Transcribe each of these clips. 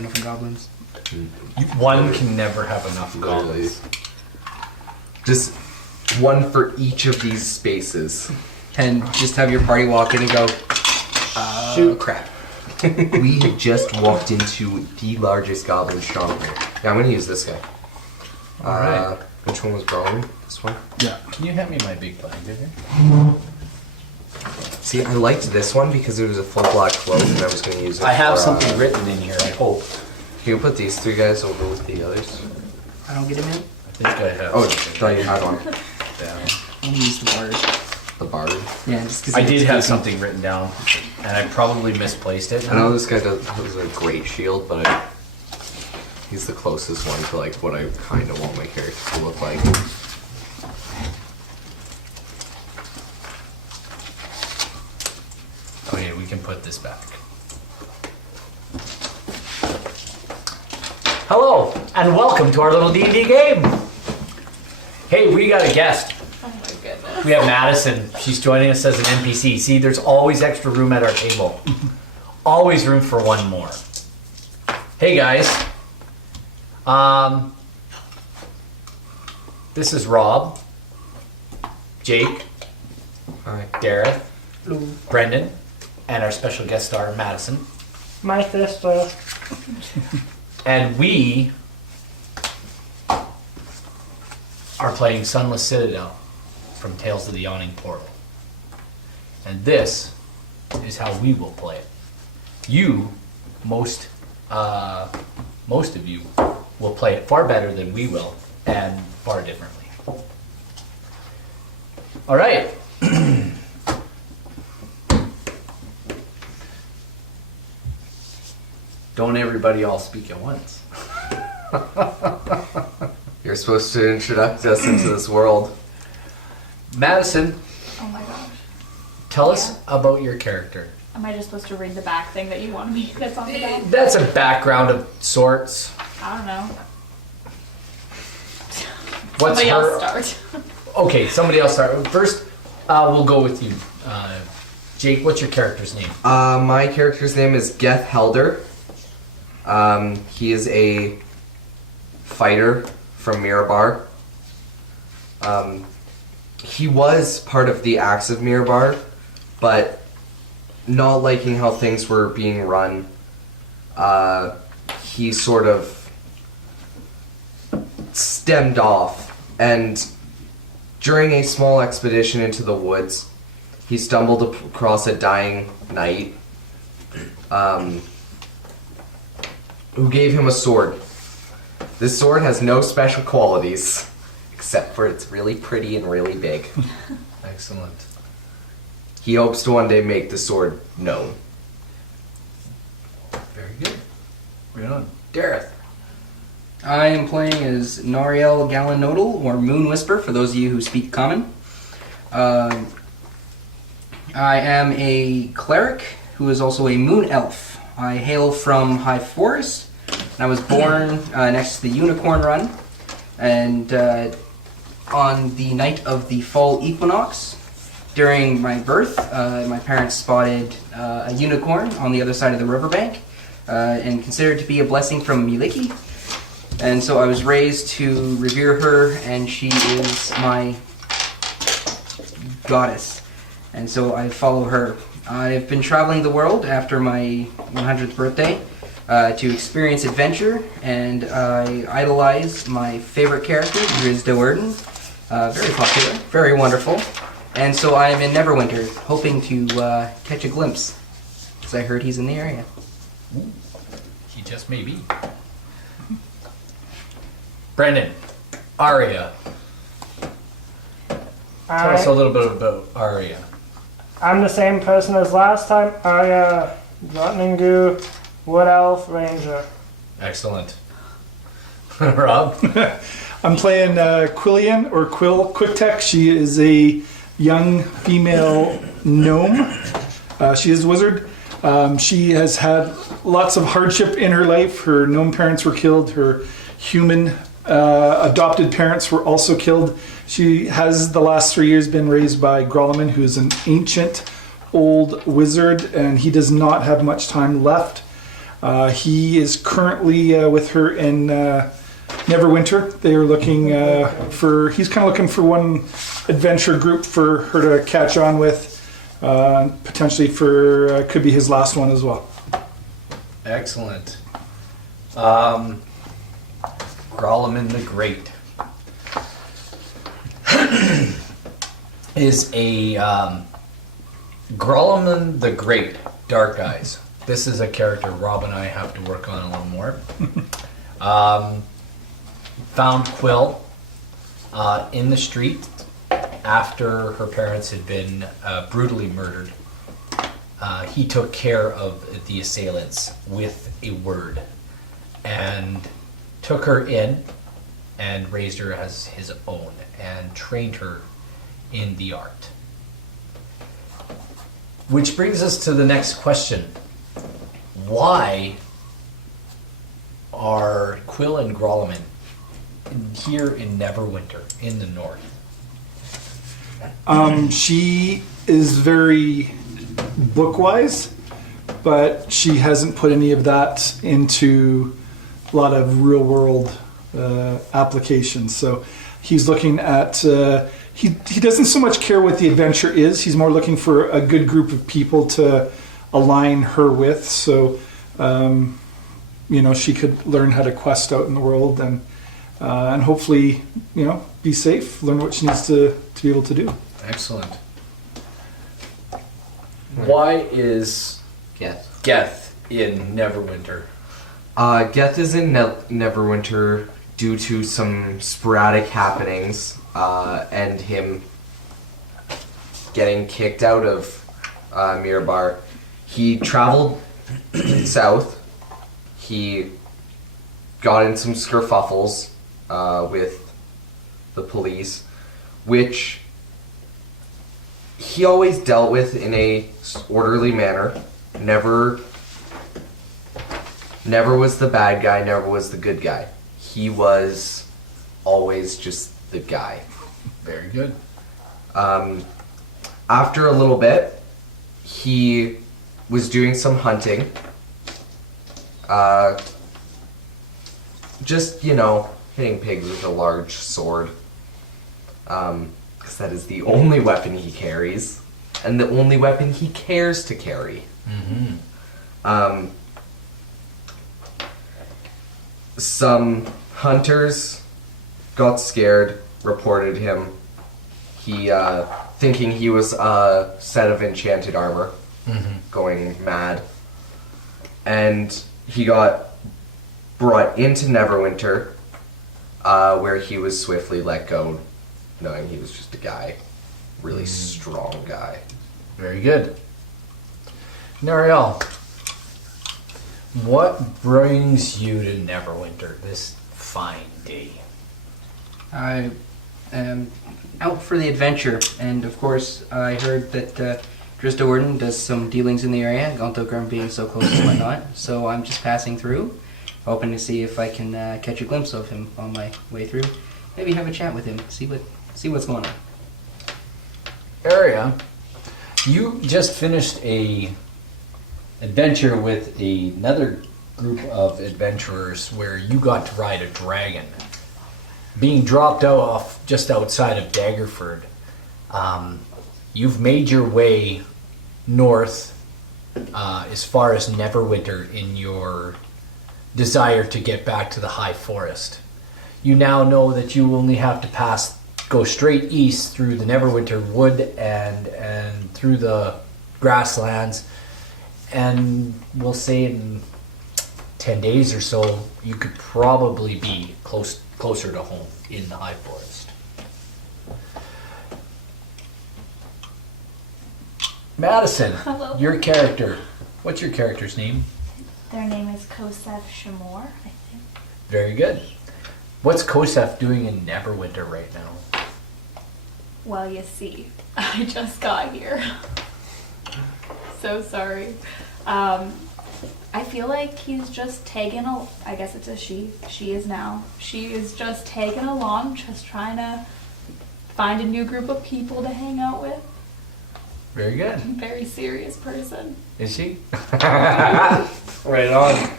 enough goblins. One can never have enough goblins. Just one for each of these spaces. And just have your party walk in and go, Shoot. Crap. We had just walked into the largest goblin stronghold. Yeah, I'm going to use this guy. Alright. Which one was growing? This one? Yeah. Can you hand me my big bag, Vivian? See, I liked this one because it was a full black cloak and I was going to use it I have for, something written in here, I hope. Can you put these three guys over with the others? I don't get him in. I think I have. Oh, I something thought you written had one. down. I'm gonna use the bard. The bard. Yeah, just because I did have something written down, and I probably misplaced it. I know this guy has a great shield, but he's the closest one to like what I kind of want my character to look like. Okay, we can put this back. Hello, and welcome to our little D&D game. Hey, we got a guest. Oh my goodness. We have Madison. She's joining us as an NPC. See, there's always extra room at our table. Always room for one more. Hey guys. This is Rob, Jake, Alright. Gareth, Brendan, and our special guest star, Madison. My sister. And we are playing Sunless Citadel from Tales of the Yawning Portal. And this is how we will play it. You, most of you, will play it far better than we will, and far differently. All right. Don't everybody all speak at once. You're supposed to introduce us into this world. Madison, Oh my gosh. tell us about your character. Am I just supposed to read the back thing that you wanted me that's on the back? That's a background of sorts. I don't know. What's Somebody her? else start. Okay, somebody else start. First, we'll go with you. Jake, what's your character's name? My character's name is Geth Helder. He is a fighter from Mirabar. He was part of the Axe of Mirabar, but not liking how things were being run, he sort of stemmed off, and during a small expedition into the woods, he stumbled across a dying knight, who gave him a sword. This sword has no special qualities, except for it's really pretty and really big. Excellent. He hopes to one day make the sword known. Very good. Right on. Dareth. I am playing as Nariel Galanodal, or Moon Whisper, for those of you who speak Common. I am a cleric who is also a moon elf. I hail from High Forest, and I was born next to the Unicorn Run, and on the night of the fall equinox, during my birth, my parents spotted a unicorn on the other side of the riverbank, and considered to be a blessing from Miliki. And so I was raised to revere her, and she is my goddess. And so I follow her. I've been traveling the world after my 100th birthday to experience adventure, and I idolize my favorite character, Driz Doerden. Very popular, very wonderful. And so I am in Neverwinter, hoping to catch a glimpse, because I heard he's in the area. Ooh, he just may be. Brendan. Aria. Tell us a little bit about Aria. I'm the same person as last time. Arya, Rotningu, Wood Elf, Ranger. Excellent. Rob. I'm playing Quillian, or Quill Quicktech. She is a young female gnome. She is a wizard. She has had lots of hardship in her life. Her gnome parents were killed. Her human adopted parents were also killed. She has the last 3 years been raised by Grolleman, who is an ancient old wizard, and he does not have much time left. He is currently with her in Neverwinter. They are looking he's kind of looking for one adventure group for her to catch on with. Potentially could be his last one as well. Excellent. Grolleman the Great is a Grolleman the Great, Dark Eyes. This is a character Rob and I have to work on a little more. Found Quill in the street after her parents had been brutally murdered. He took care of the assailants with a word and took her in and raised her as his own and trained her in the art. Which brings us to the next question. Why are Quill and Grolleman here in Neverwinter in the north? She is very book-wise, but she hasn't put any of that into a lot of real-world applications. So he's looking at... he doesn't so much care what the adventure is. He's more looking for a good group of people to align her with. So, she could learn how to quest out in the world and hopefully, be safe, learn what she needs to be able to do. Excellent. Why is Geth in Neverwinter? Geth is in Neverwinter due to some sporadic happenings and him getting kicked out of Mirabar. He traveled south. He got in some skerfuffles with the police, which he always dealt with in a orderly manner. Never was the bad guy, never was the good guy. He was always just the guy. Very good. After a little bit, he was doing some hunting. Just, hitting pigs with a large sword. Because that is the only weapon he carries. And the only weapon he cares to carry. Mm-hmm. Some hunters got scared, reported him. He, thinking he was a set of enchanted armor, going mad. And he got brought into Neverwinter, where he was swiftly let go, knowing he was just a guy. Really strong guy. Very good. Nariel, what brings you to Neverwinter this fine day? I am out for the adventure, and of course, I heard that Drista Warden does some dealings in the area, Gonto being so close and whatnot, so I'm just passing through, hoping to see if I can catch a glimpse of him on my way through. Maybe have a chat with him, see what's going on. Area, you just finished a adventure with another group of adventurers where you got to ride a dragon. Being dropped off just outside of Daggerford, you've made your way north as far as Neverwinter in your desire to get back to the High Forest. You now know that you only have to go straight east through the Neverwinter wood and through the grasslands, and we'll say in 10 days or so, you could probably be closer to home in the High Forest. Madison, Hello. your character. What's your character's name? Their name is Kosef Shamor, I think. Very good. What's Kosef doing in Neverwinter right now? Well, you see, I just got here. So sorry. I feel like he's just tagging I guess it's a she. She is now. She is just tagging along, just trying to find a new group of people to hang out with. Very good. Very serious person. Is she? Right on.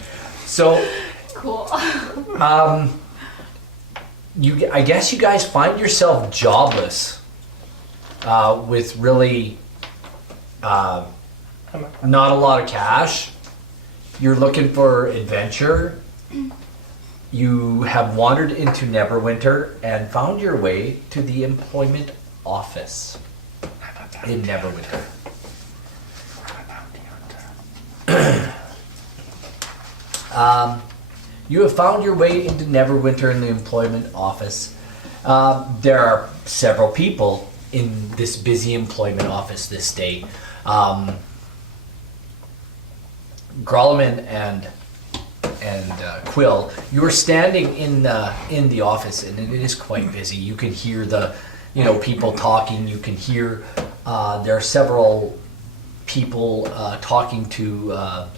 So, Cool. I guess you guys find yourself jobless, with really not a lot of cash. You're looking for adventure. You have wandered into Neverwinter and found your way to the employment office in Neverwinter. You have found your way into Neverwinter in the employment office. There are several people in this busy employment office this day. Grolleman and Quill, you're standing in the office, and it is quite busy. You can hear the people talking. You can hear there are several people talking to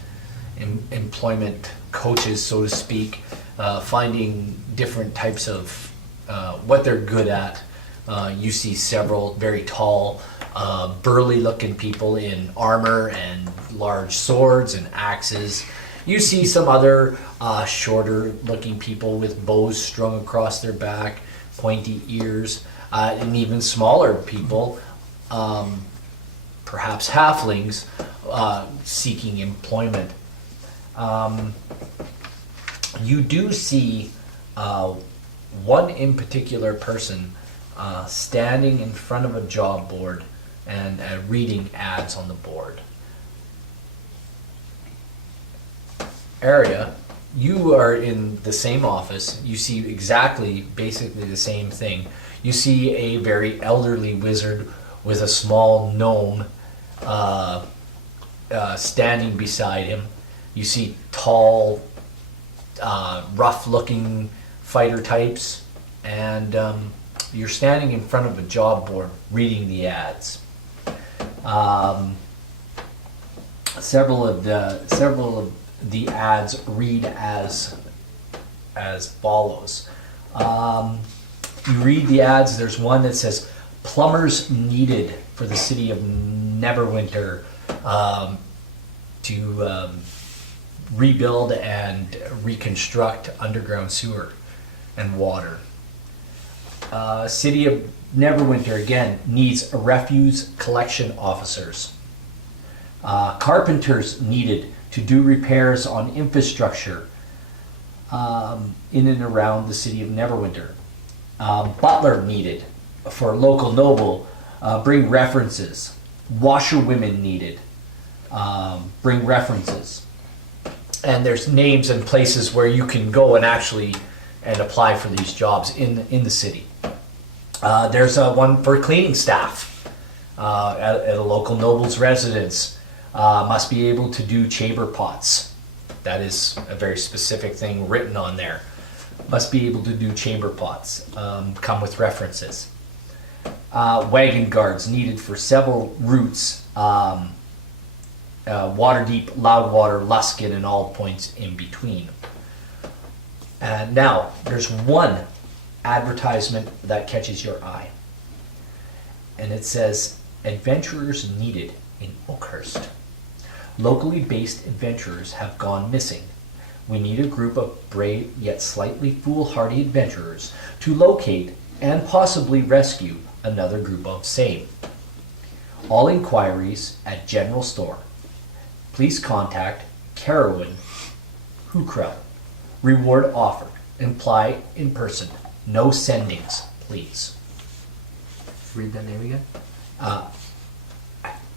employment coaches, so to speak, finding different types of what they're good at. You see several very tall, burly-looking people in armor and large swords and axes. You see some other shorter-looking people with bows strung across their back, pointy ears, and even smaller people, perhaps halflings, seeking employment. You do see one in particular person standing in front of a job board and reading ads on the board. Area, you are in the same office. You see basically the same thing. You see a very elderly wizard with a small gnome standing beside him. You see tall, rough-looking fighter types, and you're standing in front of a job board reading the ads. Several of the ads read as follows. You read the ads. There's one that says, "Plumbers needed for the city of Neverwinter to rebuild and reconstruct underground sewer and water." City of Neverwinter, again, needs refuse collection officers. Carpenters needed to do repairs on infrastructure in and around the city of Neverwinter. Butler needed for local noble, bring references. Washerwomen needed, bring references. And there's names and places where you can go and actually apply for these jobs in the city. There's one for cleaning staff at a local noble's residence. Must be able to do chamber pots. That is a very specific thing written on there. Must be able to do chamber pots. Come with references. Wagon guards needed for several routes. Waterdeep, Loudwater, Luskin, and all points in between. And now, there's one advertisement that catches your eye. And it says, "Adventurers needed in Oakhurst. Locally based adventurers have gone missing. We need a group of brave yet slightly foolhardy adventurers to locate and possibly rescue another group of same. All inquiries at General Store. Please contact Carowin Hukrell. Reward offered. Imply in person. No sendings, please." Read that name again.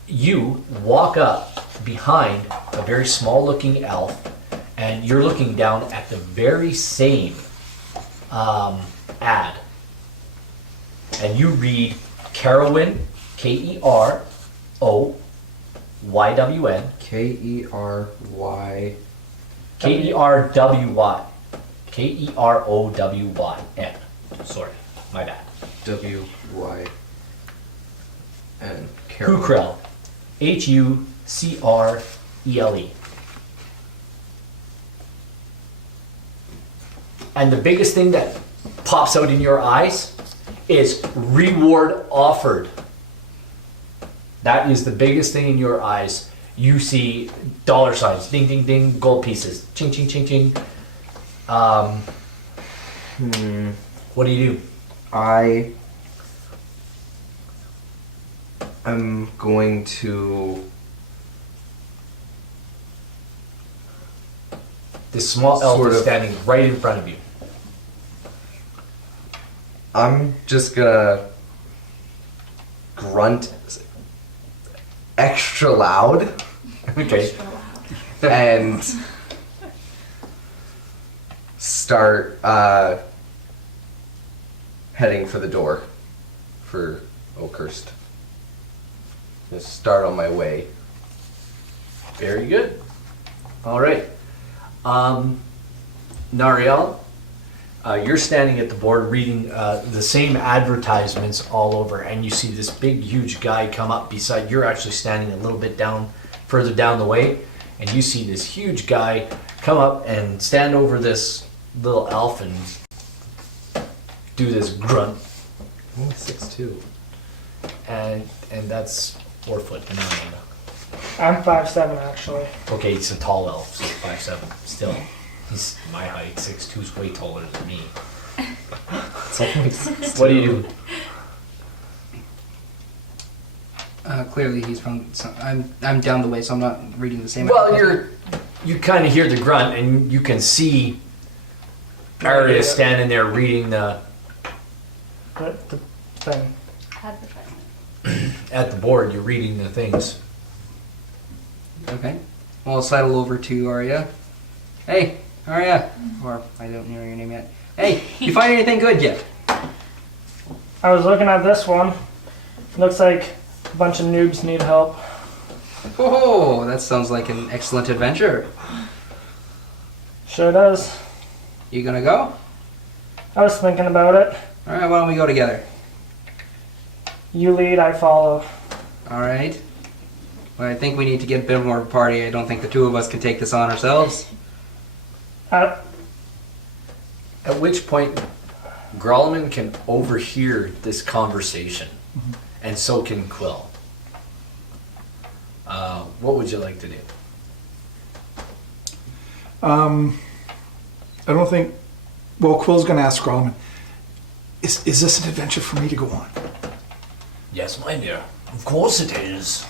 You walk up behind a very small looking elf, and you're looking down at the very same ad. And you read Carowin, Kerowyn, K-E-R-Y. Kerowyn. Sorry, my bad. W-Y-N. Hukrell. Hucrele. And the biggest thing that pops out in your eyes is reward offered. That is the biggest thing in your eyes. You see dollar signs, ding, ding, ding, gold pieces, ching, ching, ching, ching. What do you do? I am going to. This small elf Sort is of. standing right in front of you. I'm just gonna grunt extra loud Okay. and start heading for the door for Oakhurst. Just start on my way. Very good. All right. Nariel, you're standing at the board reading the same advertisements all over, and you see this big, huge guy come up beside. You're actually standing a little bit further down the way, and you see this huge guy come up and stand over this little elf and do this grunt, Oh, 6'2". and that's 4 foot. No. I'm 5'7" actually. Okay, he's a tall elf, so 5'7". Still, he's my height. 6'2" is way taller than me. It's only 6'2". What do you do? Clearly, he's from. I'm down the way, so I'm not reading the same. Well, advertisement. you kind of hear the grunt, and you can see Arya standing there reading The thing. Advertisement. at the board. You're reading the things. Okay. Well, I'll sidle over to Arya. Hey, Arya. Or I don't know your name yet. Hey, you find anything good yet? I was looking at this one. Looks like a bunch of noobs need help. Oh, that sounds like an excellent adventure. Sure does. You gonna go? I was thinking about it. All right. Why don't we go together? You lead, I follow. All right. Well, I think we need to get a bit more of a party. I don't think the two of us can take this on ourselves. At which point, Grolman can overhear this conversation, and so can Quill. What would you like to do? I don't think. Well, Quill's going to ask Grolman, is this an adventure for me to go on? Yes, my dear. Of course it is.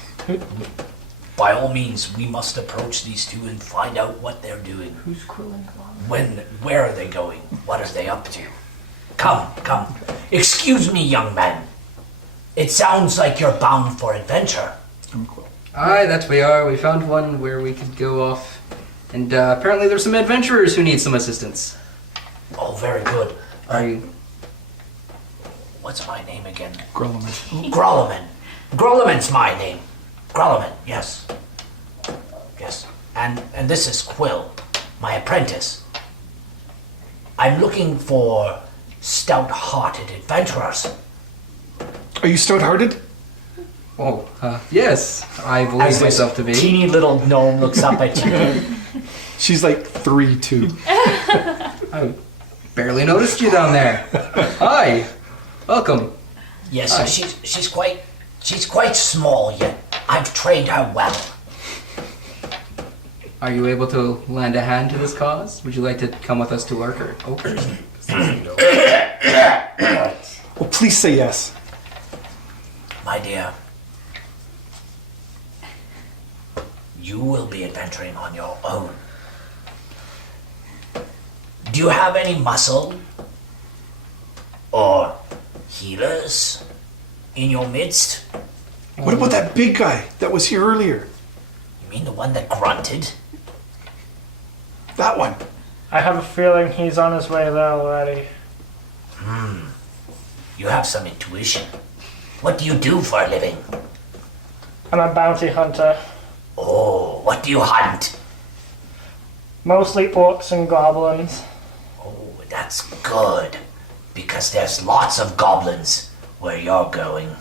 By all means, we must approach these two and find out what they're doing. Who's Quill and Glom? Where are they going? What are they up to? Come. Excuse me, young man. It sounds like you're bound for adventure. I'm Quill. Aye, that we are. We found one where we could go off. And apparently there's some adventurers who need some assistance. Oh, very good. Are you... What's my name again? Grolman. Grolleman. Grolleman's my name. Grolleman, yes. Yes. And this is Quill, my apprentice. I'm looking for stout-hearted adventurers. Are you stout-hearted? Oh, yes. I believe As this myself to be. teeny little gnome looks up at you. She's like 3'2". I barely noticed you down there. Hi. Welcome. Yes, Hi. she's quite small, yet I've trained her well. Are you able to lend a hand to this cause? Would you like to come with us to Oakhurst? Well, please say yes. My dear, you will be adventuring on your own. Do you have any muscle or healers in your midst? What about that big guy that was here earlier? You mean the one that grunted? That one. I have a feeling he's on his way there already. You have some intuition. What do you do for a living? I'm a bounty hunter. Oh, what do you hunt? Mostly orcs and goblins. Oh, that's good. Because there's lots of goblins where you're going.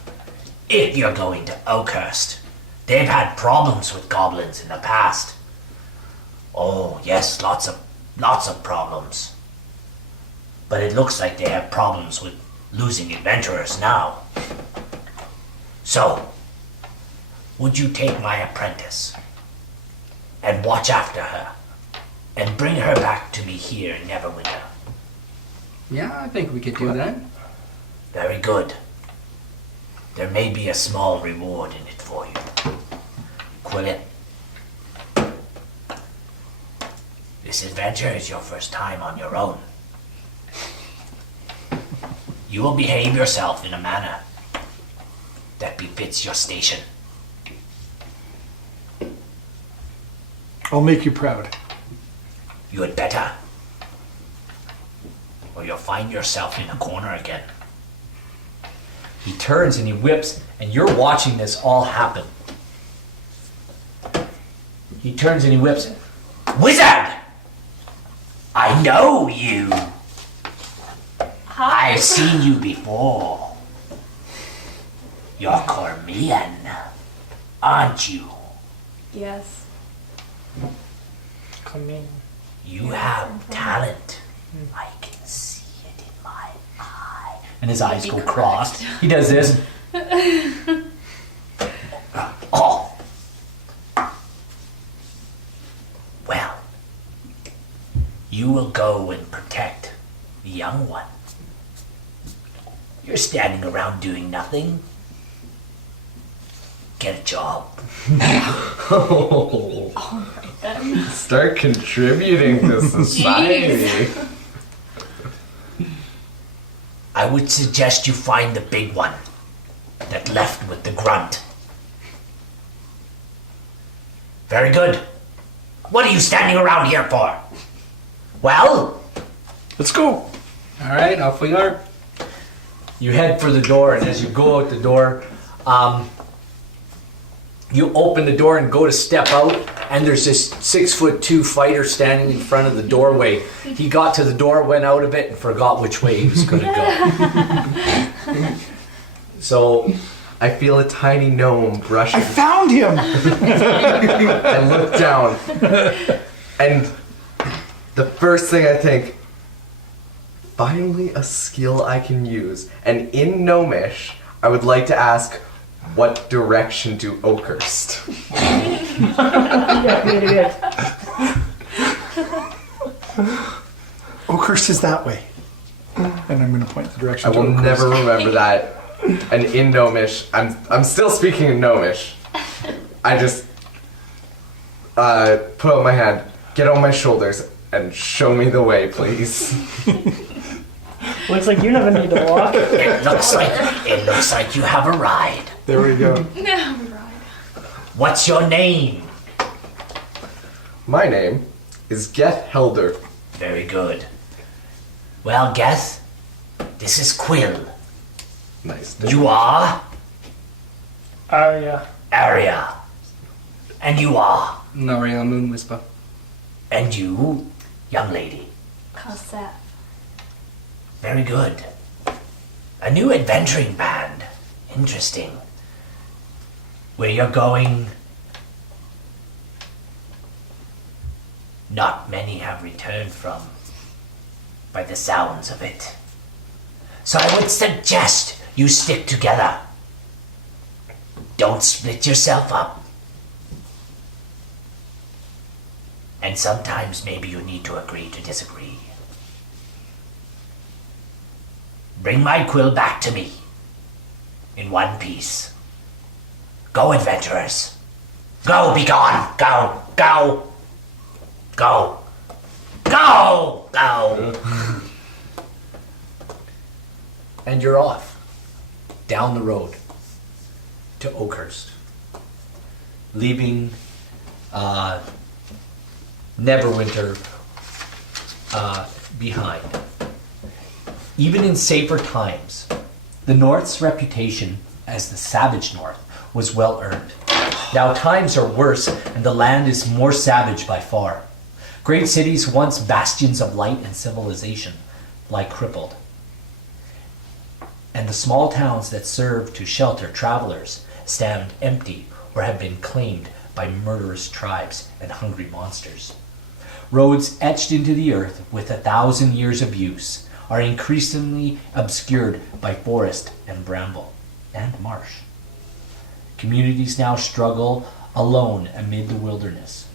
If you're going to Oakhurst. They've had problems with goblins in the past. Oh, yes, lots of problems. But it looks like they have problems with losing adventurers now. So, would you take my apprentice and watch after her and bring her back to me here in Neverwinter? Yeah, I think we could do that. Very good. There may be a small reward in it for you. Quillen, this adventure is your first time on your own. You will behave yourself in a manner that befits your station. I'll make you proud. You had better, or you'll find yourself in a corner again. He turns and he whips, and you're watching this all happen. He turns and he whips. Wizard! I know you. Hi. I've seen you before. You're Cormian, aren't you? Yes. Come in. You have talent. I can see it in my eye. And his eyes Be go correct. crossed. He does this. Oh. Well, you will go and protect the young one. You're standing around doing nothing. Get a job. Then. Start contributing to society. I would suggest you find the big one that left with the grunt. Very good. What are you standing around here for? Well, Let's go. All right, off we go. You head for the door, and as you go out the door, you open the door and go to step out, and there's this 6'2" fighter standing in front of the doorway. He got to the door, went out of it, and forgot which way he was going to go. So I feel a tiny gnome brushing. I found him. I look down, and the first thing I think, finally a skill I can use. And in Gnomish, I would like to ask, what direction to Oakhurst? Yeah, good. Oakhurst is that way. And I'm going to point the direction I to will Oakhurst. never remember that. And in Gnomish, I'm still speaking in Gnomish. I just put out my hand, get on my shoulders, and show me the way, please. Looks like you never need to walk. it looks like you have a ride. There we go. No, right. What's your name? My name is Geth Helder. Very good. Well, Geth, this is Quill. Nice. You are Yeah. Arya. And you are. Noria Moon Whisper. And you, young lady. Cosette. Very good. A new adventuring band. Interesting. Where you're going, not many have returned from, by the sounds of it. So I would suggest you stick together. Don't split yourself up. And sometimes maybe you need to agree to disagree. Bring my quill back to me in one piece. Go, adventurers. Go, be gone. Go, go. Go. Go, go. and you're off down the road to Oakhurst, leaving Neverwinter behind. Even in safer times, the North's reputation as the savage North was well earned. Now times are worse, and the land is more savage by far. Great cities, once bastions of light and civilization, lie crippled. And the small towns that serve to shelter travelers stand empty or have been claimed by murderous tribes and hungry monsters. Roads etched into the earth with 1,000 years of use are increasingly obscured by forest and bramble and marsh. Communities now struggle alone amid the wilderness.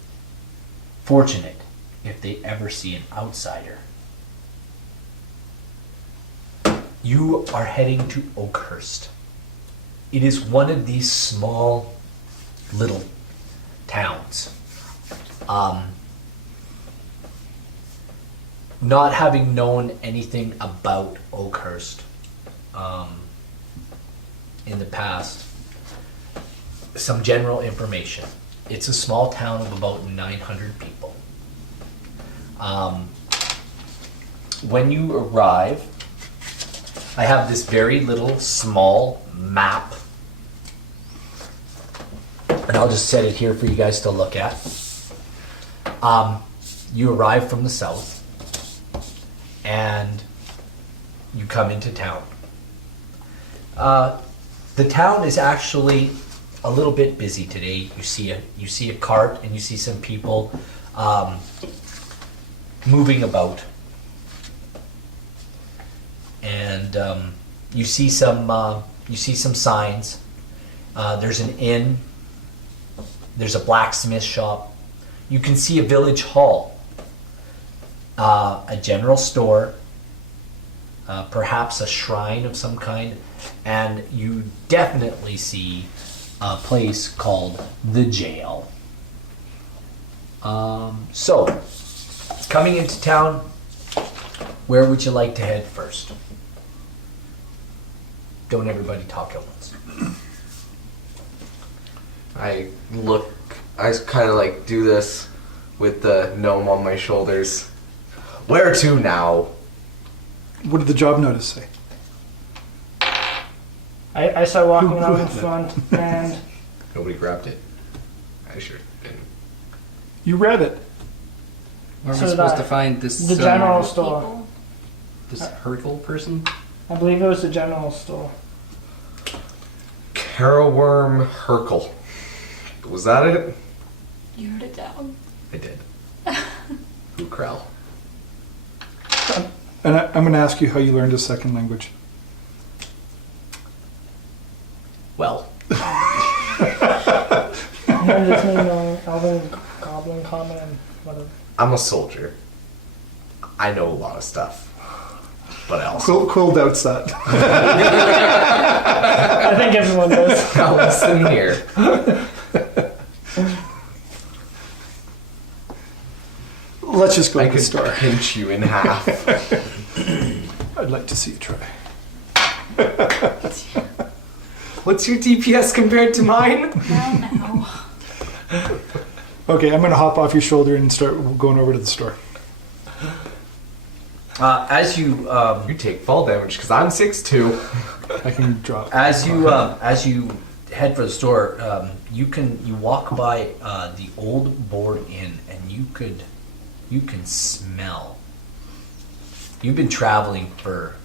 Fortunate if they ever see an outsider. You are heading to Oakhurst. It is one of these small little towns. Not having known anything about Oakhurst in the past, some general information. It's a small town of about 900 people. When you arrive, I have this very little small map, and I'll just set it here for you guys to look at. You arrive from the south, and you come into town. The town is actually a little bit busy today. You see a cart, and you see some people moving about, and you see some signs. There's an inn. There's a blacksmith shop. You can see a village hall, a general store, perhaps a shrine of some kind, and you definitely see a place called the jail. So, coming into town, where would you like to head first? Don't everybody talk at once. I kind of like do this with the gnome on my shoulders. Where to now? What did the job notice say? I start walking around in front, and Nobody grabbed it. I sure didn't. You read it. Where am So I did supposed I. to find this? the general store. People. This Hurtle person. I believe it was the general store. Carrowworm Herkel. Was that it? You wrote it down. I did. Ukrell. And I'm going to ask you how you learned a second language. Well, I just need knowing Elven, Goblin, Common, and whatever. I'm a soldier. I know a lot of stuff. But else. Quill doubts that. I think everyone does. Now listen here. Let's just go I to the could store. pinch you in half. I'd like to see you try. What's your DPS compared to mine? No. Okay, I'm going to hop off your shoulder and start going over to the store. as you You take fall damage because I'm 6'2". I can drop. as you head for the store, you walk by the old Board Inn, and you can smell. You've been traveling for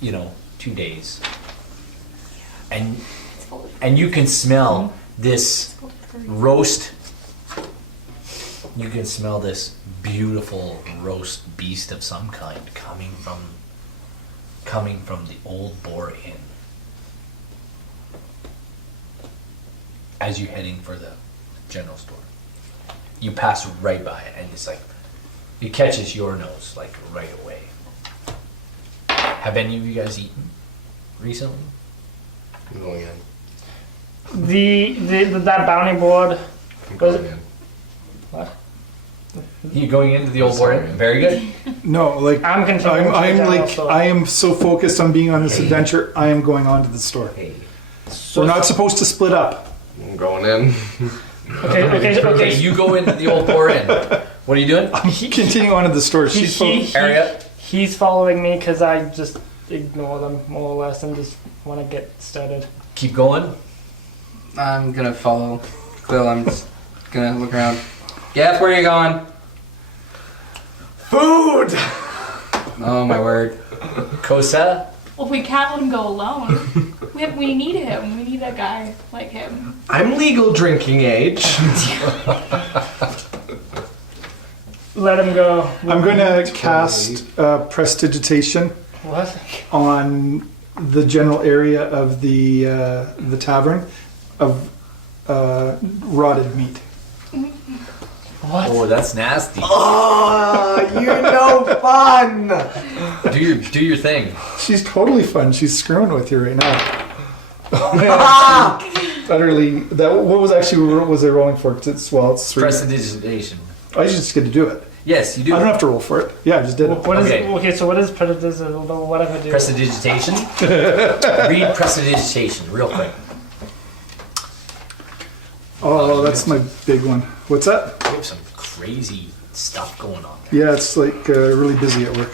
2 days, and It's full of you can smell this furry. roast. You can smell this beautiful roast beast of some kind coming from the old Boar Inn. As you're heading for the general store, you pass right by it, and it's like it catches your nose like right away. Have any of you guys eaten recently? I'm going in. That bounty board. I'm going in. What? You going into the old Boar Inn? Very good. No, like I'm continuing to the I'm general like store. I am so focused on being on this adventure. I am going on to the store. Hey, We're not supposed to split up. I'm going in. Okay, you go into the old Boar Inn. What are you doing? I'm continuing on to the store. She's focused. Area. He's following me because I just ignore them more or less and just want to get started. Keep going. I'm gonna follow Quill. I'm just gonna look around. Geth, where are you going? Food! Oh my word. Kosa. Well, we can't let him go alone. We need him. We need a guy like him. I'm legal drinking age. Let him go. I'm going to cast prestidigitation What? on the general area of the tavern of rotted meat. Oh, that's nasty. Oh, you're no fun. Do your thing. She's totally fun. She's screwing with you right now. Utterly. What was I rolling for? 'Cause it's 3. Prestidigitation. I just get to do it. Yes, you do. I don't have to roll for it. Yeah, I just did it. What is Okay. okay? So what is prestidigitation? What am I doing? Prestidigitation. Read prestidigitation real quick. Oh, that's my big one. What's that? We have some crazy stuff going on. Yeah, it's like really busy at work.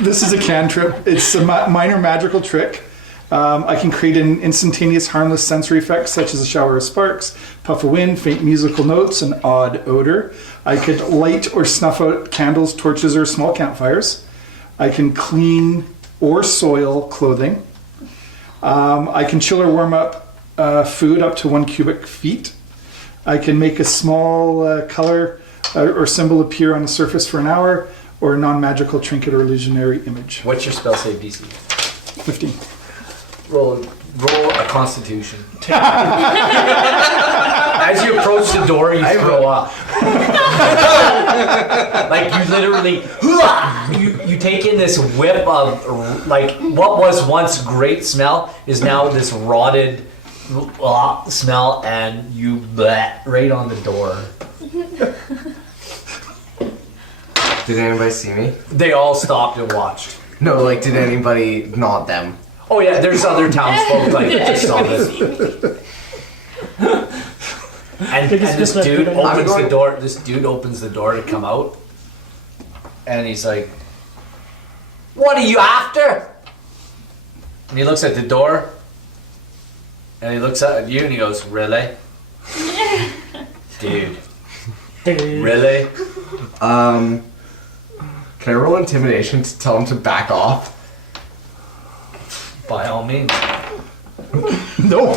This is a cantrip. It's a minor magical trick. I can create an instantaneous harmless sensory effect such as a shower of sparks, puff of wind, faint musical notes, an odd odor. I could light or snuff out candles, torches, or small campfires. I can clean or soil clothing. I can chill or warm up food up to 1 cubic feet. I can make a small color or symbol appear on the surface for an hour, or a non-magical trinket or illusionary image. What's your spell save DC? 15. Roll a Constitution. As you approach the door, you throw up. Like you literally, you take in this whip of like what was once great smell is now this rotted smell, and you bleh right on the door. Did anybody see me? They all stopped and watched. No, like, did anybody not them? Oh yeah, there's other townsfolk like just saw this. And this dude opens the door. This dude opens the door to come out, and he's like, "What are you after?" And he looks at the door, and he looks at you, and he goes, "Really, dude? Really?" Can I roll intimidation to tell him to back off? By all means. Nope.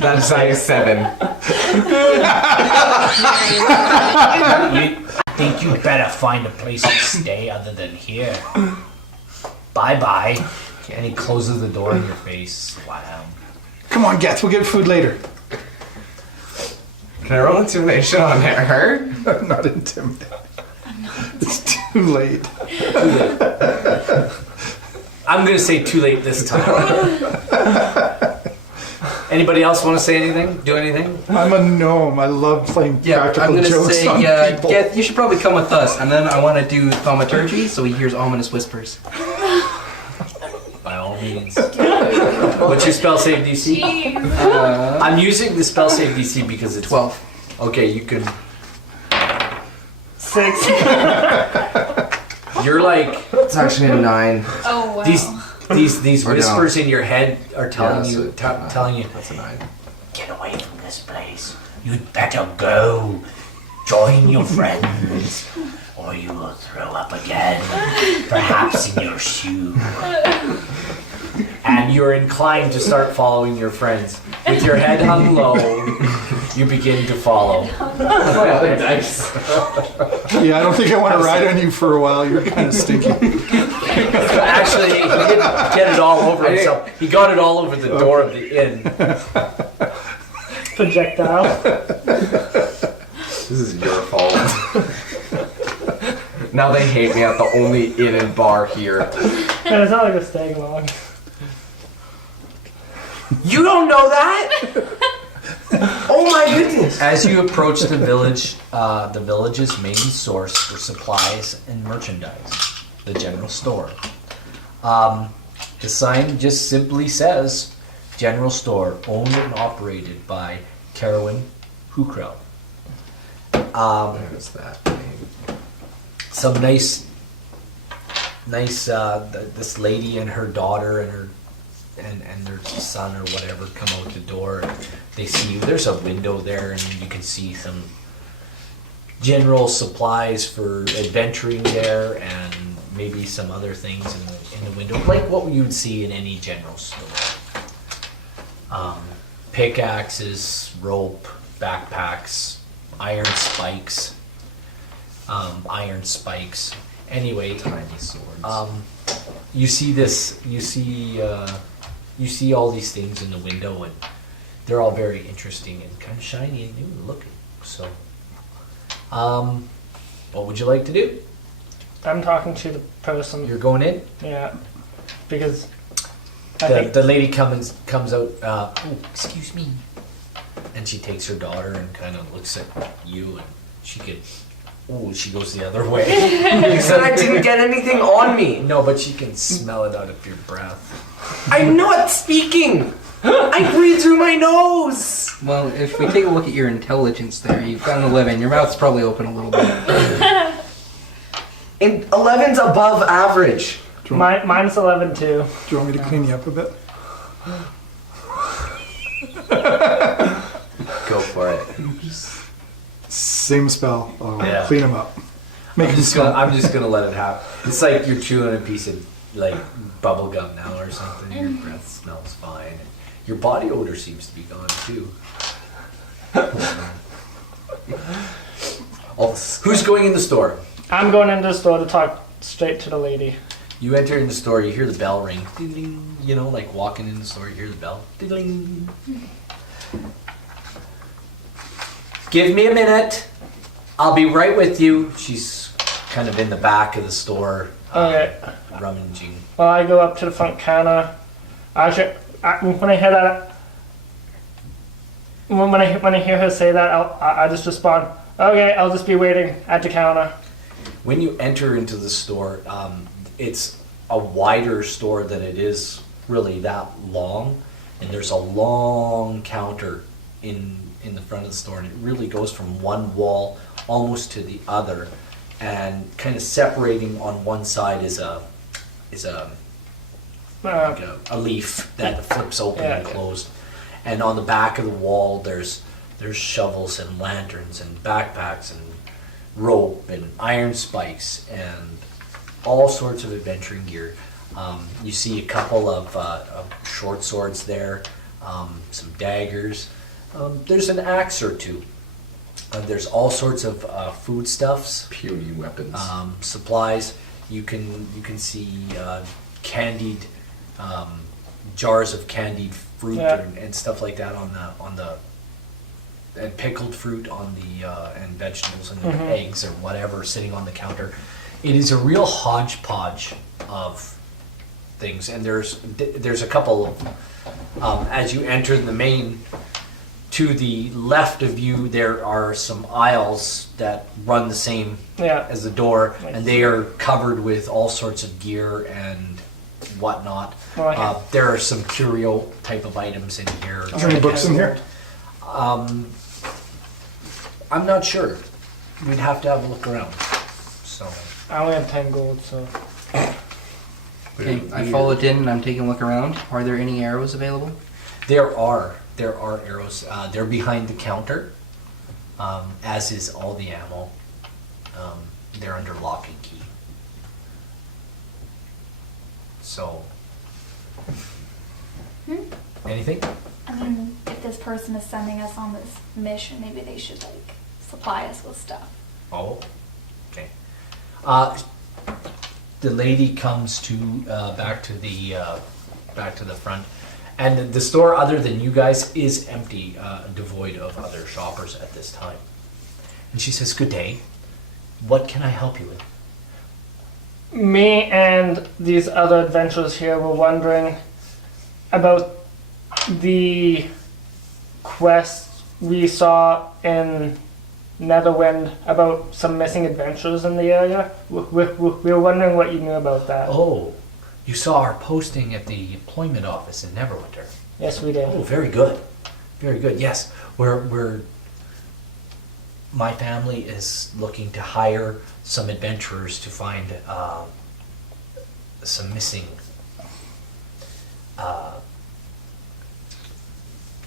That's size 7. I think you'd better find a place to stay other than here. Bye-bye. And he closes the door in your face. Wow. Come on, Geth, we'll get food later. Can I roll intimidation on her? I'm not intimidated. It's too late. I'm gonna say too late this time. Anybody else want to say anything? Do anything? I'm a gnome. I love playing Yeah, practical I'm gonna jokes say, on people. Geth, you should probably come with us, and then I want to do thaumaturgy, so he hears ominous whispers. By all means. What's your spell save DC? I'm using the spell save DC because it's 12. Okay, you can. 6. You're like It's actually a 9. Oh wow. these Or no. whispers in your head are telling Yeah, you so- telling you. That's a 9. Get away from this place. You'd better go. Join your friends, or you will throw up again, perhaps in your shoe. And you're inclined to start following your friends. With your head hung low, you begin to follow. Yeah, I don't think I want to ride on you for a while. You're kind of stinky. Actually, he didn't get it all over himself. He got it all over the door of the inn. Projectile. This is your fault. Now they hate me at the only inn and bar here. And it's not like a stag log. You don't know that? Oh my goodness. As you approach the village's main source for supplies and merchandise, the general store. The sign just simply says, "General Store, owned and operated by Carowin Hookrow." What is that name? Some nice. This lady and her daughter and her. And their son or whatever come out the door. They see you. There's a window there, and you can see some general supplies for adventuring there, and maybe some other things in the window, like what you would see in any general store. Pickaxes, rope, backpacks, iron spikes. Anyway, Tiny swords. you see this. You see all these things in the window, and they're all very interesting and kind of shiny and new looking. So, what would you like to do? I'm talking to the person. You're going in. Yeah. Because I think The lady comes out. Oh, excuse me. And she takes her daughter and kind of looks at you, and she goes the other way. You said I didn't get anything on me. No, but she can smell it out of your breath. I'm not speaking. I breathe through my nose. Well, if we take a look at your intelligence there, you've got an 11. Your mouth's probably open a little bit. And 11's above average. mine's 11 too. Do you want me to clean you up a bit? Go for it. Same spell. I'll Yeah. clean him up. Make him I'm smell. just gonna let it happen. It's like you're chewing a piece of like bubble gum now or something. Your breath smells fine. And your body odor seems to be gone too. Who's going in the store? I'm going into the store to talk straight to the lady. You enter in the store, you hear the bell ring. Ding-ding. You know, like walking in the store, you hear the bell. Ding-ding. Give me a minute. I'll be right with you. She's kind of in the back of the store, Okay. rummaging. Well, I go up to the front counter. When I hear that, when I hear her say that, I just respond, okay, I'll just be waiting at the counter. When you enter into the store, it's a wider store than it is really that long, and there's a long counter in the front of the store, and it really goes from one wall almost to the other, and kind of separating on one side is a leaf that flips open and Yeah. closed, and on the back of the wall there's shovels and lanterns and backpacks and rope and iron spikes and all sorts of adventuring gear. You see a couple of short swords there, some daggers. There's an axe or two. There's all sorts of foodstuffs, Puny weapons. supplies. You can see candied jars of candied fruit Yeah. and stuff like that on the and pickled fruit on the and vegetables and eggs or whatever sitting on the counter. It is a real hodgepodge of things, and there's a couple of as you enter the main. To the left of you, there are some aisles that run the same Yeah. as the door, and they are covered with all sorts of gear and whatnot. Oh, okay. There are some curio type of items in here. Are there any books in here? I'm not sure. We'd have to have a look around. So I only have 10 gold, so. Okay, I followed in and I'm taking a look around. Are there any arrows available? there are arrows. They're behind the counter, as is all the ammo. They're under lock and key. So, anything? I mean, if this person is sending us on this mission, maybe they should like supply us with stuff. Oh, okay. The lady comes to back to the front, and the store, other than you guys, is empty, devoid of other shoppers at this time. And she says, "Good day. What can I help you with?" Me and these other adventurers here were wondering about the quest we saw in Netherwind about some missing adventurers in the area. We were wondering what you knew about that. Oh, you saw our posting at the employment office in Neverwinter. Yes, we did. Oh, very good. Very good. Yes, we're my family is looking to hire some adventurers to find some missing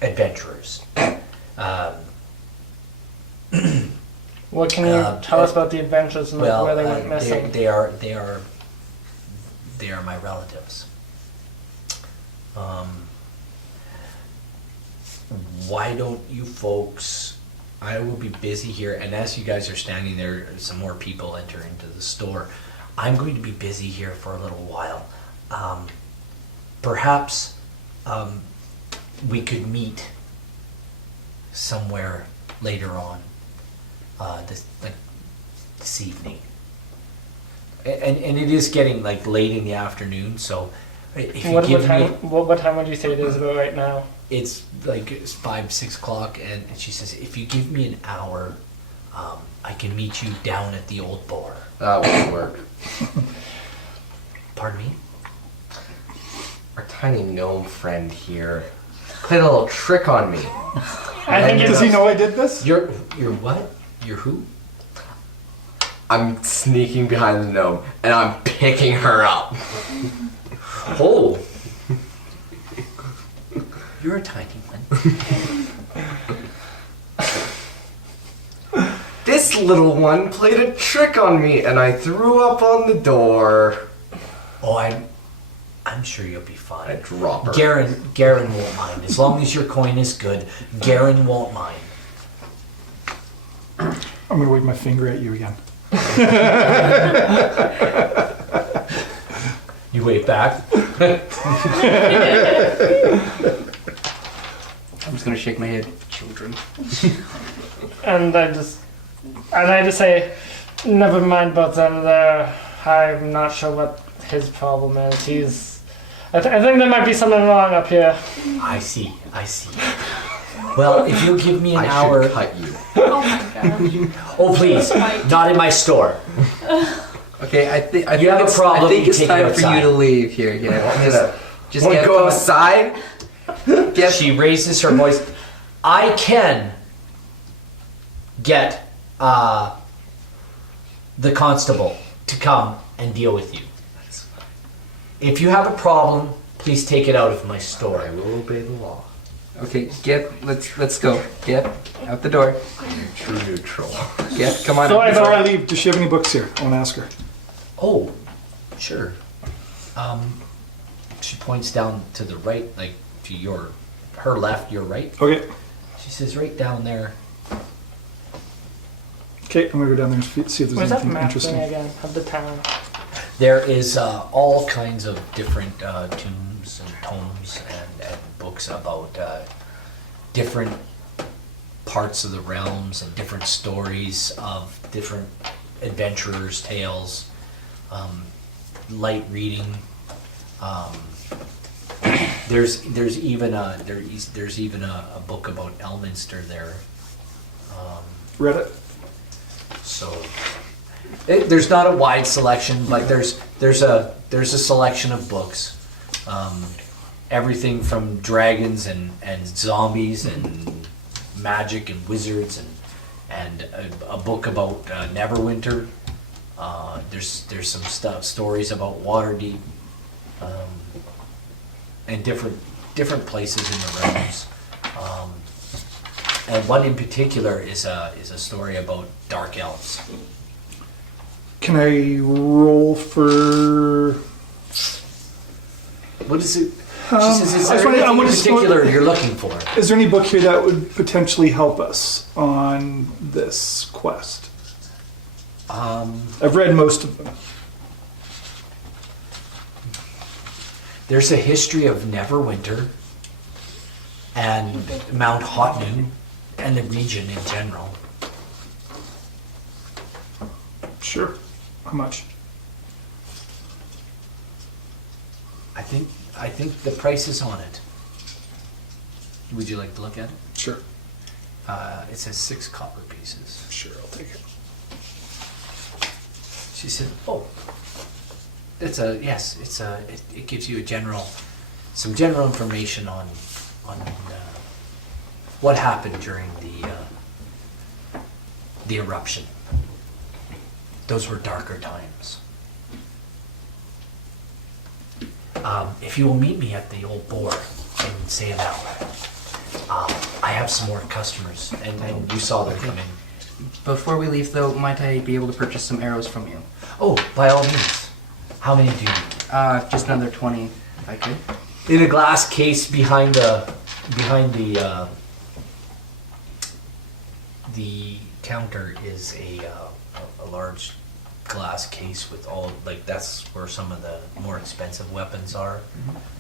adventurers. What can you tell us about the adventures and where they went missing? They are my relatives. Why don't you folks? I will be busy here, and as you guys are standing there, some more people enter into the store. I'm going to be busy here for a little while. Perhaps we could meet somewhere later on this evening. And it is getting like late in the afternoon, so if you give me... What time would you say it is about right now? It's like 5, 6 o'clock, and she says, if you give me an hour, I can meet you down at the Old Boar. That won't work. Pardon me? Our tiny gnome friend here played a little trick on me. I think Does he know I did this? You're what? You're who? I'm sneaking behind the gnome, and I'm picking her up. Oh! You're a tiny one. This little one played a trick on me, and I threw up on the door. Oh, I'm sure you'll be I fine. drop her. Garen won't mind. As long as your coin is good, Garen won't mind. I'm gonna wave my finger at you again. You wave back. I'm just gonna shake my head. Children. And I just say, never mind about them there. I'm not sure what his problem is. I think there might be something wrong up here. I see. Well, if you'll give me an hour... should cut you. Oh my gosh. Oh, please. Not in my store. Okay, I think You have a problem, I think you it's take it time for outside. you to leave here. Yeah, just Want to get go outside? Get She raises her voice. I can get the constable to come and deal with you. If you have a problem, please take it out of my store. I will obey the law. Okay, let's go. Get out the door. True neutral. Come on. So out the before door. I leave, does she have any books here? I want to ask her. Oh, sure. She points down to the right, like to her left, your right. Okay. She says right down there. Okay, I'm gonna go down there and see if there's Where's that anything map thing interesting. again of the town? There is all kinds of different tombs and tomes and books about different parts of the realms and different stories of different adventurers' tales. Light reading. There's even a book about Elminster there. Read it. So there's not a wide selection, but there's a selection of books. Everything from dragons and zombies and magic and wizards and a book about Neverwinter. There's some stories about Waterdeep and different places in the realms. And one in particular is a story about dark elves. Can I roll for? What is it? She Um, says, is I there just wanna- I anything in wanna just- particular you're looking for? Is there any book here that would potentially help us on this quest? I've read most of them. There's a history of Neverwinter and Mount Hotnu and the region in general. Sure. How much? I think the price is on it. Would you like to look at it? Sure. It says 6 copper pieces. Sure, I'll take it. She said, "Oh, it gives you some general information on what happened during the eruption. Those were darker times. If you will meet me at the Old Boar in say an hour, I have some more customers, and you saw them come in. Before we leave, though, might I be able to purchase some arrows from you? Oh, by all means. How many do you need? Just another 20, if I could. In a glass case behind the counter is a large glass case with all, like, that's where some of the more expensive weapons are.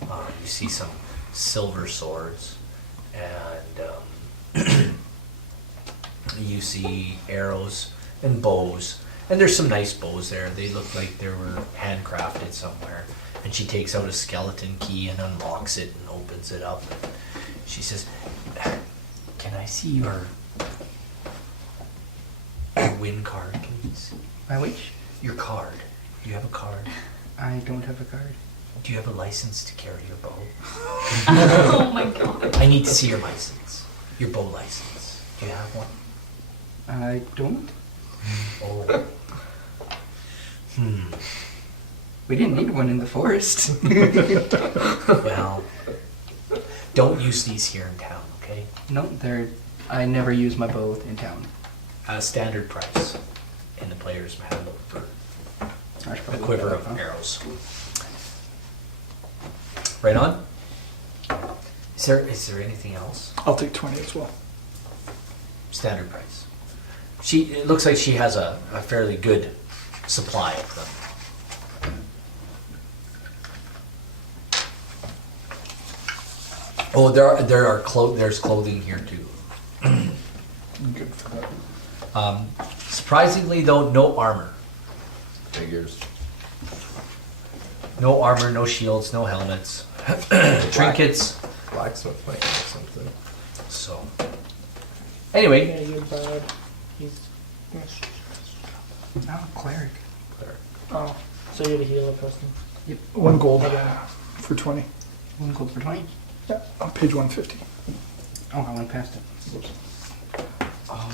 You see some silver swords, and you see arrows and bows. And there's some nice bows there. They look like they were handcrafted somewhere. And she takes out a skeleton key and unlocks it and opens it up. And she says, "Can I see your win card, please?" My which? Your card. Do you have a card? I don't have a card. Do you have a license to carry your bow? Oh my god. I need to see your license. Your bow license. Do you have one? I don't. Oh. We didn't need one in the forest. Well, don't use these here in town, okay? No, I never use my bow in town. Standard price in the player's handle for I should a probably quiver look of that up, huh? arrows. Right on? Is there anything else? I'll take 20 as well. Standard price. It looks like she has a fairly good supply of them. Oh, there's clothing here too. I'm good for that. Surprisingly though, no armor. Figures. No armor, no shields, no helmets. Trinkets. Blacksmith might have something. So, anyway, Yeah, you're bad. He's. Oh, cleric. Oh, so you're the healer person. 1 gold again for 20. 1 gold for 20. Yeah, on page 150. Oh, I went past it. Whoops.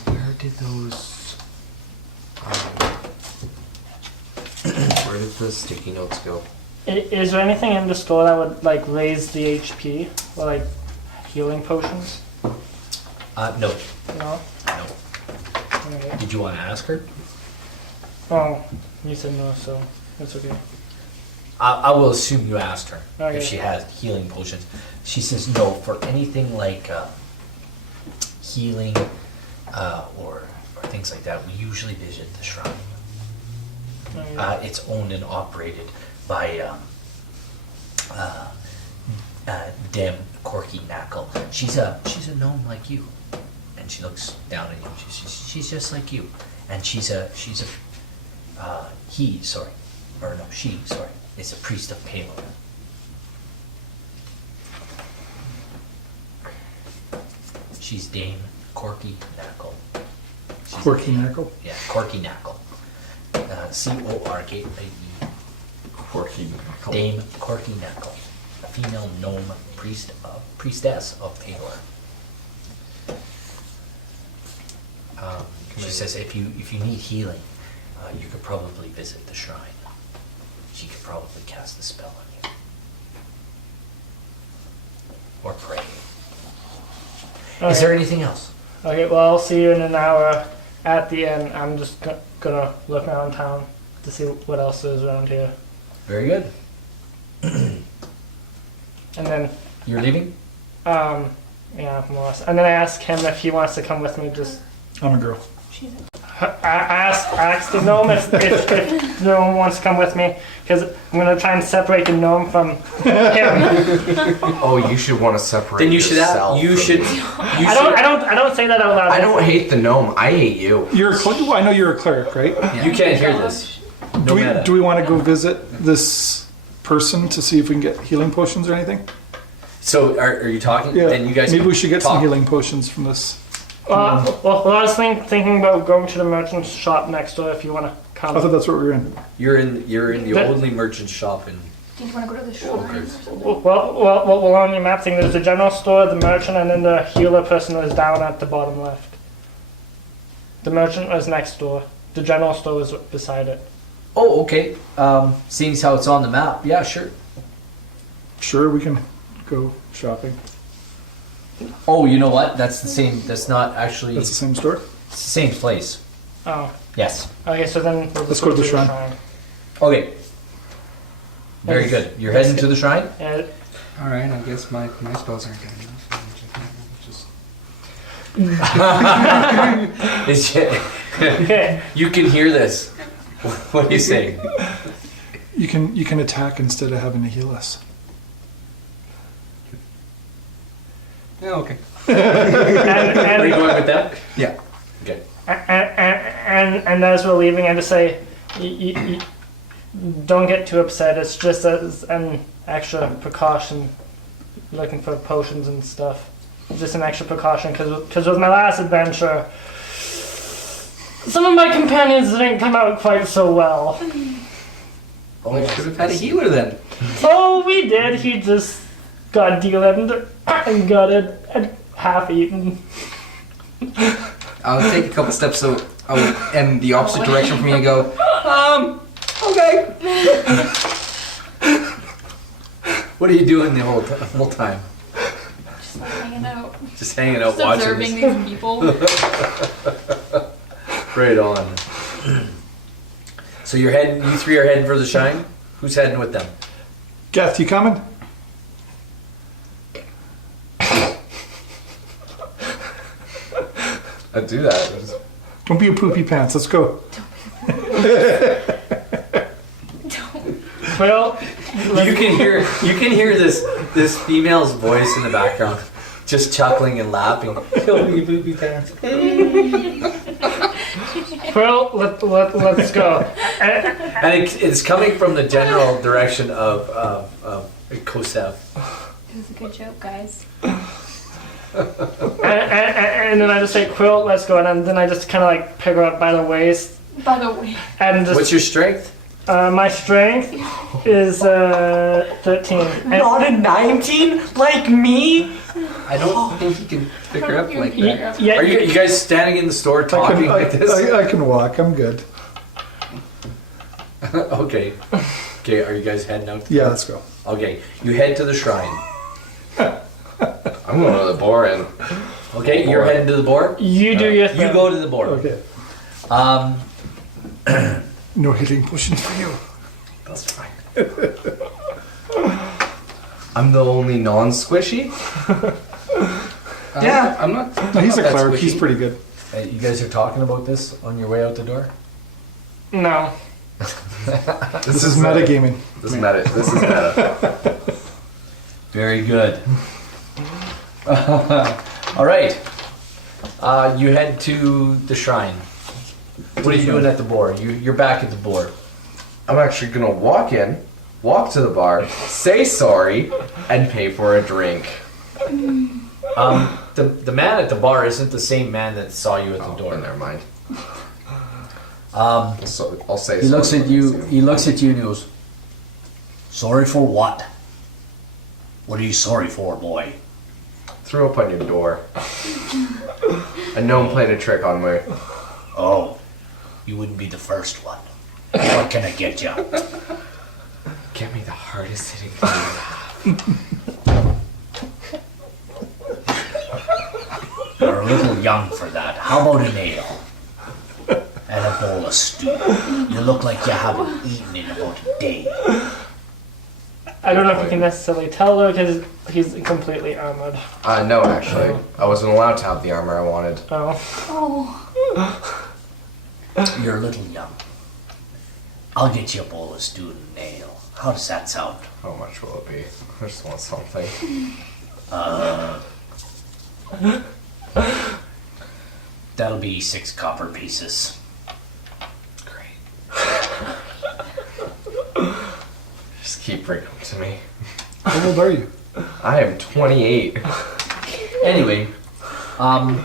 Where did those... where did the sticky notes go? Is there anything in the store that would like raise the HP or like healing potions? no, No. no. Okay. Did you want to ask her? Oh, you said no, so that's okay. I will assume you asked her Okay. if she has healing potions. She says no. For anything like healing or things like that, we usually visit the shrine. Okay. It's owned and operated by Dem Corky Knackle. She's a gnome like you, and she looks down at you. She's just like you, and she is a priest of paly. She's Dame Corky Knackle. She's Quirky Knackle. Yeah, Corky Knackle. Corkae. Quirky. Dame Corky Knackle, a female gnome priestess of Taylor. She says if you need healing, you could probably visit the shrine. She could probably cast a spell on you. Or pray. Is there anything else? Okay, well, I'll see you in an hour. At the end, I'm just gonna look around town to see what else is around here. Very good. And then, You're leaving? yeah, more or less. And then I ask him if he wants to come with me. Just I'm a girl. I asked the gnome if the gnome wants to come with me, because I'm gonna try and separate the gnome from him. Oh, you should want to separate Then you should yourself from me. I don't say that out loud. I don't hate the gnome. I hate you. You're a cleric? Well, I know you're a cleric, right? You can't hear this. No matter. Do we want to go visit this person to see if we can get healing potions or anything? So are you talking? Yeah. Then you guys Maybe we should get talk. some healing potions from this. Well, I was thinking about going to the merchant's shop next door if you want to come. I thought that's what we were in. You're in the That- only merchant shop in. Did you want to go to the shrine or something? Well, on your map thing, there's the general store, the merchant, and then the healer person is down at the bottom left. The merchant was next door. The general store was beside it. Oh, okay. Seeing as how it's on the map, yeah, sure. Sure, we can go shopping. Oh, you know what? That's the same. That's not actually. That's the same store? It's the same place. Oh, Yes. okay, so then we'll Let's go to the shrine. Okay. Very good. You're heading to the shrine. Yeah, Alright, I guess my spells aren't good enough. It's- okay. you can hear this. What are you saying? You can attack instead of having to heal us. Yeah, okay. Are you going with them? Yeah. Okay. And as we're leaving, I just say, you don't get too upset. It's just as an extra precaution, looking for potions and stuff. Just an extra precaution, because with my last adventure, some of my companions didn't come out quite so well. Oh, we should have had a healer then. Oh, we did. He just got delivered and got it half eaten. I'll take a couple steps so I'll in the opposite direction from you and go, okay. What are you doing the whole time? Just like hanging out. Just hanging out, Just watching observing this. these people. Right on. So you three are heading for the Shine? Who's heading with them? Geth, you coming? I'd do that. Don't be a poopy pants. Let's go. Well, You can hear this female's voice in the background, just chuckling and laughing. well, let's go. And it's coming from the general direction of Kosev. It was a good joke, guys. And then I just say, Quill, let's go. And then I just kind of like pick her up by the waist. By the way, And just, What's your strength? my strength is 13. Not a 19 like me? I don't think you can pick her up like that. Yeah, Are you guys standing in the store talking like this? I can walk. I'm good. Okay. Okay, are you guys heading out? Yeah, let's go. Okay, you head to the shrine. I'm going to the boar and Okay, you're heading to the board? you do your thing. You go to the board. Okay. Um, No hitting potions for you. that's fine. I'm the only non-squishy? Yeah, I'm not. No, he's a not that cleric. squishy. He's pretty good. you guys are talking about this on your way out the door? No. This is metagaming. This is meta. Very good. All right. You head to the shrine. What are you doing at the board? You're back at the board. I'm actually gonna walk in, walk to the bar, say sorry, and pay for a drink. The man at the bar isn't the same man that saw you at the door. Never mind. Um, So I'll say He looks sorry at when I you. see him. He looks at you and he goes, "Sorry for what? What are you sorry for, boy?" Threw up on your door. A gnome played a trick on me. Oh, you wouldn't be the first one. What can I get you? Get me the hardest hitting thing. You're a little young for that. How about an ale? And a bowl of stew. You look like you haven't eaten in about a day. I don't know if you can necessarily tell though, because he's completely armored. No, actually. I wasn't allowed to have the armor I wanted. Oh. oh, You're a little young. I'll get you a bowl of stew and an ale. How does that sound? How much will it be? I just want something. That'll be 6 copper pieces. Just keep bringing them to me. How old are you? I am 28. anyway, And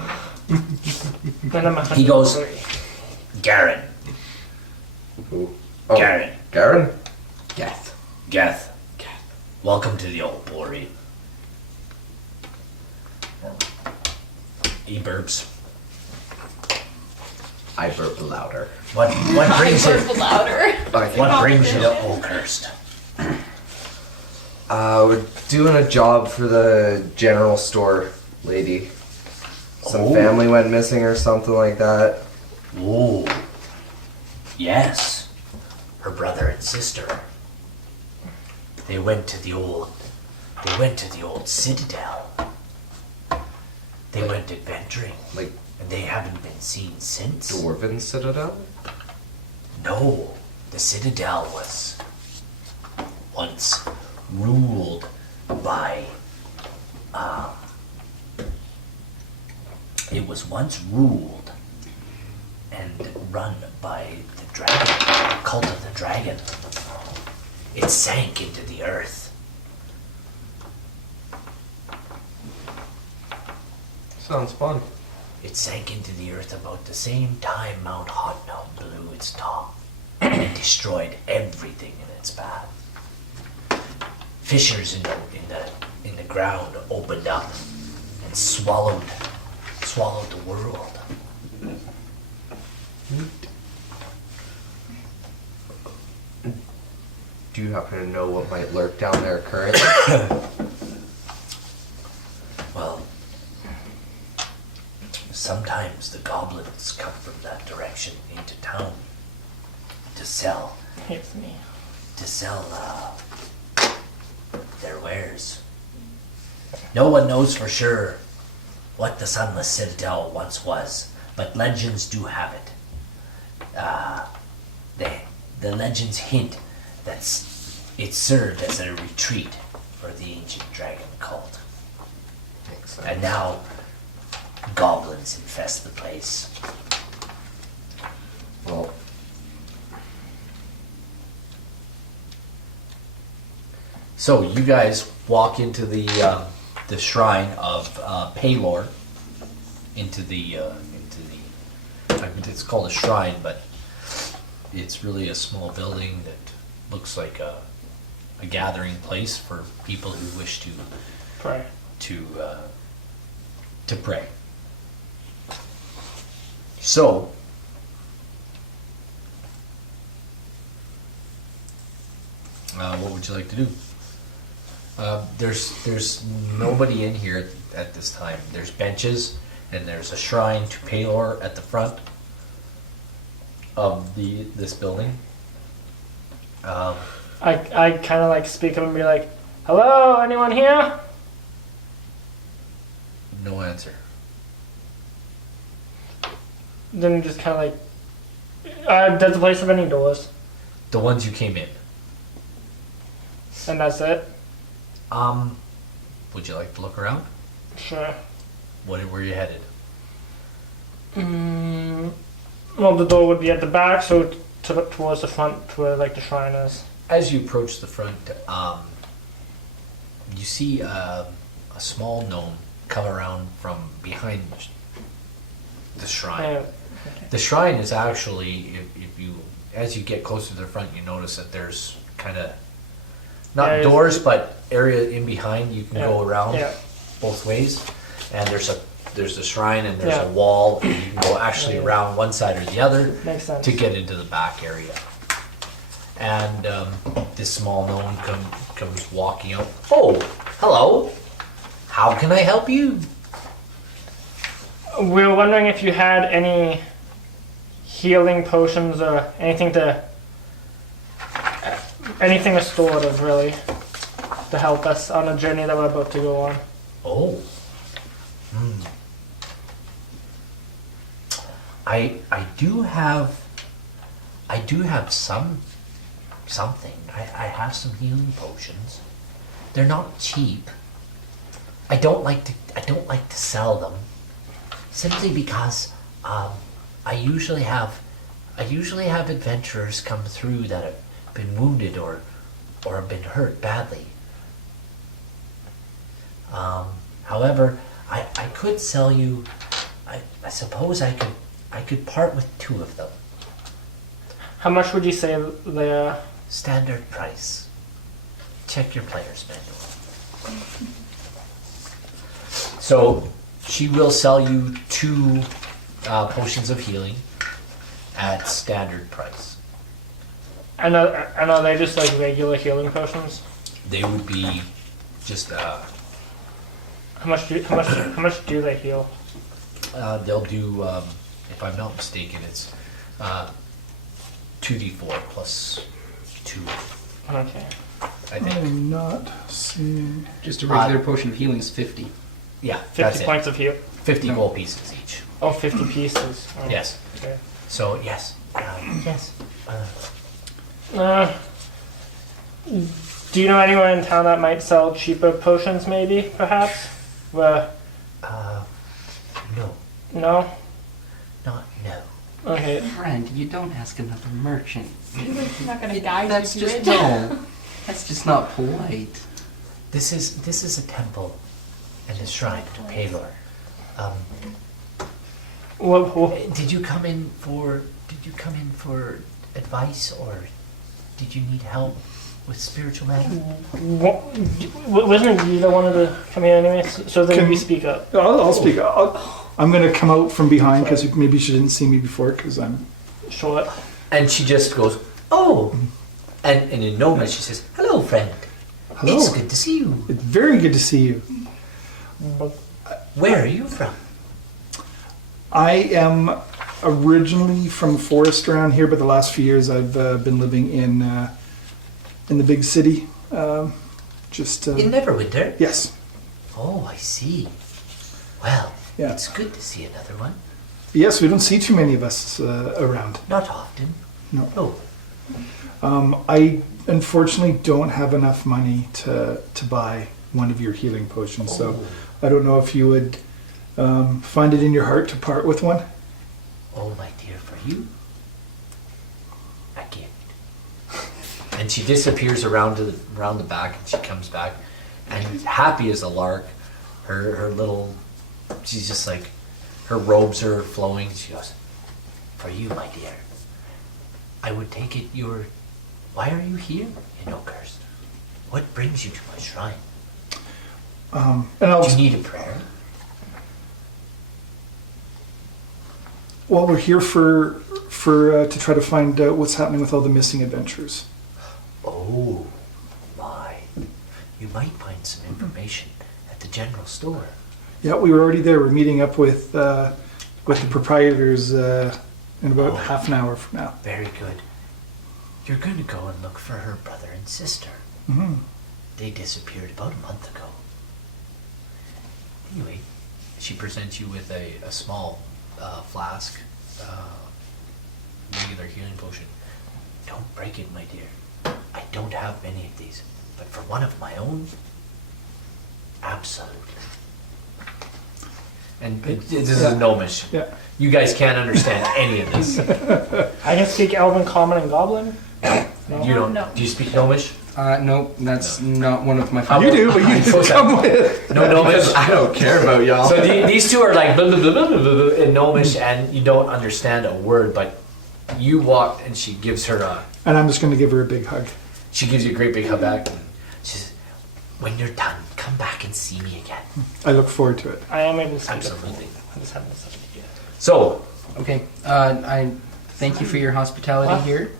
I'm He goes- 103. Garen. Who? Oh, Garen. Garen? Geth. Geth. Welcome to the old bory. He burps. I burp louder. What brings I you? burp louder. What brings you to Oakhurst? We're doing a job for the general store lady. Some Oh. family went missing or something like that. Oh, yes. Her brother and sister. They went to the old Citadel. They went adventuring, Like and they haven't been seen since. Dwarven Citadel? No, the Citadel was once ruled by, it was once ruled and run by the dragon, cult of the dragon. It sank into the earth. Sounds fun. It sank into the earth about the same time Mount Hotmelt blew its top and destroyed everything in its path. Fissures in the ground opened up and swallowed the world. Do you happen to know what might lurk down there currently? Well, sometimes the goblins come from that direction into town to sell It's me. their wares. No one knows for sure what the Sunless Citadel once was, but legends do have it. The legends hint that it served as a retreat for the ancient dragon cult. Makes sense. And now goblins infest the place. Well, So you guys walk into the shrine of Paylor, into the I mean, it's called a shrine, but it's really a small building that looks like a gathering place for people who wish to Pray. to pray. So, what would you like to do? There's nobody in here at this time. There's benches, and there's a shrine to Paylor at the front of this building. I kind of like speak up and be like, "Hello, anyone here?" No answer. Then just kind of like, does the place have any doors? The ones you came in. And that's it? Would you like to look around? Sure. Where are you headed? Well, the door would be at the back, so towards the front, to where like the shrine is. As you approach the front, you see a small gnome come around from behind the shrine. Yeah. The shrine is actually, if you, as you get closer to the front, you notice that there's kind of not Yeah, doors, but area in behind you can Yeah. go around Yeah. both ways. And there's the shrine, and there's Yeah. a wall, and you can go actually Yeah. around one side or the other Makes sense. to get into the back area. And this small gnome comes walking out. Oh, hello. How can I help you? We were wondering if you had any healing potions or anything restorative, really, to help us on a journey that we're about to go on. Oh. I do have something. I have some healing potions. They're not cheap. I don't like to sell them simply because I usually have adventurers come through that have been wounded or have been hurt badly. However, I could sell you. I suppose I could part with 2 of them. How much would you say they are? Standard price. Check your player's manual. So she will sell you 2 potions of healing at standard price. And are they just like regular healing potions? They would be just How much do they heal? they'll do, if I'm not mistaken, it's 2d4 plus 2, Okay. I think. I'm not seeing. Just a regular potion of healing is 50. Yeah, that's 50 it. points of heal. 50 No. gold pieces each. Oh, 50 pieces. Oh, Yes. Okay. So yes, yes. Do you know anyone in town that might sell cheaper potions, maybe, perhaps? No, No? no. Okay. Friend, you don't ask another merchant. He's not gonna die. That's if you do just it. no. That's just not polite. This is a temple and a shrine to Palor. Did you come in for advice, or did you need help with spiritual matters? Wasn't you the one to come here anyway? So then Can- you speak up. I'll speak. I'm going to come out from behind because maybe she didn't see me before because I'm. Short. And she just goes, oh, and in Gnomish she says, hello, friend. Hello. It's good to see you. It's very good to see you. Where are you from? I am originally from Forest around here, but the last few years I've been living in the big city. In Neverwinter? Yes. Oh, I see. Well, Yeah. it's good to see another one. Yes, we don't see too many of us around. Not often. No. Oh, I unfortunately don't have enough money to buy one of your healing potions, so I don't know if you would find it in your heart to part with one. oh, my dear, for you, a gift. And she disappears around the back, and she comes back, and happy as a lark. Her little, she's just like, her robes are flowing. She goes, for you, my dear. I would take it why are you here in Oakhurst? What brings you to my shrine? And I'll Do you need a prayer? Well, we're here for to try to find out what's happening with all the missing adventurers. Oh, my. You might find some information at the general store. Yeah, we were already there. We're meeting up with the proprietors in about half an hour from now. Very good. You're going to go and look for her brother and sister. Mm-hmm. They disappeared about a month ago. Anyway, she presents you with a small flask, regular healing potion. Don't break it, my dear. I don't have many of these, but for one of my own, absolutely. And this is Gnomish. Yeah. You guys can't understand any of this. I can speak Elven, Common, and Goblin. You don't. No. Do you speak Gnomish? Nope, that's not one of my You do, but you Suppose come with. No Gnomish. I don't care about y'all. So these two are like blah, blah, blah, blah, blah, blah, in Gnomish, and you don't understand a word, but you walk and she gives her And I'm just going to give her a big hug. she gives you a great big hug back, and she says, when you're done, come back and see me again. I look forward to it. I am able to speak Absolutely. I just haven't decided yet. So, Okay, I thank you for your hospitality here,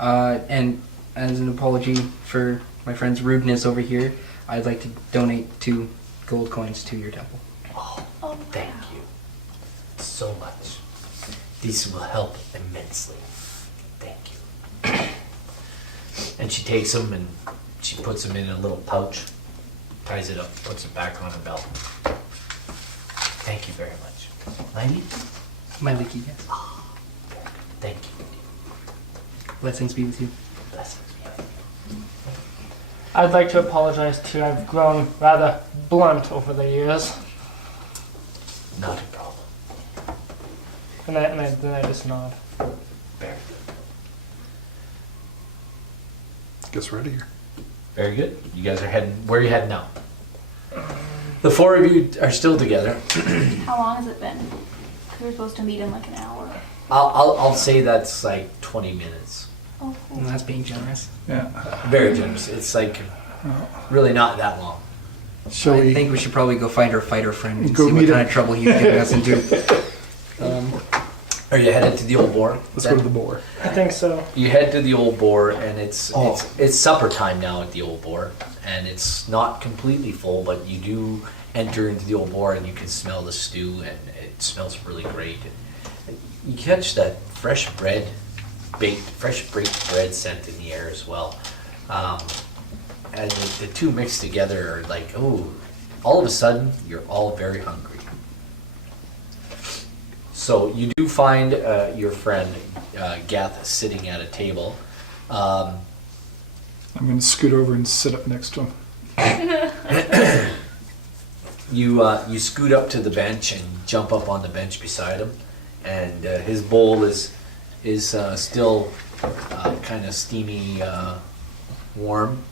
and as an apology for my friend's rudeness over here, I'd like to donate 2 gold coins to your temple. oh, Oh, thank wow. you so much. These will help immensely. Thank you. And she takes them and she puts them in a little pouch, ties it up, puts it back on her belt. Thank you very much. Lady? My Licky, yes. Thank you. Blessings be with you. Blessings be with you. I'd like to apologize too. I've grown rather blunt over the years. Not a problem. And then I just nod. Very good. Guess we're out of here. Very good. You guys are heading. Where are you heading now? The 4 of you are still together. How long has it been? 'Cause we were supposed to meet in like an hour. I'll say that's like 20 minutes. Oh, cool. And that's being generous. Yeah. Very generous. It's like really not that long. Shall I we? think we should probably go find our fighter friend and Go see what meet kind him. of trouble he's getting us into. Are you headed to the old boar? Let's go to the boar. I think so. You head to the old boar, and it's supper time now at the old boar, and it's not completely full, but you do enter into the old boar, and you can smell the stew, and it smells really great. And you catch that fresh baked bread scent in the air as well, and the two mixed together are like, oh, all of a sudden you're all very hungry. So you do find your friend Geth sitting at a table. I'm going to scoot over and sit up next to him. You scoot up to the bench and jump up on the bench beside him, and his bowl is still kind of steamy, warm.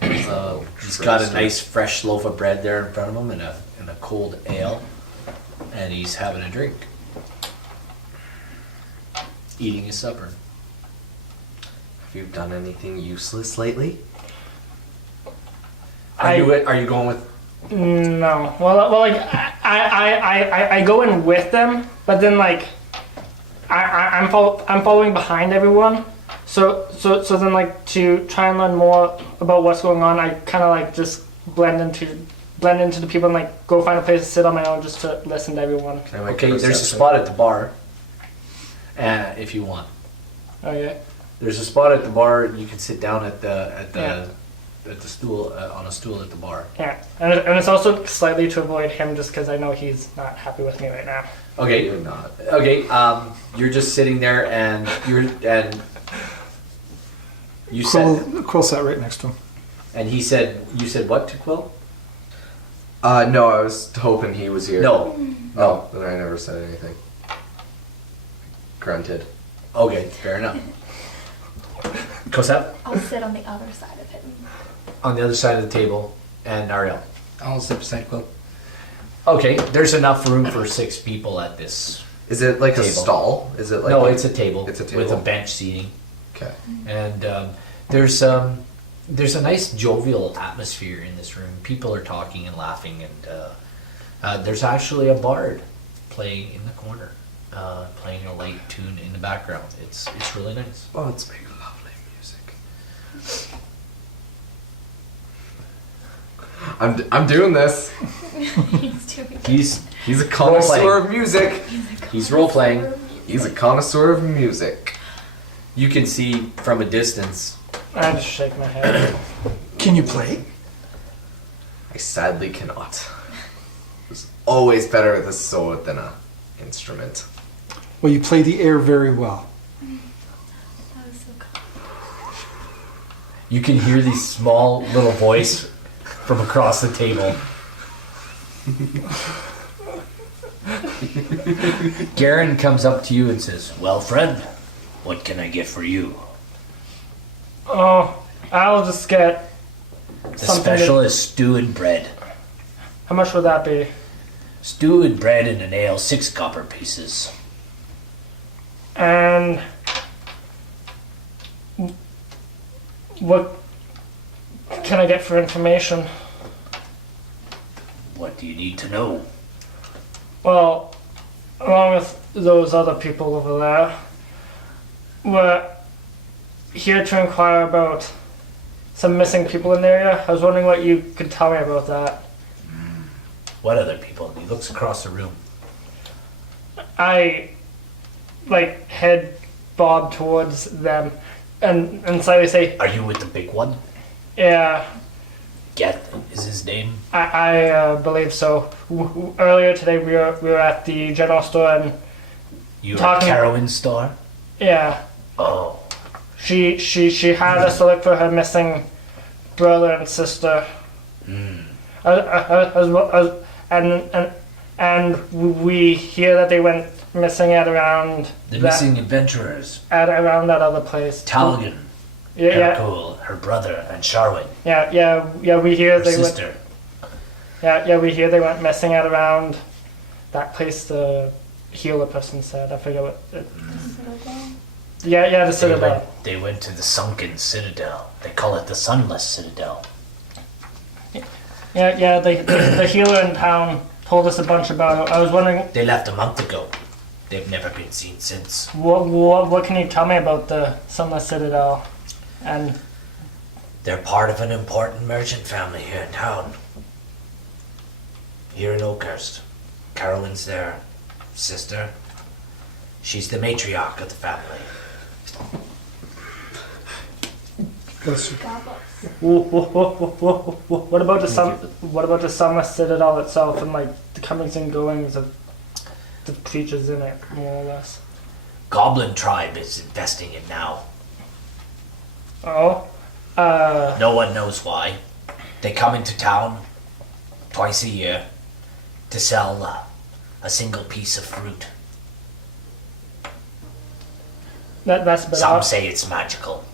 He's got a nice fresh loaf of bread there in front of him and a cold ale, and he's having a drink, eating his supper. Have you done anything useless lately? Are you going with? No. Well, like I go in with them, but then like I'm following behind everyone. So then like to try and learn more about what's going on, I kind of like just blend into the people and like go find a place to sit on my own just to listen to everyone. Can I make Okay, there's a perception? spot at the bar, if you want. Okay. There's a spot at the bar. You can sit down at the stool on a stool at the bar. Yeah, and it's also slightly to avoid him just because I know he's not happy with me right now. Okay, You're not. okay. You're just sitting there, and you said, Quill sat right next to him. and he said, you said what to Quill? No, I was hoping he was here. No. Oh, then I never said anything. Grunted. Okay, fair enough. Kosap I'll sit on the other side of him. on the other side of the table, and Ariel. I'll sit beside Quill. Okay, there's enough room for 6 people at this. Is it like a Table. stall? Is it like No, it's a table. It's a with a table. bench seating. Okay. And there's a nice jovial atmosphere in this room. People are talking and laughing, and there's actually a bard playing in the corner, playing a light tune in the background. It's really nice. Oh, it's making lovely music. I'm doing this. He's doing it. He's a connoisseur Role-playing. of music. He's role playing. He's a connoisseur of music. You can see from a distance. I just shake my head. Can you play? I sadly cannot. It's always better with a sword than a instrument. Well, you play the air very well. That was so cool. You can hear the small little voice from across the table. Garen comes up to you and says, Well, friend, what can I get for you? Oh, I'll just get The something. special is stew and bread. How much would that be? Stew and bread and an ale, 6 copper pieces. And what can I get for information? What do you need to know? Well, along with those other people over there, we're here to inquire about some missing people in the area. I was wondering what you could tell me about that. What other people? He looks across the room. I like head bob towards them and slightly say, Are you with the big one? yeah, Geth is his name. I believe so. Earlier today we were at the general store and You are Talking- Carowin's store? yeah, Oh, she had us to look for her missing brother and sister. And we hear that they went missing at around the that, missing adventurers. at around that other place. Talgan, Yeah, Hercule, her brother, and Sharwin, yeah. We hear her they went. sister. Yeah. We hear they went missing at around that place. The healer person said. I forget what. Yeah, the Citadel. They went to the sunken citadel. They call it the Sunless Citadel. Yeah. The healer in town told us a bunch about it. I was wondering They left a month ago. They've never been seen since. what can you tell me about the Sunless Citadel? And They're part of an important merchant family here in town. Here in Oakhurst. Carolyn's their sister. She's the matriarch of the family. what about the Sunless Citadel itself and like the comings and goings of? the creatures in it, more or less. Goblin tribe is infesting it now. Oh, No one knows why. They come into town twice a year to sell a single piece of fruit. that's a bit Some odd. say it's magical.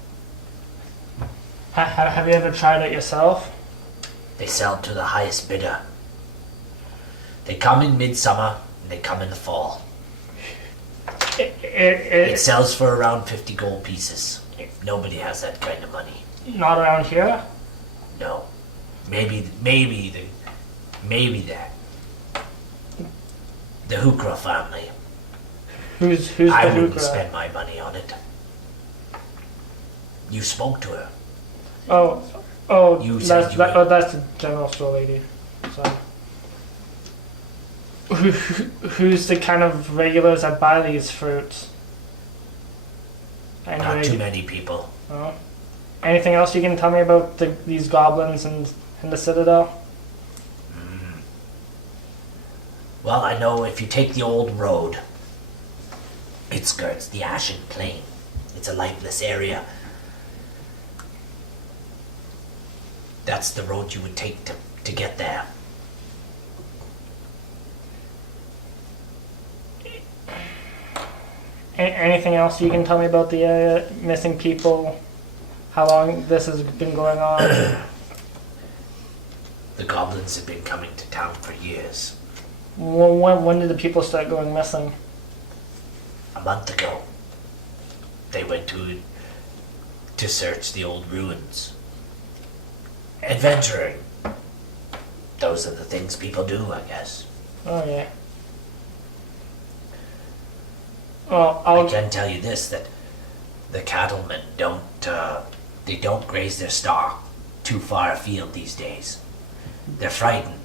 Have you ever tried it yourself? They sell to the highest bidder. They come in midsummer and they come in the fall. It It's sells for around 50 gold pieces. Nobody has that kind of money. not around here. No. Maybe that. The Hookra family. Who's the I wouldn't Hookra? spend my money on it. You spoke to her. Oh, You said that's you were- that's the general store lady. Sorry. Who's the kind of regulars that buy these fruits? Not too many people. Oh. Anything else you can tell me about these goblins and the Citadel? Well, I know if you take the old road, it skirts the Ashen Plain. It's a lightless area. That's the road you would take to get there. Anything else you can tell me about the area? Missing people? How long this has been going on? The goblins have been coming to town for years. When did the people start going missing? A month ago, they went to search the old ruins. Adventuring. Those are the things people do, I guess. Oh yeah. Well, I can tell you this, that the cattlemen don't graze their stock too far afield these days. They're frightened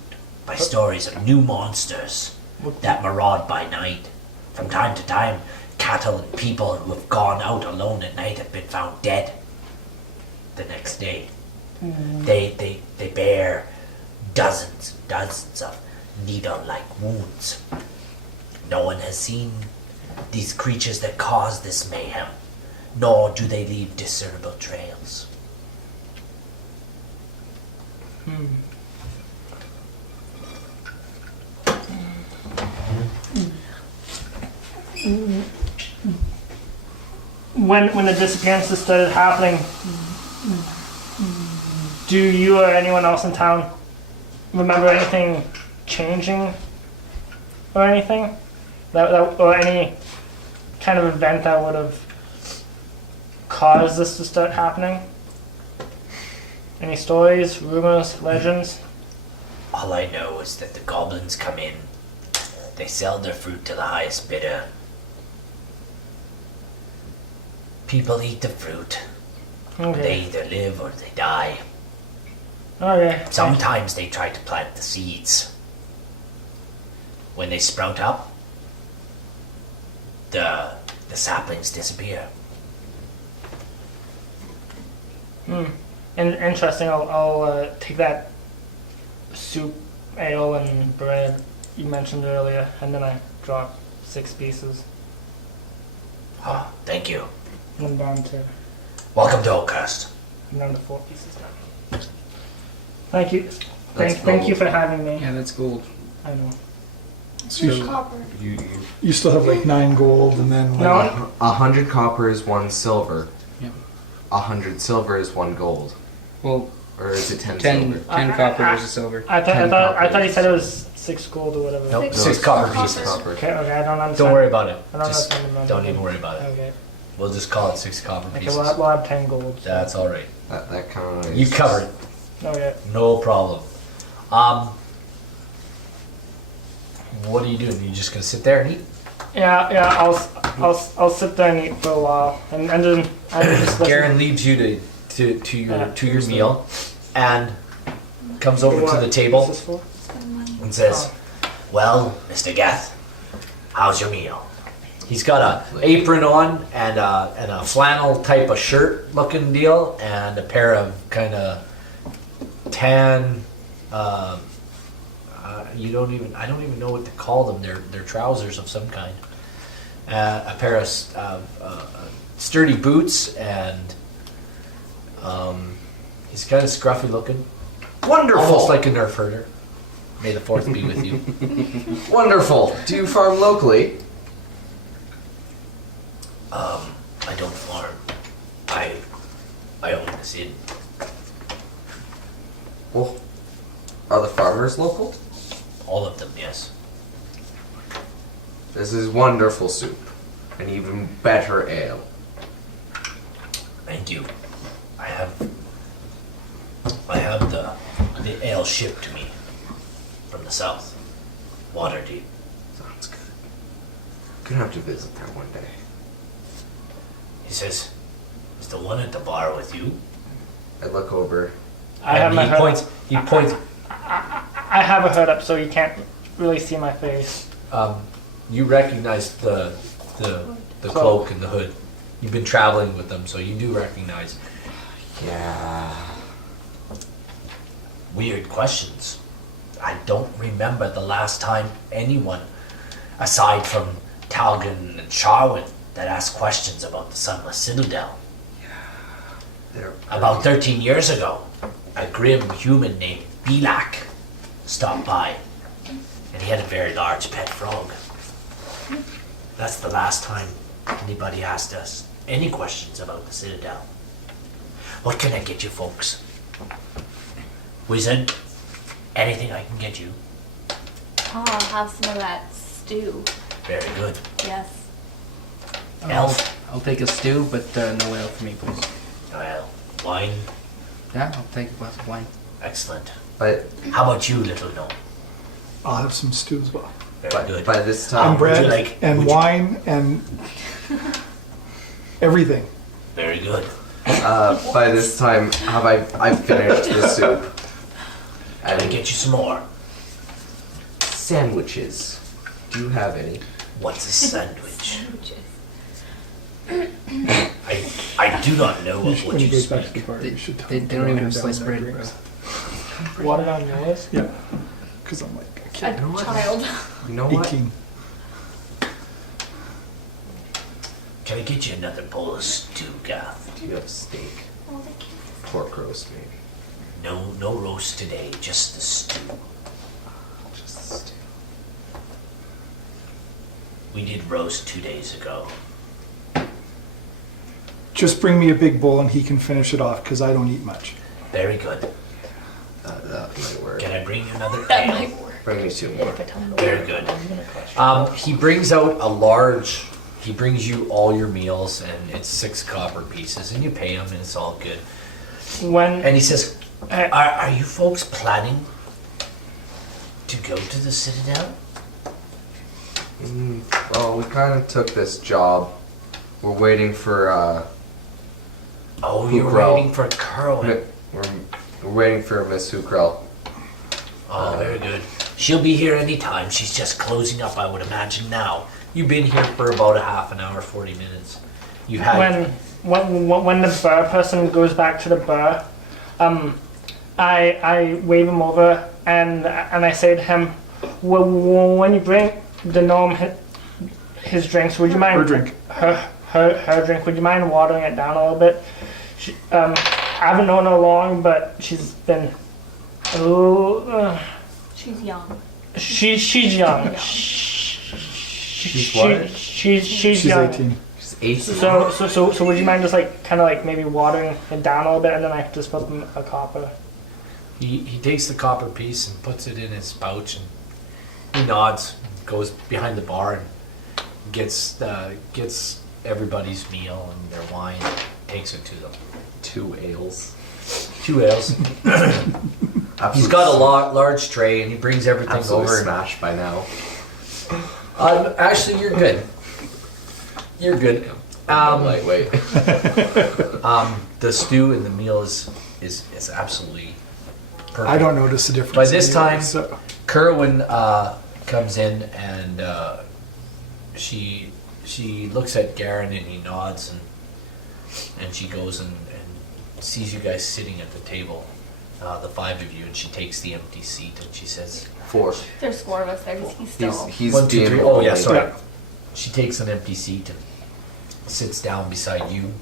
by stories of new monsters that maraud by night. From time to time, cattle and people who have gone out alone at night have been found dead the next day. They bear dozens of needle-like wounds. No one has seen these creatures that cause this mayhem, nor do they leave discernible trails. when the disappearances started happening, do you or anyone else in town remember anything changing or anything? That or any kind of event that would have caused this to start happening? Any stories, rumors, legends? All I know is that the goblins come in, they sell their fruit to the highest bidder. People eat the fruit. They Okay. either live or they die. Okay. Sometimes they try to plant the seeds. When they sprout up, the saplings disappear. And interesting. I'll take that soup, ale, and bread you mentioned earlier, and then I drop 6 pieces, Oh, thank you. and I'm down to Welcome to Oakhurst. 4 pieces now. Thank you. That's Thank you gold. for having me. Yeah, that's gold. I know. So you, Copper. you still have like 9 gold and then like, No. 100 copper is 1 silver. Yep. 100 silver is 1 gold. Well, Or is it 10 10, silver? 10 copper is a silver. I thought 10 you said it was 6 gold or whatever. Nope, Six 6 it's copper copper. pieces. Copper. Okay, I don't understand. Don't worry about it. I don't Just understand the money. don't even worry about it. Okay. We'll just call it 6 copper Okay, pieces. we'll have 10 gold. So. That's all right. That kind of You covered it. Okay. No problem. What are you doing? You just gonna sit there and eat? Yeah. I'll sit there and eat for a while, and then I just listen. Garen leads you to your meal, and comes over to What the table is this for? Spend money. And says, well, Mr. Geth, how's your meal? He's got a apron on and a flannel type of shirt looking deal, and a pair of kind of tan You don't even. I don't even know what to call them. They're trousers of some kind. A pair of sturdy boots, and he's kind of scruffy looking. Wonderful. Almost like a nerf herder. May the fourth be with you. Wonderful. Do you farm locally? I don't farm. I own this inn. Well, are the farmers local? All of them, yes. This is wonderful soup. And even better ale. Thank you. I have the ale shipped to me from the south. Waterdeep. Sounds good. Gonna have to visit there one day. He says, is the one at the bar with you? I look over. I have And my he hood. points. He points. I have a hood up, so you can't really see my face. You recognize the cloak and the hood. You've been traveling with them, so you do recognize. Yeah. Weird questions. I don't remember the last time anyone, aside from Talgan and Charwin, that asked questions about the Sunless Citadel. They're About 13 years ago, a grim human named Belak stopped by, and he had a very large pet frog. That's the last time anybody asked us any questions about the Citadel. What can I get you folks? Wizard, anything I can get you? Oh, I'll have some of that stew. Very good. Yes. Elf? I'll take a stew, but no ale for me, please. Well, wine? Yeah, I'll take a glass of wine. Excellent. But How about you, little gnome? I'll have some stew as well. Very good. by this And time, bread like- and would you- wine and everything. Very good. by this time, I've finished the soup. Can I get you some more? Sandwiches. Do you have any? What's a sandwich? I do not know of what When he you goes back to speak. the bar, you should tell They him to don't even write have down sliced their bread, bro. drinks. Water on yours? Yeah. Because I'm like a A kid. know what? child. You know what? 18. Can I get you another bowl of stew, Gaff? Do you have steak? Oh, they can't. Pork roast, maybe. No roast today, just the stew. Just stew. We did roast 2 days ago. Just bring me a big bowl and he can finish it off because I don't eat much. Very good. That might work. Can I bring you another That ale? might work. Bring me two more. Very good. He brings out a large. He brings you all your meals, and it's 6 copper pieces, and you pay him, and it's all good. When And he says, Are you folks planning to go to the Citadel? Well, we kind of took this job. We're waiting for, Oh, you're Hukrell. waiting for Kerwin. we're waiting for Miss Hukrell. Oh, very good. She'll be here anytime. She's just closing up, I would imagine now. you've been here for about a half an hour, 40 minutes. You had when the bar person goes back to the bar, I wave him over and I say to him, when you bring the gnome his drinks, would you mind Her drink. her drink? Would you mind watering it down a little bit? She, I haven't known her long, but she's been. She's young. She's young. She's what? She's young. 18. She's 18. So would you mind just like kind of like maybe watering it down a little bit, and then I just put them a copper. He takes the copper piece and puts it in his pouch, and he nods, and goes behind the bar and gets everybody's meal and their wine, takes it to them. 2 ales. 2 ales. He's got a large tray, and he brings everything Absolutely over. smashed by now. Actually, you're good. You're good. Lightweight. The stew and the meal is absolutely perfect. I don't notice the difference. By this anyway, time, so. Kerwin comes in and she looks at Garen and he nods and she goes and sees you guys sitting at the table the 5 of you, and she takes the empty seat and she says, 4. There's 4 of us there. He's still. He's 1, 2, being 3. Oh yeah, bullied. sorry. She takes an empty seat and sits down beside you,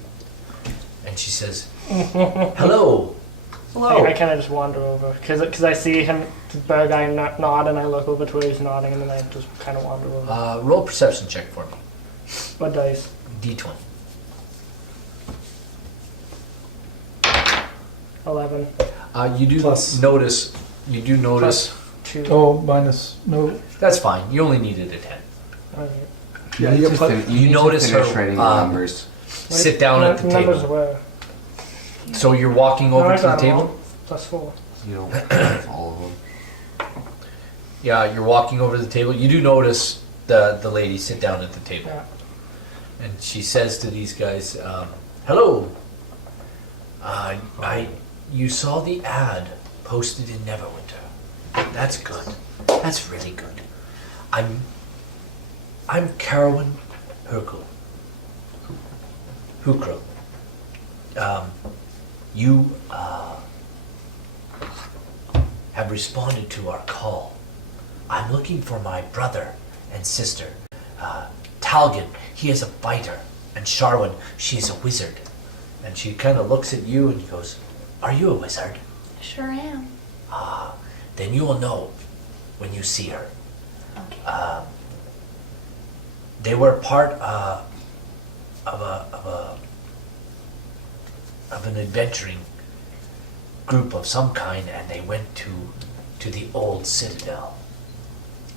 and she says, "Hello." I kind of just wander over because I see him, the bear guy nod, and I look over to where he's nodding, and then I just kind of wander over. Roll a perception check for me. What dice? D20. 11. You do Plus. notice. You do notice. 2. Oh, minus no. That's fine. You only needed a 10. Alright. Yeah, you get You need to notice finish her, writing the numbers. Sit down at the Numbers table. where? So you're walking over to the table? Plus 4. You don't have all of them. Yeah, you're walking over to the table. You do notice the lady sit down at the table. Yeah. And she says to these guys, "Hello. You saw the ad posted in Neverwinter. That's good. That's really good. I'm Carowin Hukro. You have responded to our call. I'm looking for my brother and sister. Talgan, he is a fighter, and Sharwin, she is a wizard." And she kind of looks at you and goes, "Are you a wizard? Sure am. Then you will know when you see her." Okay. They were part of an adventuring group of some kind, and they went to the old citadel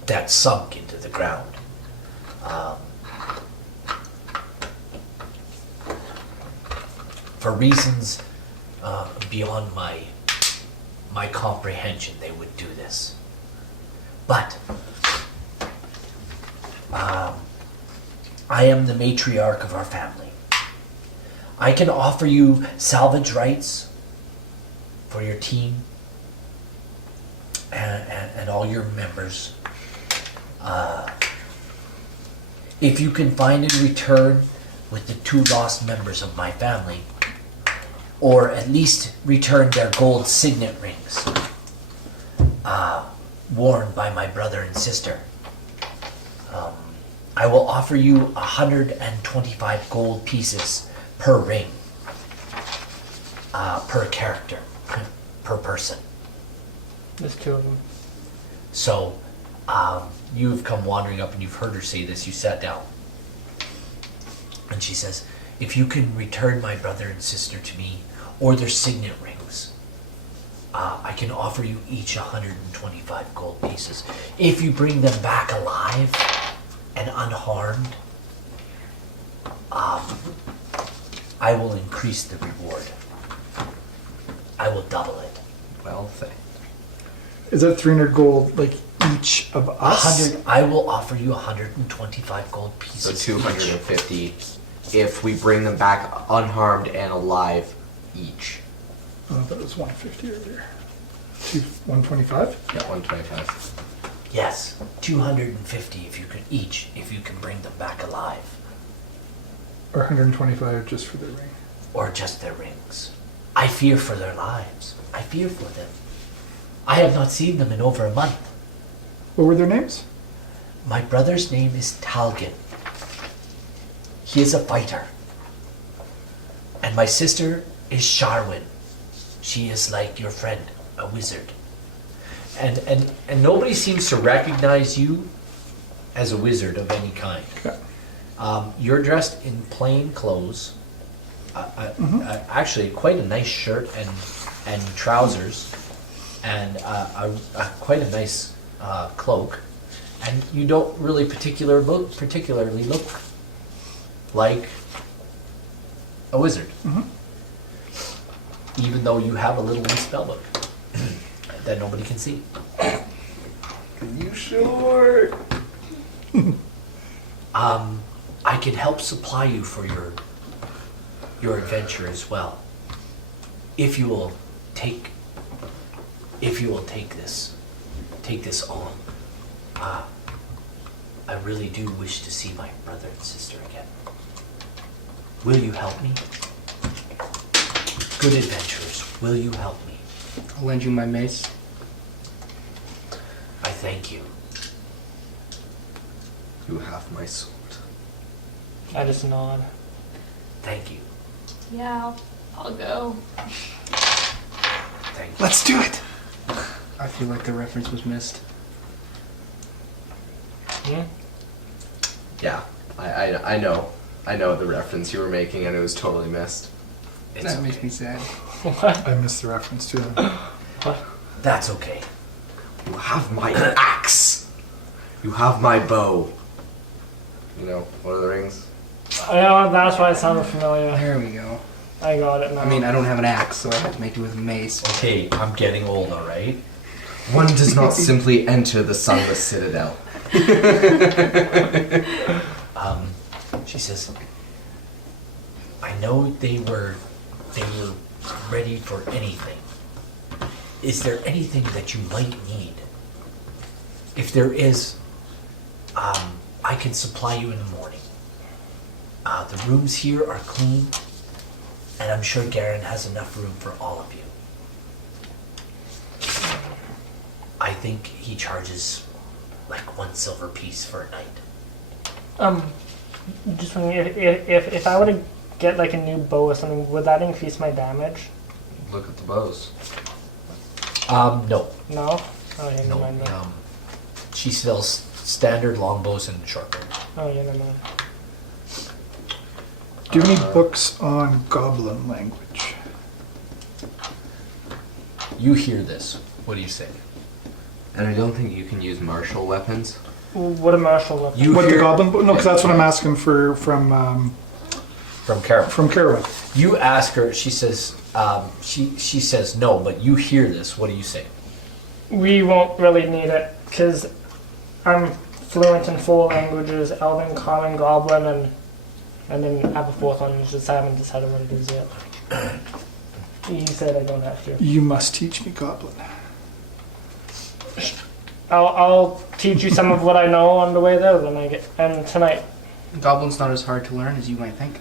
that sunk into the ground. For reasons beyond my comprehension, they would do this. But I am the matriarch of our family. I can offer you salvage rights for your team and all your members. If you can find and return with the 2 lost members of my family, or at least return their gold signet rings, worn by my brother and sister, I will offer you 125 gold pieces per ring, per character, per person. There's 2 of them. So, you've come wandering up and you've heard her say this. You sat down. And she says, "If you can return my brother and sister to me, or their signet rings, I can offer you each 125 gold pieces. If you bring them back alive and unharmed, I will increase the reward. I will double it. Well, Is that 300 gold, like each of us? I will offer you 125 gold pieces. so each. 250 if we bring them back unharmed and alive each. Oh, that was 150 earlier. 125? Yeah, 125. Yes, 250 if you can bring them back alive, Or 125 just for the ring? or just their rings. I fear for their lives. I fear for them. I have not seen them in over a month. What were their names? My brother's name is Talgan. He is a fighter. And my sister is Sharwin. She is like your friend, a wizard. And nobody seems to recognize you as a wizard of any kind. Okay. You're dressed in plain clothes. Actually, quite a nice shirt and trousers, and quite a nice cloak. And you don't really particularly look like a wizard, even though you have a little wee spellbook that nobody can see. You sure? I can help supply you for your adventure as well, if you will take this on. I really do wish to see my brother and sister again. Will you help me? Good adventurers, will you help me? I'll lend you my mace. I thank you. You have my sword. I just nod. Thank you. Yeah, I'll go. Thank you. Let's do it. I feel like the reference was missed. Hmm? Yeah, I know. I know the reference you were making, and it was totally missed. It's That okay. makes me sad. I missed the reference to them. That's okay. You have my axe. You have my bow. You know, Lord of the Rings. I know, that's why it sounded familiar. There we go. I got it now. I mean, I don't have an axe, so I have to make it with a mace. Okay, I'm getting old, alright? One does not simply enter the Sunless Citadel. She says, I know they were ready for anything. Is there anything that you might need? If there is, I can supply you in the morning. The rooms here are clean, and I'm sure Garen has enough room for all of you. I think he charges like 1 silver piece for a night. Just wondering if I were to get like a new bow or something, would that increase my damage? Look at the bows. No. No? Oh, yeah, never No. mind that. She sells standard longbows and short bows. Oh, yeah, never mind. Do you have any books on goblin language? You hear this. What do you say? And I don't think you can use martial weapons. What a martial weapon. You What, the hear goblin book? No, because that's what I'm asking from from Carol. Carowin. You ask her. She says. She says no, but you hear this. What do you say? We won't really need it, because I'm fluent in 4 languages, Elven, Common, Goblin, and then I have a 4th one, just I haven't decided what it is yet. He said I don't have to. You must teach me goblin. I'll teach you some of what I know on the way there when I get, and tonight. Goblin's not as hard to learn as you might think.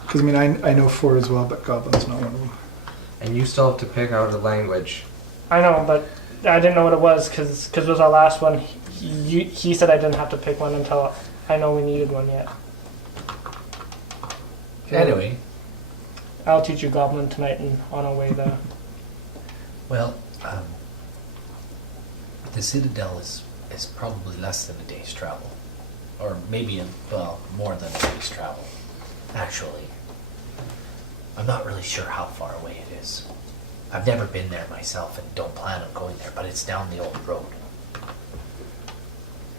Because I mean, I know 4 as well, but goblin's not one of them. And you still have to pick out a language. I know, but I didn't know what it was, because it was our last one. He said I didn't have to pick one until I know we needed one yet. Anyway, I'll teach you Goblin tonight and on our way there. Well, the Citadel is probably less than a day's travel. Or maybe, more than a day's travel. Actually, I'm not really sure how far away it is. I've never been there myself and don't plan on going there, but it's down the old road.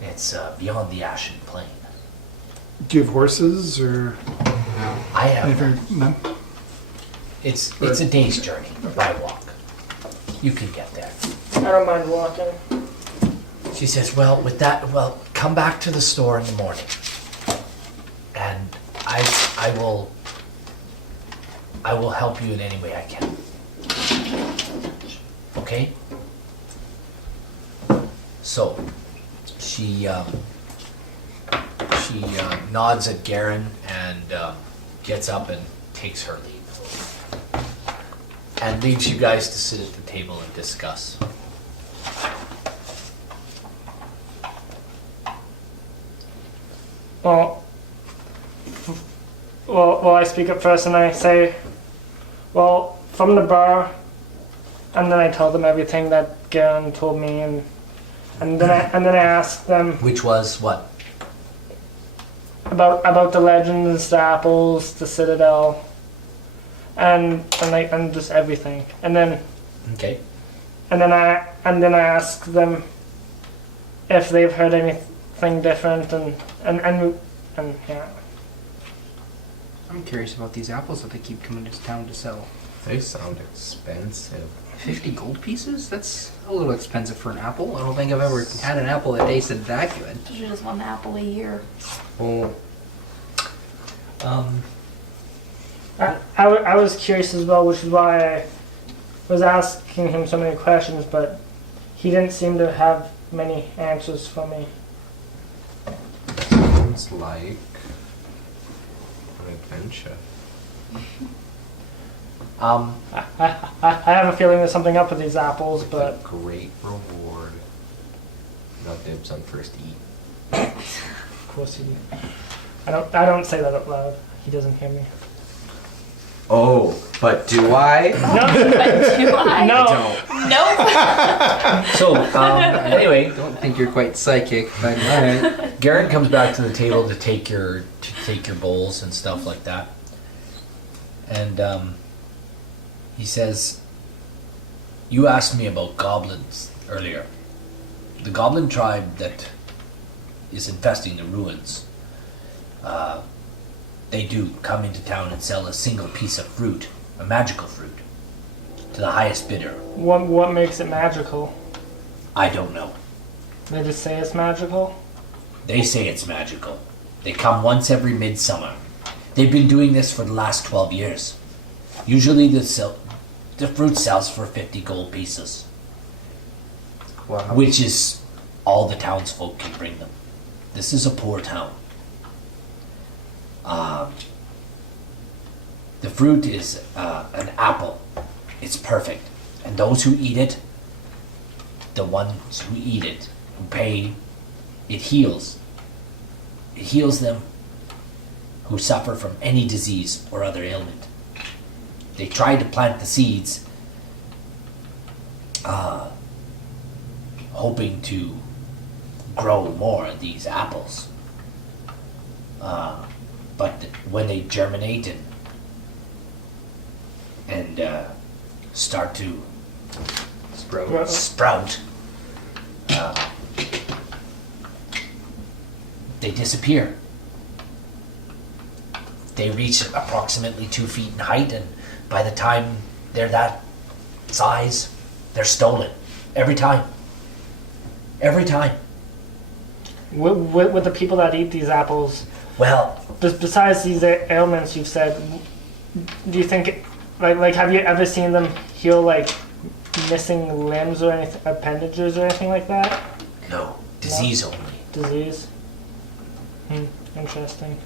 It's beyond the Ashen Plain. Do you have horses or I have anything? None? It's a day's journey by walk. You can get there. I don't mind walking. She says, well, with that, come back to the store in the morning. And I will help you in any way I can. Okay? So, she nods at Garen and gets up and takes her leave. And leaves you guys to sit at the table and discuss. Well, I speak up first and I say, well, from the bar, and then I tell them everything that Garen told me, and then I ask them Which was what? about the legends, the apples, the Citadel, and just everything, and then Okay. I ask them if they've heard anything different, and yeah. I'm curious about these apples that they keep coming to town to sell. They sound expensive. 50 gold pieces? That's a little expensive for an apple. I don't think I've ever had an apple that tasted that good. You just one apple a year. Well, I was curious as well, which is why I was asking him so many questions, but he didn't seem to have many answers for me. sounds like an adventure. I have a feeling there's something up with these apples, but Great reward. Got dibs on first eat. of course you do. I don't say that out loud. He doesn't hear me. Oh, but do I? Do I? No. Nope. So, anyway, Don't think you're quite psychic, but alright. Garen comes back to the table to take your bowls and stuff like that, and he says, "You asked me about goblins earlier. The goblin tribe that is infesting the ruins. They do come into town and sell a single piece of fruit, a magical fruit, to the highest bidder. What makes it magical? I don't know. They just say it's magical? They say it's magical. They come once every midsummer. They've been doing this for the last 12 years. Usually the fruit sells for 50 gold pieces, Wow. which is all the townsfolk can bring them. This is a poor town. The fruit is an apple. It's perfect. And those who eat it, the ones who eat it, who pay, it heals. It heals them who suffer from any disease or other ailment. They tried to plant the seeds, hoping to grow more of these apples. But when they germinate and start to sprout, they disappear. They reach approximately 2 feet in height, and by the time they're that size, they're stolen. Every time. Every time. With the people that eat these apples, Well, besides these ailments you've said, do you think, like have you ever seen them heal like missing limbs or anything, appendages or anything like that? no. Disease only. Disease? Interesting.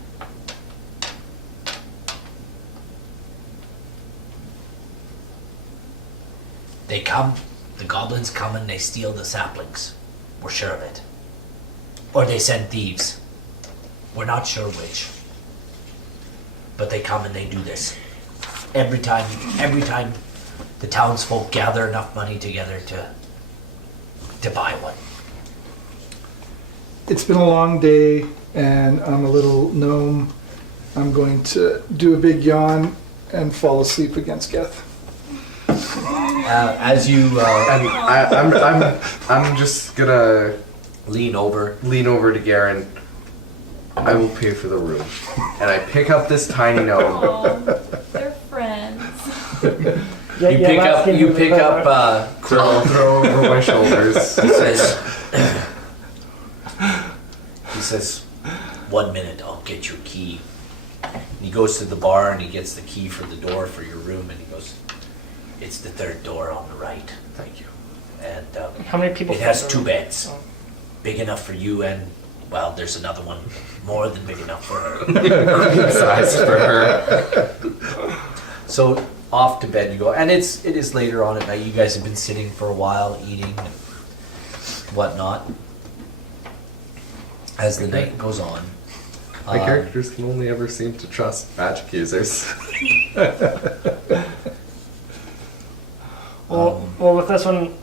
They come, the goblins come and they steal the saplings. We're sure of it. Or they send thieves. We're not sure which. But they come and they do this. Every time the townsfolk gather enough money together to buy one. It's been a long day, and I'm a little gnome. I'm going to do a big yawn and fall asleep against Geth. As you I'm just gonna lean over, lean over to Garen. I will pay for the room. And I pick up this tiny gnome. Oh, they're friends. you pick up Throw over my shoulders. He says, 1 minute, I'll get your key. And he goes to the bar and he gets the key for the door for your room, and he goes, it's the third door on the right. Thank you. And How many people? it has fit 2 there? beds. Oh. Big enough for you, and, well, there's another one more than big enough for her. Good size for her. So off to bed you go. And it is later on at night. You guys have been sitting for a while, eating and whatnot. As the night goes on. My characters can only ever seem to trust magic users. Well, with this one,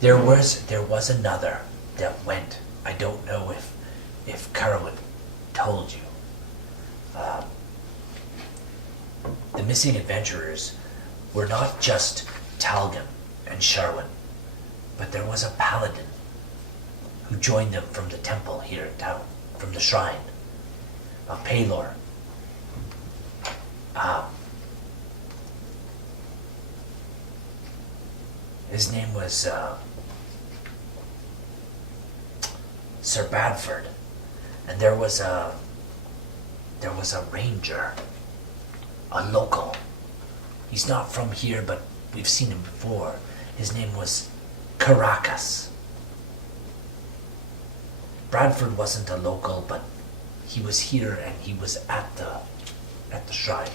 There was another that went. I don't know if Kerwin told you. The missing adventurers were not just Talgan and Sherwin, but there was a paladin who joined them from the temple here in town, from the shrine, a Palor. His name was Sir Badford, and there was a ranger, a local. He's not from here, but we've seen him before. His name was Caracas. Bradford wasn't a local, but he was here and he was at the shrine.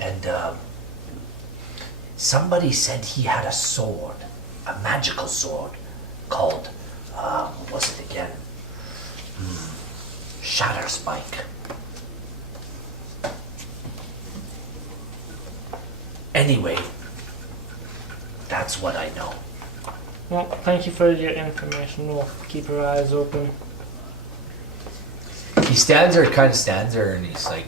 And somebody said he had a sword, a magical sword, called, what was it again? Shatter Spike. Anyway, that's what I know. Well, thank you for your information. We'll keep our eyes open. He stands there, kind of stands there, and he's like,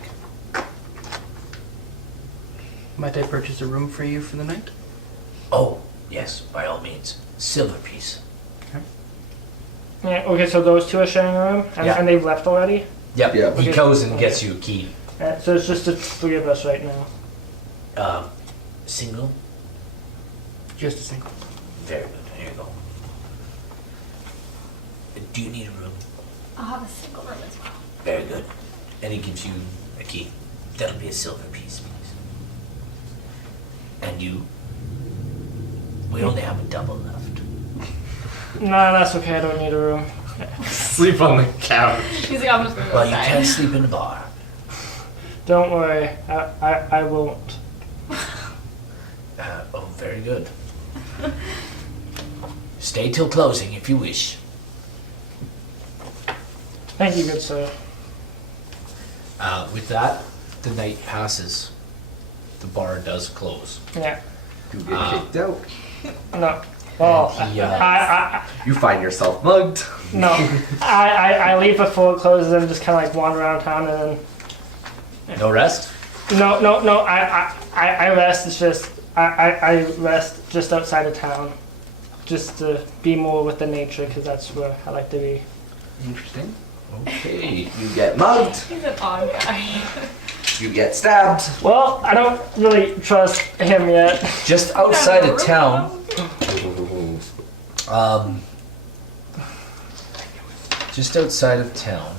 Might I purchase a room for you for the night? Oh, yes, by all means. Silver piece. Yeah, okay, so those two are sharing a room, and, Yeah. and they've left already? yep. Yeah. He goes and gets you a key. So it's just the three of us right now. Single? Just a single. Very good. Here you go. Do you need a room? I'll have a single room as well. Very good. And he gives you a key. That'll be a silver piece, please. And you? We only have a double left. Nah, that's okay. I don't need a room. Sleep on the couch. He's like, I'm just gonna go Well, you outside. can't sleep in the bar. Don't worry. I won't. Oh, very good. Stay till closing if you wish. Thank you, good sir. With that, the night passes. The bar does close. Yeah. You get kicked out. No. Well, He, You find yourself mugged. no. I leave before it closes and just kind of like wander around town and then. no rest? No. I rest. It's just I rest just outside of town, just to be more with the nature because that's where I like to be. Interesting. Okay. You get mugged. He's an odd guy. You get stabbed. Well, I don't really trust him yet. Just outside of town, just outside of town,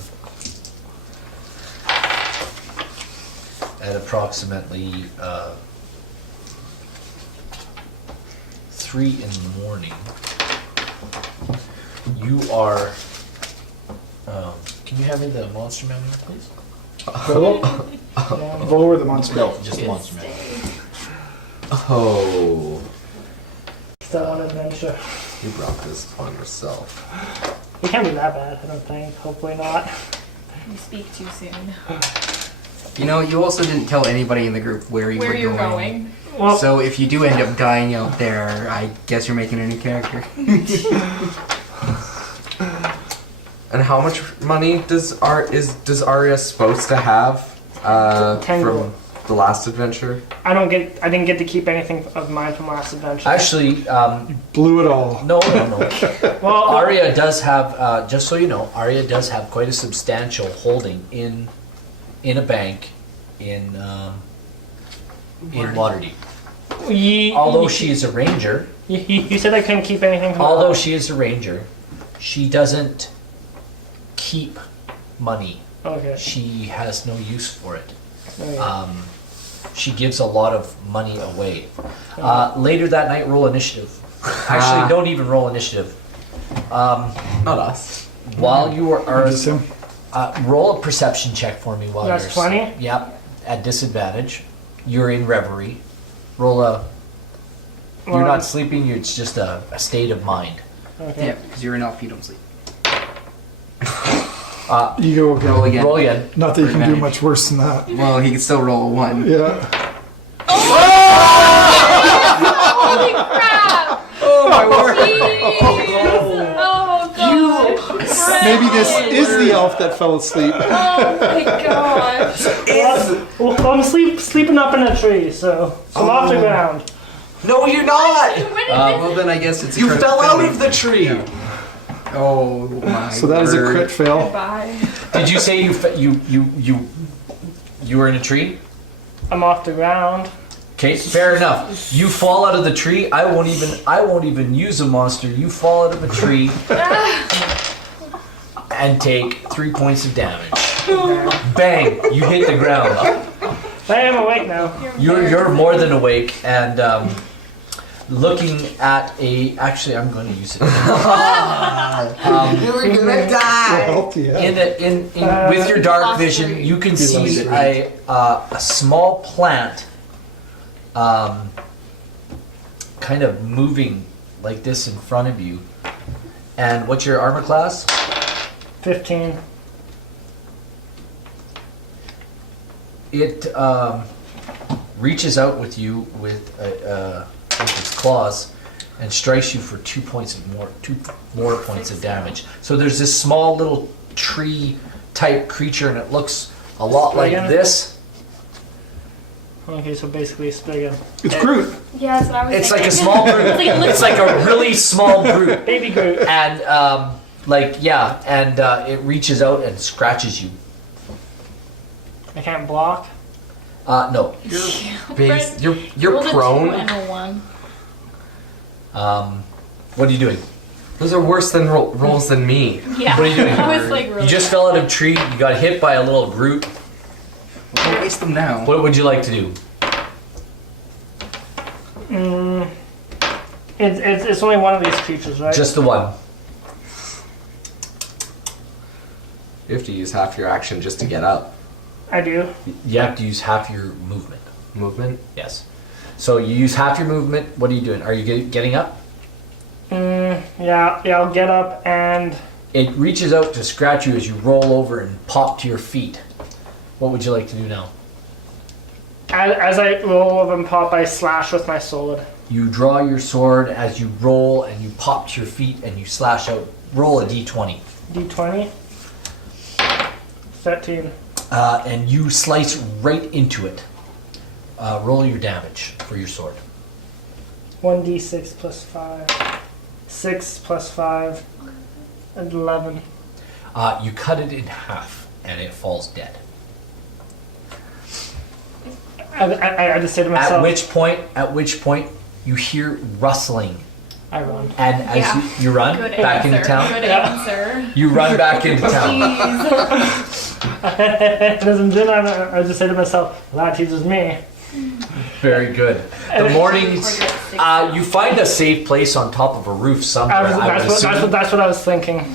at approximately 3 in the morning, you are. Can you have me the monster manual, please? Lower the monster. No, just the monster manual. Oh, Still on adventure. you brought this upon yourself. It can't be that bad. I don't think. Hopefully not. You speak too soon. You know, you also didn't tell anybody in the group where you Where were you're going. Well, So if you do end up dying out there, I guess you're making a new character. And how much money does Arya supposed to have 10 from gold. the last adventure? I didn't get to keep anything of mine from last adventure. Actually, Blew it all. no. well, Arya does have, just so you know, Arya does have quite a substantial holding in a bank in Waterdeep. Although she is a ranger, you said I couldn't keep anything from. although she is a ranger, she doesn't keep money. Okay. She has no use for it. Okay. She gives a lot of money away. Later that night, roll initiative. Actually, don't even roll initiative. Not us. While you are Just him. roll a perception check for me while That's you're 20? Yep, at disadvantage. You're in reverie. Roll a. You're Well, not sleeping. It's just a state of mind. Okay. Yeah, because you're an elf, you don't sleep. You go again. Roll again. Roll again. Not that you can do Advantage. much worse than that. Well, he can still roll a 1. Yeah. Holy crap! Oh my word! Jeez! Oh god! Maybe this is the elf that fell asleep. Oh my gosh! Well, I'm sleeping up in a tree, so I'm off the ground. No, you're not. When did Well, then I guess it's a You crit fell out failure. of the tree. Oh my So that is a word. crit fail. Goodbye. Did you say you were in a tree? I'm off the ground. Okay, fair enough. You fall out of the tree. I won't even use a monster. You fall out of a tree and take 3 points of damage. Bang! You hit the ground. I am awake now. You're more than awake and looking at a. Actually, I'm going to use it. You were gonna die. Well, yeah. In with your dark vision, you can see a small plant kind of moving like this in front of you. And what's your armor class? 15. It reaches out with you with its claws and strikes you for 2 more points of damage. So there's this small little tree type creature, and it looks a lot like Spriggan? this. Okay, so basically Spriggan. It's Groot. Yeah, that's what I was It's like thinking. a small Groot. It's like, it looks It's like a really small Groot. Baby Groot. And it reaches out and scratches you. I can't block. No. Base, you're rolled a 2 prone. and a 1. What are you doing? Those are worse than rolls than me. Yeah. What are you doing? I was like, really You just fell out of a tree. You got hit by a little Groot. Don't waste them now. What would you like to do? It's only one of these creatures, right? Just the one. You have to use half your action just to get up. I do. You have to use half your movement. Movement. Yes. So you use half your movement. What are you doing? Are you getting up? Yeah, I'll get up and It reaches out to scratch you as you roll over and pop to your feet. What would you like to do now? as I roll over and pop, I slash with my sword. You draw your sword as you roll and you pop to your feet and you slash out. Roll a d20. D20. 13. And you slice right into it. Roll your damage for your sword. 1d6 plus 5. 6 plus 5. And 11. You cut it in half and it falls dead. I just say to myself, At which point you hear rustling. I run. And as Yeah. you run Good back answer. into town, Good answer. you run back into town. Jeez. I just say to myself, that teaches me. Very good. The mornings, you find a safe place on top of a roof somewhere. That's what I was thinking.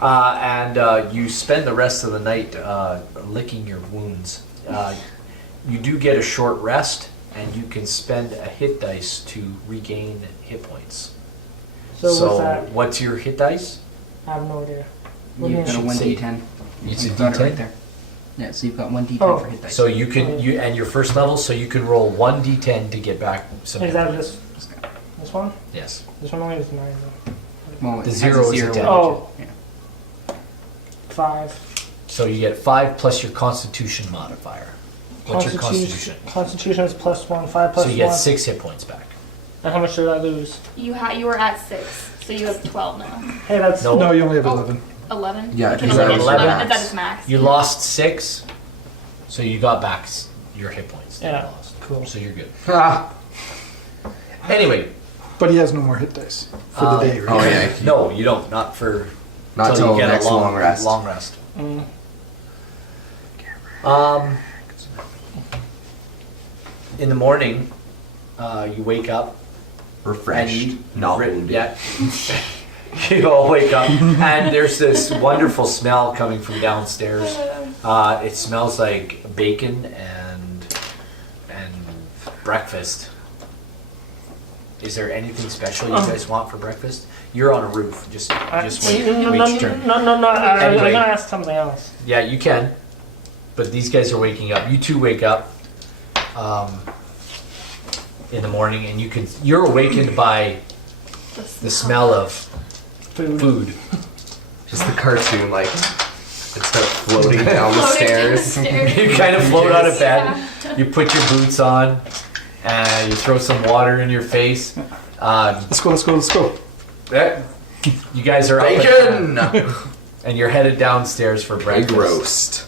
And you spend the rest of the night licking your wounds. You do get a short rest, and you can spend a hit dice to regain hit points. So what's that? What's your hit dice? I have no idea. What do You've you got a mean? 1d10. It's a You've got it D10? right there. Yeah, so you've got 1d10 Oh. for hit dice. So you can and your first level, so you can roll 1d10 to get back some. Is that this one? Yes. This one only has 9 though. Well, it The has zero a is a zero. 10. Oh. Yeah. 5. So you get 5 plus your Constitution modifier. What's your Constitution? Constitution is plus 1. 5 plus So you 1. get 6 hit points back. And how much did I lose? You were at 6, so you have 12 now. Hey, that's No. No, you only have Oh. 11. 11? Yeah, Okay, because that okay, was 11. max. That is max. You lost 6, so you got back your hit points that Yeah. you lost. Cool. So you're good. Ah. Anyway, But he has no more hit dice for the day, right? Oh yeah. no, you don't. Not for Not till till you get next a long rest. Long rest. Mm. In the morning, you wake up. Refreshed. Not wounded. Yeah. You all wake up, and there's this wonderful smell coming from downstairs. It smells like bacon and breakfast. Is there anything special you guys want for breakfast? You're on a roof. Just wait. No, Wait your turn. no. Anyway. I'm gonna ask something else. Yeah, you can. But these guys are waking up. You two wake up in the morning, and you're awakened by the smell of food. Just the cartoon, like, it starts floating down the Floating down the stairs. stairs. You kind of float out of bed. You put your boots on, and you throw some water in your face. Let's go. You guys are up Bacon! and you're headed downstairs for Egg breakfast. roast.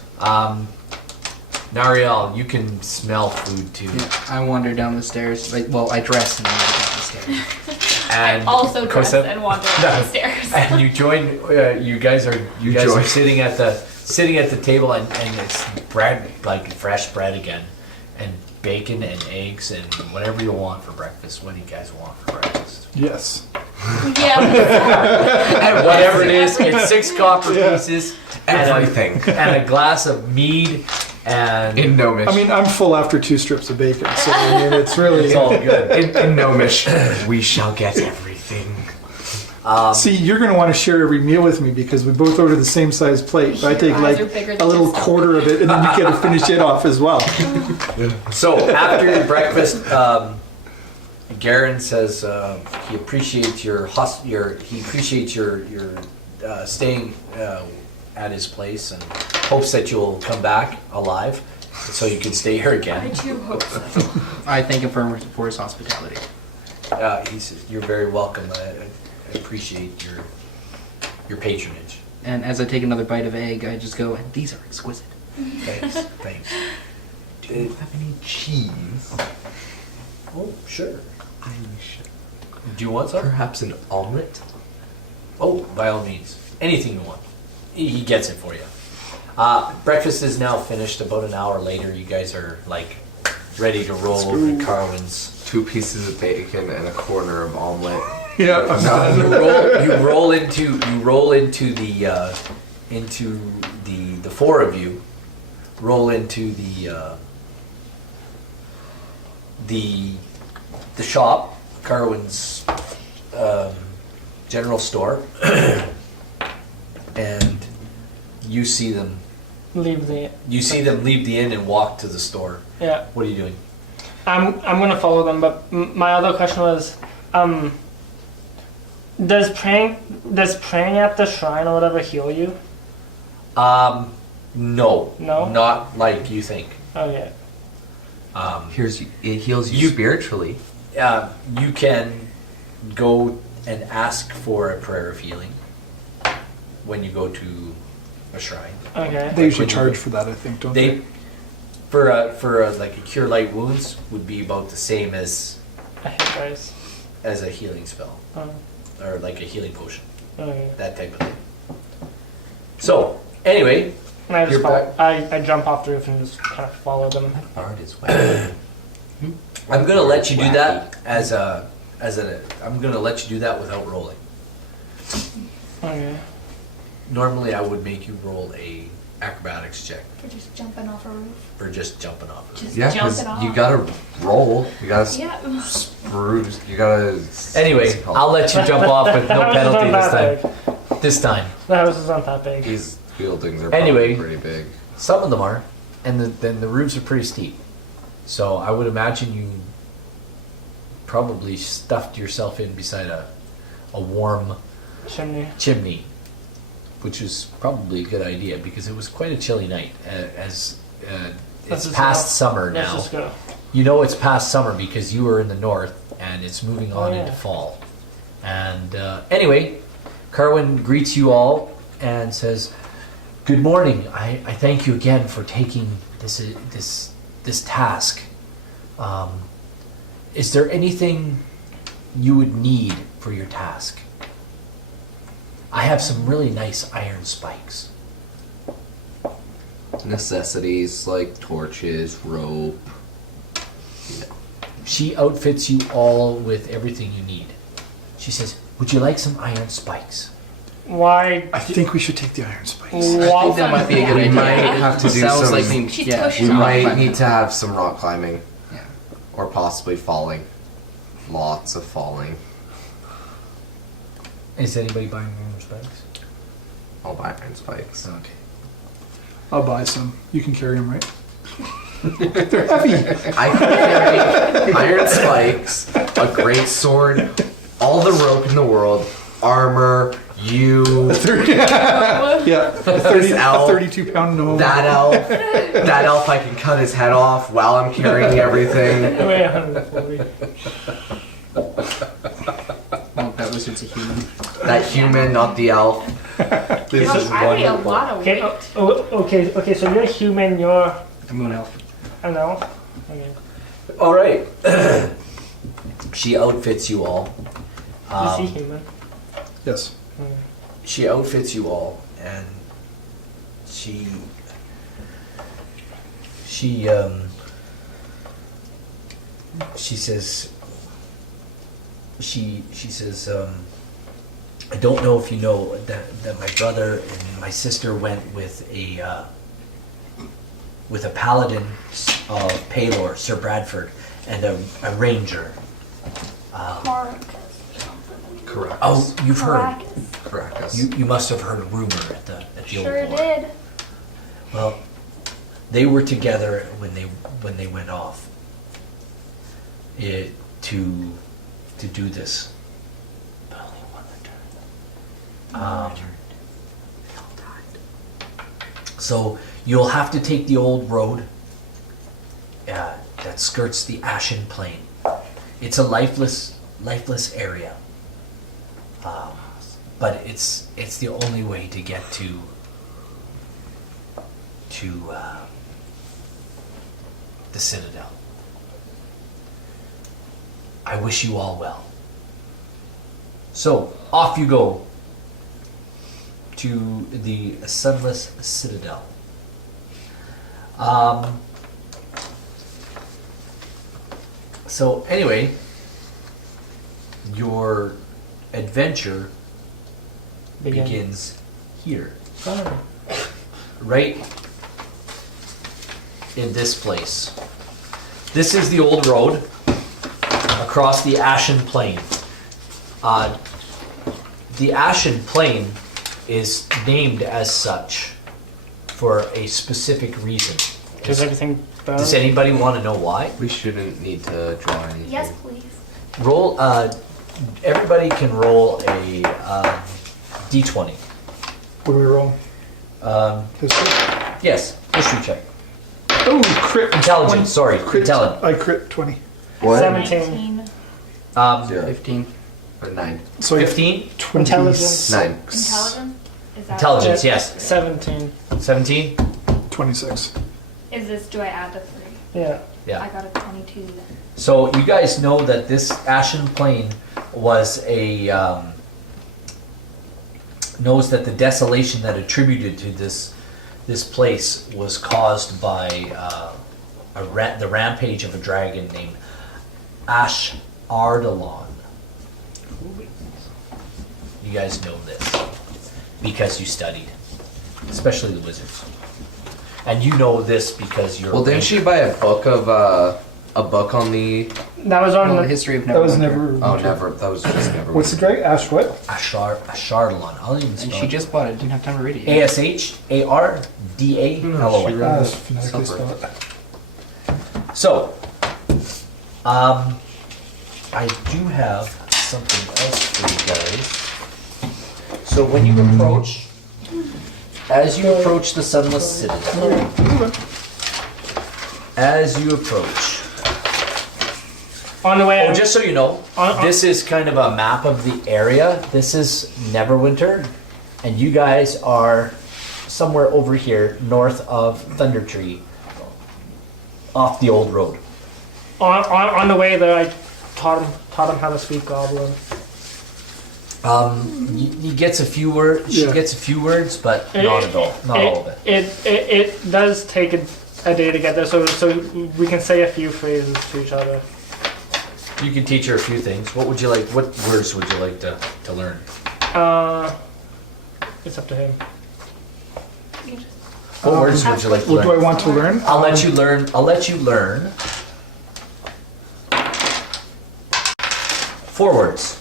Nariel, you can smell food too. Yeah, I wander down the stairs. I dress and then I go down the stairs. And Also dressed Kosef- and wandered downstairs. And you join. You guys are join. sitting at the table, and it's bread, like fresh bread again, and bacon and eggs and whatever you want for breakfast. What do you guys want for breakfast? Yes. Yeah. And whatever it is, it's 6 copper pieces and Everything. and a glass of mead And In Gnomish. I mean, I'm full after 2 strips of bacon, so I mean, it's really. it's all good. in Gnomish, we shall get everything. See, you're going to want to share every meal with me because we both order the same size plate. I take Your eyes are bigger like than a little yourself. quarter of it, and then you get to finish it off as well. So after your breakfast, Garen says he appreciates your staying at his place and hopes that you'll come back alive so you can stay here I again. do hope so. I thank him for his hospitality. He says you're very welcome. I appreciate your patronage. And as I take another bite of egg, I just go, and these are exquisite. Thanks. Do you have any cheese? Oh, sure. Do you want some? Perhaps an omelet? Oh, by all means. Anything you want. He gets it for you. Breakfast is now finished. About an hour later, you guys are like ready to roll over to Carwin's. 2 pieces of bacon and a corner of omelet. Yeah, I'm done. You roll into the 4 of you. Roll into the shop, Carwin's general store, and you see them Leave the. leave the inn and walk to the store. Yeah. What are you doing? I'm gonna follow them, but my other question was, does praying at the shrine or whatever heal you? No. No? Not like you think. Okay. It heals you You- spiritually. You can go and ask for a prayer of healing when you go to a shrine. Okay. They usually charge for that, I think, don't they? They for like a cure light wounds would be about the same as I hate guys. a healing spell or like a healing potion, Okay. that type of thing. So anyway, And I just You're back. I jump off the roof and just kind of follow them. Bard is wacky. I'm gonna let you do that I'm gonna let you do that without rolling. Okay. Normally I would make you roll a acrobatics check For just jumping off a roof. for just jumping off. Just Yeah, because jumping off. you gotta roll. You gotta Yeah. spruce. You gotta. Anyway, I'll let you jump off with The no house penalty isn't this that time. big. This time. The house isn't that big. These buildings are Anyway. probably pretty big. Some of them are, and then the roofs are pretty steep. So I would imagine you probably stuffed yourself in beside a warm Chimney. chimney, which is probably a good idea because it was quite a chilly night. As Let's it's just past go. summer Let's now. just go. You know it's past summer because you were in the north and it's moving on Oh, yeah. into fall. And anyway, Carwin greets you all and says, "Good morning. I thank you again for taking this task. Is there anything you would need for your task? I have some really nice iron spikes." Necessities like torches, rope. She outfits you all with everything you need. She says, "Would you like some iron spikes?" Why? I think we should take the iron spikes. I think that might be a good We idea. might have to do Sounds some- like we, She's yeah, pushing We Rock might climbing. need to have some rock climbing, Yeah. or possibly falling. Lots of falling. Is anybody buying iron spikes? I'll buy iron spikes. Okay. I'll buy some. You can carry them, right? They're heavy. I can carry iron spikes, a great sword, all the rope in the world, armor, you, Yeah, this elf, 32-pound gnome. that elf. That elf, I can cut his head off while I'm carrying everything. Wait, 140. Oh, that wizard's a human. That human, not the elf. This That's is already a lot of Okay. weight. Okay. So you're human. You're A moon elf. I know. Okay. All right. She outfits you all. Is he human? yes. She outfits you all, and she says I don't know if you know that my brother and my sister went with with a paladin of Palor, Sir Bradford, and a ranger. Marcus. Correct. Oh, you've heard. Marcus. Correct. You must have heard a rumor at the Sure old war. did. Well, they were together when they went off to do this. But only one returned. So you'll have to take the old road that skirts the Ashen Plain. It's a lifeless area, but it's the only way to get to the Citadel. I wish you all well. So off you go to the Sunless Citadel. So anyway, your adventure begins here. Right in this place. This is the old road across the Ashen Plain. The Ashen Plain is named as such for a specific reason. Does everything burn? Does anybody want to know why? We shouldn't need to draw anything. Yes, please. Roll. Everybody can roll a d20. What do we roll? History? Yes, history check. Oh, crit. Intelligence. Sorry, Crit. intelligence. I crit 20. What? 17. 0. 15. Or 9. So I get 15. Intelligence. 9. Intelligence? Is that Intelligence. Yes. 17. 17. 26. Is this, do I add the 3? Yeah. Yeah. I got a 22 then. So you guys know that this Ashen Plain was knows that the desolation that attributed to this place was caused by the rampage of a dragon named Ardalon. You guys know this because you studied, especially the wizards, and you know this because you're. Well, didn't she buy a book on the? That was on Well, the the. history of that was Neverwinter. never. Oh, never. That was just never. What's the drag? Ash what? Ashardalon. I'll even And spell she it. just bought it. Didn't have time to read it yet. ASHARDALON. That's phonetically spelled. So, I do have something else for you guys. So when you approach, as you approach the Sunless Citadel, as you approach, On the way. oh, just so you know, this is kind of a map of the area. This is Neverwinter, and you guys are somewhere over here, north of Thunder Tree, off the old road. On the way there, I taught him how to speak Goblin. He gets a few words. She Yeah. gets a few words, but not at all. Not all of it. It does take a day to get there, so we can say a few phrases to each other. You can teach her a few things. What would you like? What words would you like to learn? It's up to him. You just, What words would you like to What do I learn? want to learn? I'll let you learn. I'll let you learn. 4 words.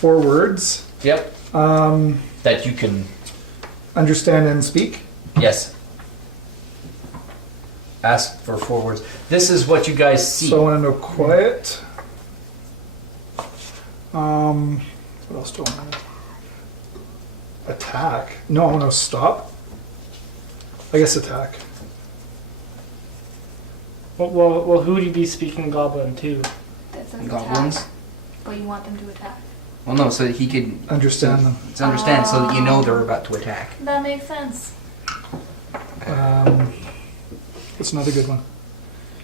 4 words. Yep. That you can. Understand and speak. Yes. Ask for 4 words. This is what you guys see. So I want to know quiet. What else do I want to know? Attack. No, I want to stop. I guess attack. Well, who would you be speaking Goblin to? that says Goblins. attack, but you want them to attack. Well, no, so he could Understand them. to understand, so that you know they're about to attack. That makes sense. What's another good one?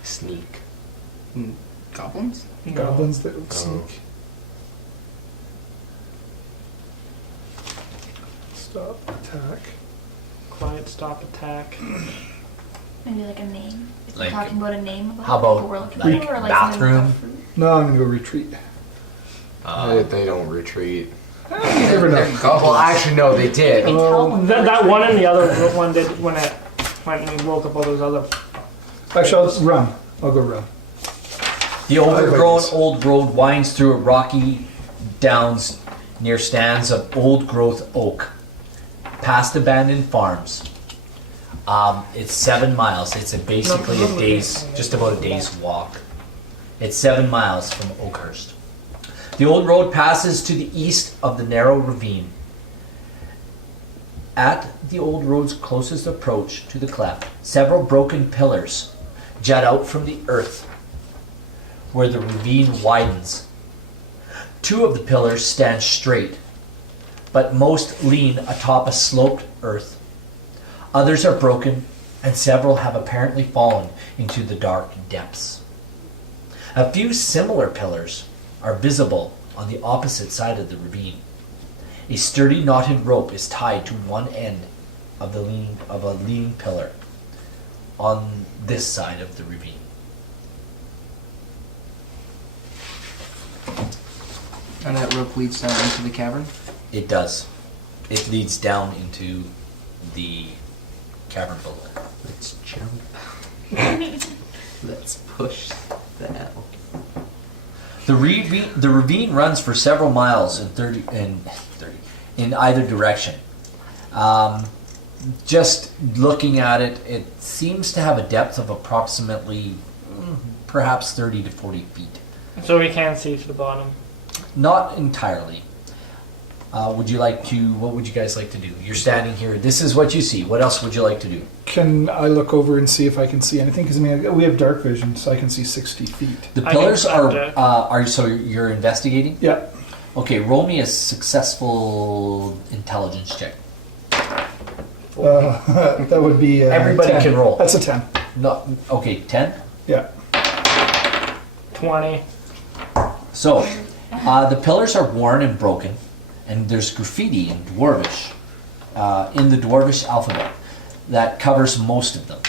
Sneak. Goblins? Goblins that would Oh. sneak. Stop. Attack. Quiet, stop, attack. Maybe like a name. If Like- we're talking about a name of a How about, what we're looking like, for, or like bathroom? something with a fruit. No, I'm gonna go retreat. They don't retreat. You never know. Well, actually, no, they did. They tell them That to one and the retreat. other one did when we woke up all those other Actually, I'll run. I'll go run. The overgrown Otherwise- old road winds through a rocky downs near stands of old growth oak, past abandoned farms. It's 7 miles. It's basically a day's, just about a day's walk. It's 7 miles from Oakhurst. The old road passes to the east of the narrow ravine. At the old road's closest approach to the cleft, several broken pillars jut out from the earth where the ravine widens. 2 of the pillars stand straight, but most lean atop a sloped earth. Others are broken, and several have apparently fallen into the dark depths. A few similar pillars are visible on the opposite side of the ravine. A sturdy knotted rope is tied to one end of a leaning pillar on this side of the ravine. And that rope leads down into the cavern. It does. It leads down into the cavern below. Let's jump. Let's push the hell. The ravine runs for several miles in either direction. Just looking at it, it seems to have a depth of approximately perhaps 30 to 40 feet. So we can't see to the bottom. Not entirely. What would you guys like to do? You're standing here. This is what you see. What else would you like to do? Can I look over and see if I can see anything? Because I mean, we have dark vision, so I can see 60 feet. The I pillars can climb are so you're investigating? Yeah. Okay, roll me a successful intelligence check. That would be. Everybody 10. can roll. That's a 10. No, okay, 10. Yeah. 20. So, the pillars are worn and broken, and there's graffiti in Dwarvish, in the Dwarvish alphabet, that covers most of them.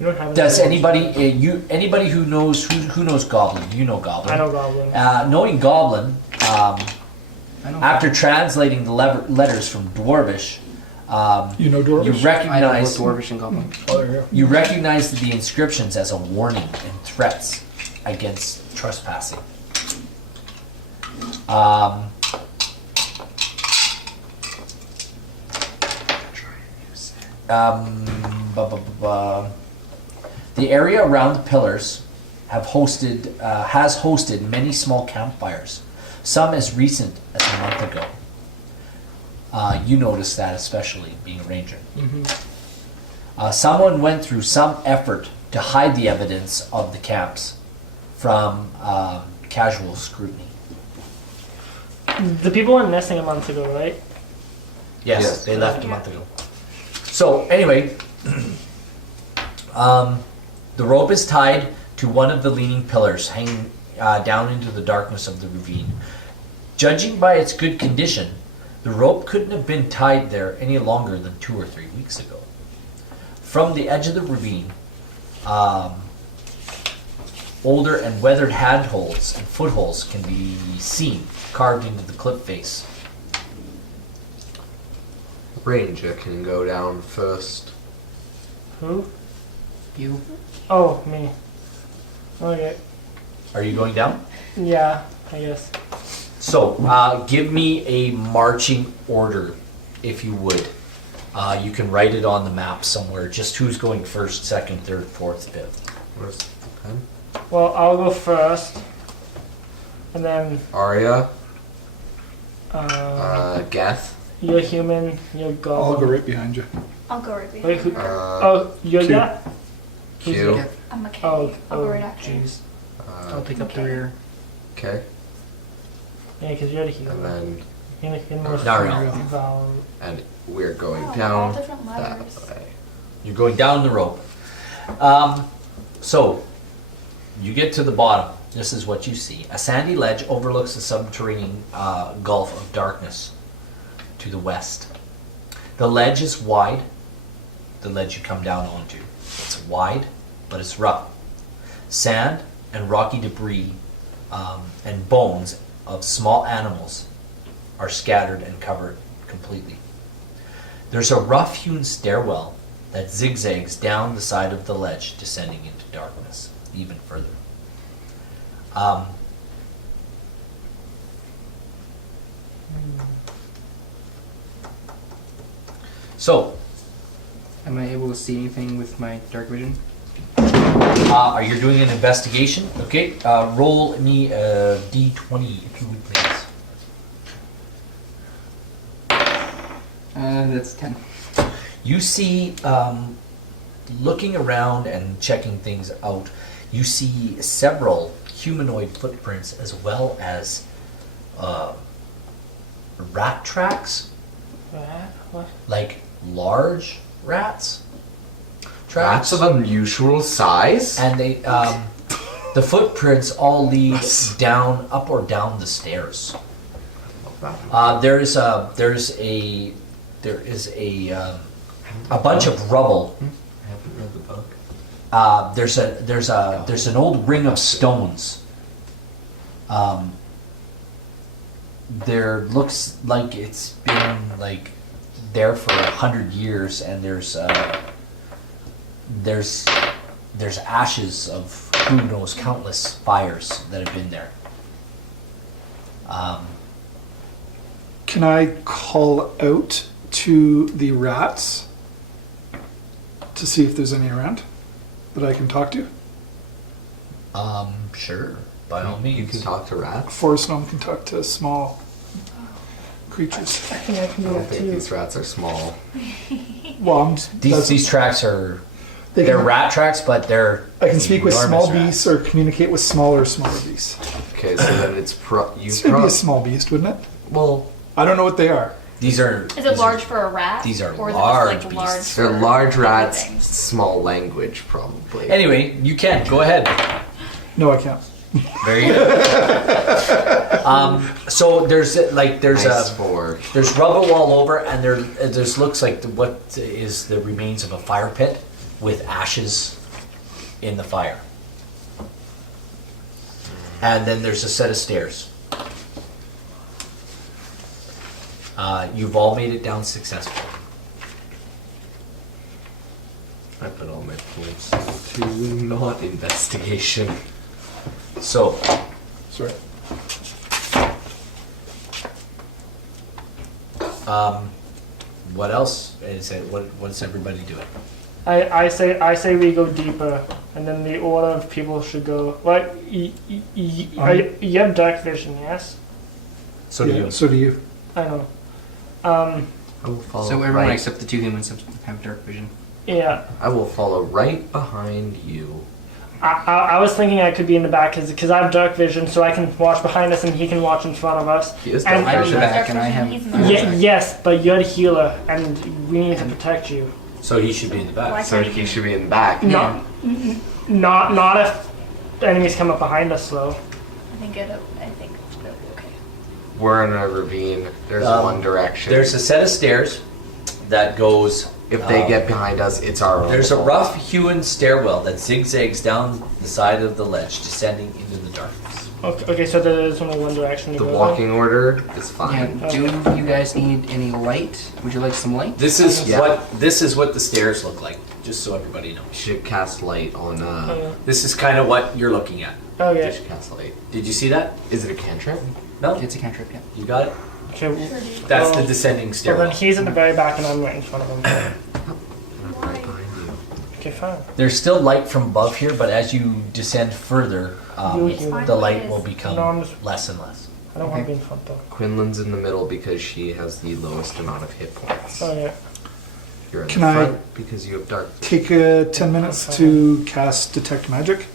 You don't have Does any- anybody who knows Goblin? You know Goblin. I know Goblin. Knowing Goblin, I know. after translating the letters from Dwarvish, You know you Dwarvish? I know both recognize Dwarvish and Goblin. Oh, there you go. you recognize the inscriptions as a warning and threats against trespassing. The area around the pillars has hosted many small campfires, some as recent as a month ago. You noticed that, especially being a ranger. Someone went through some effort to hide the evidence of the camps from casual scrutiny. The people went missing a month ago, right? Yes, Yes. they left a month ago. So anyway, the rope is tied to one of the leaning pillars, hanging down into the darkness of the ravine. Judging by its good condition, the rope couldn't have been tied there any longer than 2 or 3 weeks ago. From the edge of the ravine, older and weathered handholds and footholds can be seen carved into the cliff face. Ranger can go down first. Who? You. Oh, me. Okay. Are you going down? Yeah, I guess. So, give me a marching order, if you would. You can write it on the map somewhere. Just who's going first, second, third, fourth, fifth. Where's the pen? Well, I'll go first. And then, Arya, uh, Geth, you're human, you're I'll goblin. go right behind you. I'll go right behind Wait, who? you. Oh, you're Q. that? Q. I'm okay. Oh, I'll go oh, right after. jeez. I'll pick up the rear. Okay. Yeah, because you're the healer. And then, You're more Nariel. Val. and we're going Wow, all down different that letters. way. You're going down the rope. So, you get to the bottom. This is what you see. A sandy ledge overlooks the subterranean gulf of darkness to the west. The ledge is wide. The ledge you come down onto. It's wide, but it's rough. Sand and rocky debris and bones of small animals are scattered and covered completely. There's a rough-hewn stairwell that zigzags down the side of the ledge, descending into darkness even further. So, Am I able to see anything with my dark vision? are you doing an investigation? Okay, roll me a d20 if you would please. That's 10. You see, looking around and checking things out, you see several humanoid footprints as well as rat tracks, What? like large rats. Rats of unusual size? And they, the footprints all lead down, up or down the stairs. There is a bunch of rubble. I haven't read the book. There's an old ring of stones. There looks like it's been like there for 100 years, and there's ashes of who knows countless fires that have been there. Can I call out to the rats to see if there's any around that I can talk to? Sure, by all means. You can talk to rats? Forest gnome can talk to small creatures. I think I can I do don't that think too. these rats are small. Well, I'm just, that's- These tracks are they they're can- rat tracks, but they're I can speak with enormous small rats. beasts or communicate with smaller beasts. Okay, so then it's This would be a small beast, wouldn't it? well, I don't know what they are. These are. Is it large for a rat? these are or is large it just like large beasts. they're for large rats, everything? small language probably. Anyway, you can go ahead. No, I can't. Very good. So there's Nice for there's rubble all over, and there's looks like what is the remains of a fire pit with ashes in the fire. And then there's a set of stairs. You've all made it down successfully. I put all my points to not investigation. So, Sorry. what else is it? What's everybody doing? I say we go deeper, and then the order of people should go. What? You have dark vision, yes? So do Yeah, you. so do you. I know. I will follow So everyone right. except the two humans have dark vision. Yeah. I will follow right behind you. I was thinking I could be in the back because I have dark vision, so I can watch behind us and he can watch in front of us. He is And- dark I'm vision. the back and I have. He's in the Ye- yes, but you're the healer, and we need to protect you. So he should be in the Why back. So can't he should be in the back. Not if enemies come up behind us, though. I think it'll be okay. We're in a ravine. There's one direction. There's a set of stairs that goes. if they get behind us, it's our own There's a fault. rough hewn stairwell that zigzags down the side of the ledge, descending into the darkness. Okay, so there is only one direction to The go. walking order is Yeah, fine. do you guys need any light? Would you like some light? This is Yeah. what the stairs look like, just so everybody knows. You should cast light on. This is kind of what you're looking at. Oh You yeah. should cast light. Did you see that? Is it a cantrip? No, It's a cantrip, yeah. you got it. Okay. That's well, the descending Well, stairwell. then he's in the very back, and I'm right in front of him. I'm right behind you. Okay, fine. There's still light from above here, but as you descend further, It's fine the the way light it will is. become No, I'm just- less and less. I don't want to be in front though. Quinlan's in the middle because she has the lowest amount of hit points. Oh yeah. You're in Can the I- front because you have dark. Take 10 minutes to cast Detect Magic.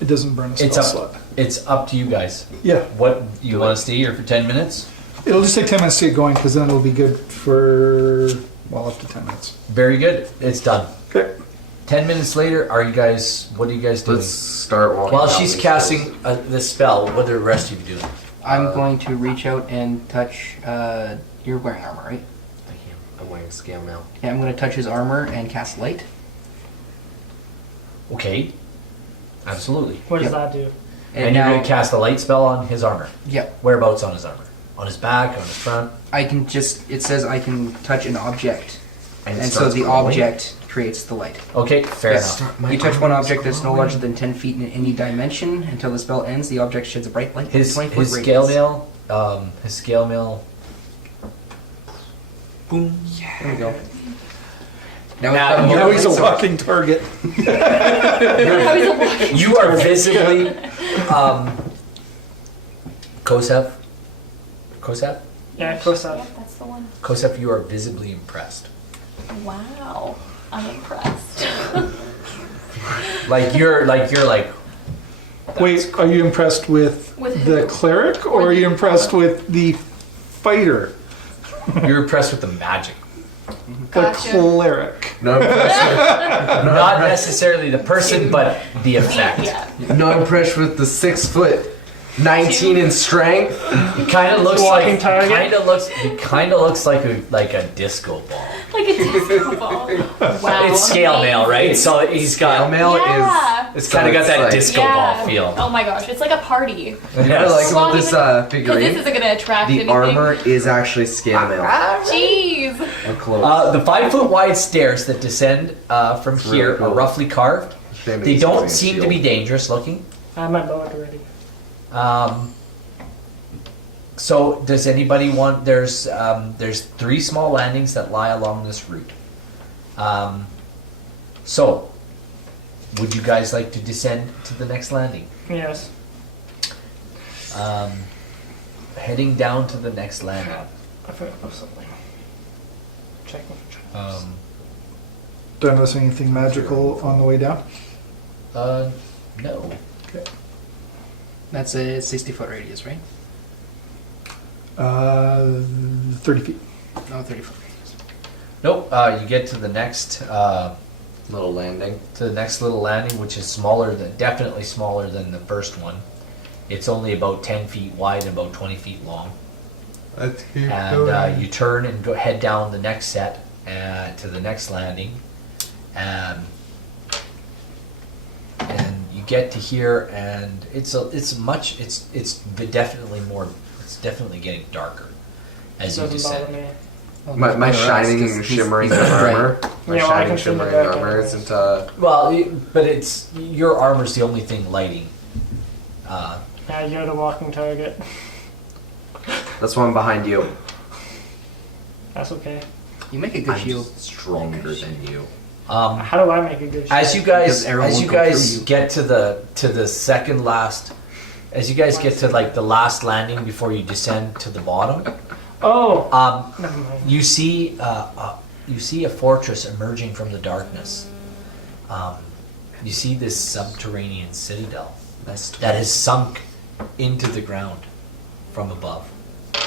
It doesn't burn a spell It's up. slot. It's up to you guys. Yeah, What you want to stay here for 10 minutes? it'll just take 10 minutes to get going because then it'll be good for, well, up to 10 minutes. Very good. It's done. Okay. 10 minutes later, what are you guys doing? Let's start walking. While down she's these casting stairs. this spell, what are the rest of you doing? I'm going to reach out and touch. You're wearing armor, right? I can't. I'm wearing scale mail. Yeah, I'm going to touch his armor and cast light. Okay. Absolutely. What does Yep. that do? And you're going to cast a light spell on his armor. Yep. Whereabouts on his armor? On his back, on his front? I can just. It says I can touch an object and so starts the glowing? object creates the light. Okay, fair Yes. enough. You touch one object that's no larger than 10 feet in any dimension. Until the spell ends, the object sheds a bright light. His 20 foot his radius. scale mail. Boom. There we go. Now, Now he's a walking target. How is it walking? You are visibly, Kosev. Yeah, close up. Yep, that's the one. Kosev, you are visibly impressed. Wow. I'm impressed. Like you're like. Wait, are you impressed with With the who? cleric, or are you impressed with the fighter? You're impressed with the magic. Gotcha. The cleric. Not impressed, Not necessarily the person, but the effect. Yeah. not impressed with the 6 foot, 19 in strength. It kind of looks Walking like. target? It kind of looks like a disco ball. Like a disco ball. Wow. It's scale mail, right? So he's Scale got. mail Yeah. It's kind of got that like- disco Yeah. ball feel. Oh my gosh, it's like a party. What I like about this Because figurine, this isn't gonna attract the anything. armor is actually scale mail. Jeez. Up close. The 5-foot wide stairs that descend from It's really here cool. are roughly carved. Shame They he's don't using a seem to shield. be dangerous looking. I have my bow at ready. So does anybody want? There's 3 small landings that lie along this route. So would you guys like to descend to the next landing? Yes. Heading down to the next landing. I forgot about something. Checking for traps. Do I notice anything magical on the way down? No. That's a 60-foot radius, right? 30 feet. No, 30-foot radius. Nope. You get to the next Little landing. little landing, which is definitely smaller than the first one. It's only about 10 feet wide and about 20 feet long. Let's keep And you turn and head down the next set to the next landing. And you get to here, and it's definitely getting darker as you Doesn't bother descend. me. My shining and shimmering armor. My Yeah, well, I shining can see the shimmering dark armor anyways. isn't Well, but it's your armor's the only thing lighting. Yeah, you're the walking target. that's one behind you. That's okay. You make a good I'm shield. stronger than you. How do I make a good shot? As you guys Because arrow won't go through you. get to the second last, as you guys get to like the last landing before you descend to the bottom, Oh! Never mind. you see a fortress emerging from the darkness. You see this subterranean citadel that has sunk into the ground from above.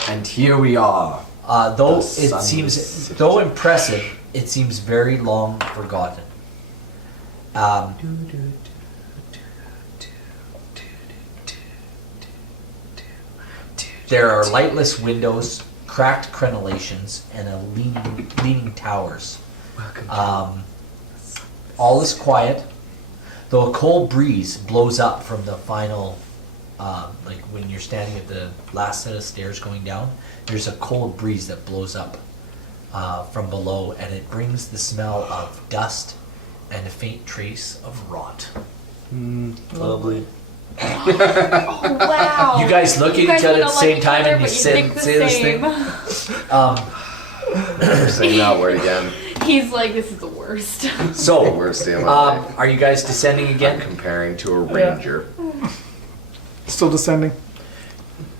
And here we are. Though The it Sunless seems, Citadel. though impressive, it seems very long forgotten. There are lightless windows, cracked crenellations, and leaning towers. All is quiet, though a cold breeze blows up from the final, like when you're standing at the last set of stairs going down, there's a cold breeze that blows up from below, and it brings the smell of dust and a faint trace of rot. Lovely. Oh, wow. You guys look at each other at the same time and you say the this thing. We're saying that word again. He's like, this is the worst. The So, worst day of my life. are you guys descending I'm again? comparing to a ranger. Still descending.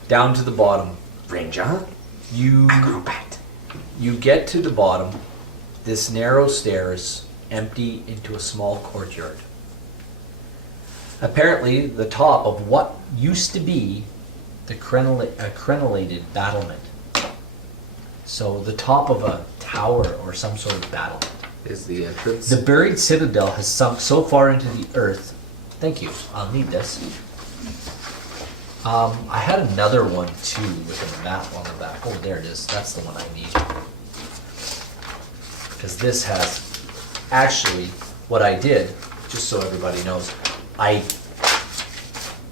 Down to the bottom. Ranger? You Acrobat. You get to the bottom. This narrow stairs empty into a small courtyard. Apparently, the top of what used to be a crenellated battlement. So the top of a tower or some sort of battlement. Is the entrance. The buried citadel has sunk so far into the earth. Thank you. I'll need this. I had another one too with a map on the back. Oh, there it is. That's the one I need. Because this has actually what I did, just so everybody knows, I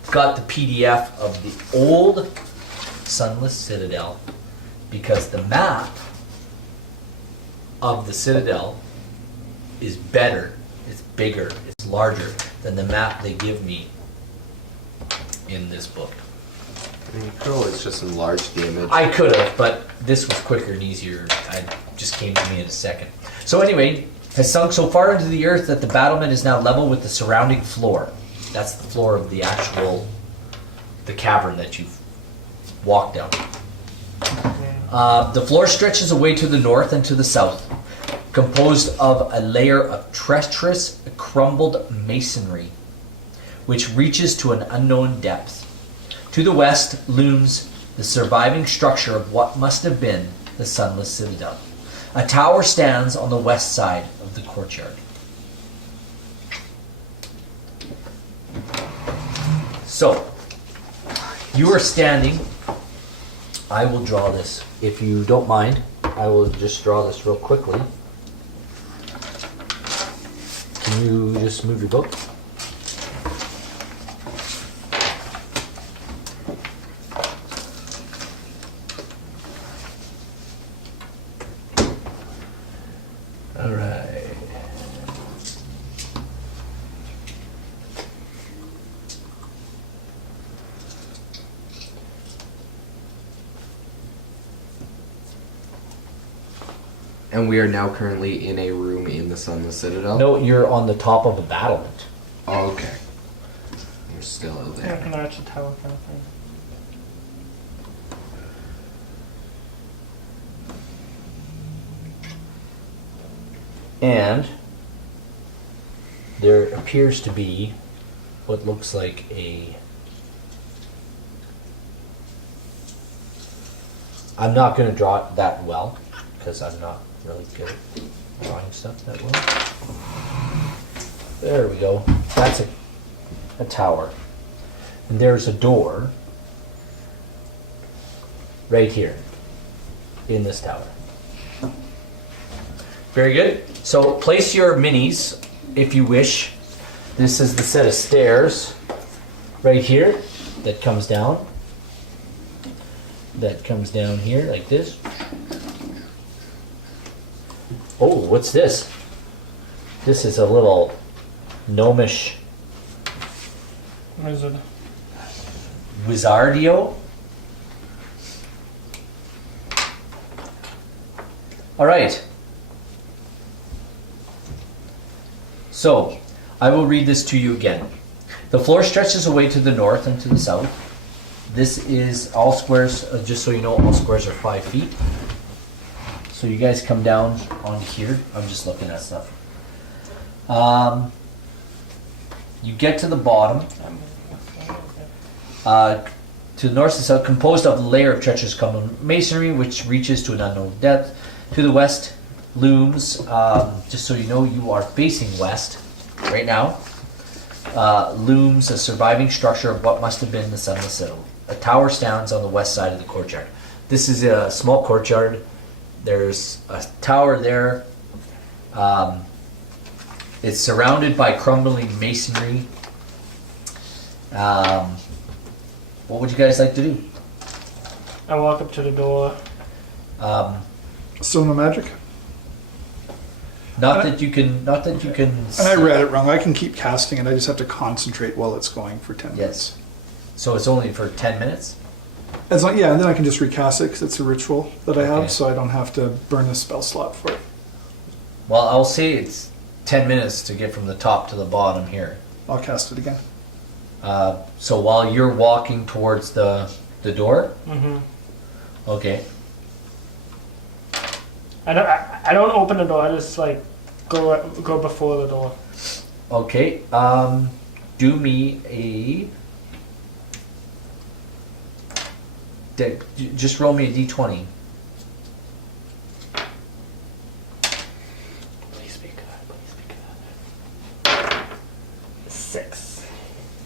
got the PDF of the old Sunless Citadel because the map of the Citadel is better, it's bigger, it's larger than the map they give me in this book. I mean, you could always just enlarge the image. I could have, but this was quicker and easier. It just came to me in a second. So anyway, has sunk so far into the earth that the battlement is now level with the surrounding floor. That's the floor of the cavern that you've walked down. The floor stretches away to the north and to the south, composed of a layer of treacherous, crumbled masonry, which reaches to an unknown depth. To the west looms the surviving structure of what must have been the Sunless Citadel. A tower stands on the west side of the courtyard. So, you are standing. I will draw this. If you don't mind, I will just draw this real quickly. Can you just move your book? All right. And we are now currently in a room in the Sunless Citadel. No, you're on the top of a battlement. Oh, okay. You're still out Yeah, there. an arch tower kind of thing. And there appears to be what looks like a... I'm not going to draw it that well, because I'm not really good at drawing stuff that well. There we go. That's a tower. And there's a door right here in this tower. Very good. So place your minis if you wish. This is the set of stairs right here that comes down. That comes down here like this. Oh, what's this? This is a little gnomish Wizard. Wizardio. All right. So, I will read this to you again. The floor stretches away to the north and to the south. This is all squares, just so you know, all squares are 5 feet. So you guys come down on here. I'm just looking at stuff. You get to the bottom. To the north and south, composed of a layer of treacherous crumbled masonry, which reaches to an unknown depth. To the west looms, just so you know, you are facing west right now, looms a surviving structure of what must have been the Sunless Citadel. A tower stands on the west side of the courtyard. This is a small courtyard. There's a tower there. It's surrounded by crumbling masonry. What would you guys like to do? I walk up to the door. Still no magic? Not that you can. And I read it wrong. I can keep casting it. I just have to concentrate while it's going for 10 minutes. Yes. So it's only for 10 minutes? As long, yeah, and then I can just recast it because it's a ritual that I Okay. have, so I don't have to burn a spell slot for it. Well, I'll say it's 10 minutes to get from the top to the bottom here. I'll cast it again. So while you're walking towards the door, Mm-hmm. okay. I don't open the door. I just like go before the door. Okay. Do me a. Just roll me a d20. Please be good. Please be good. 6.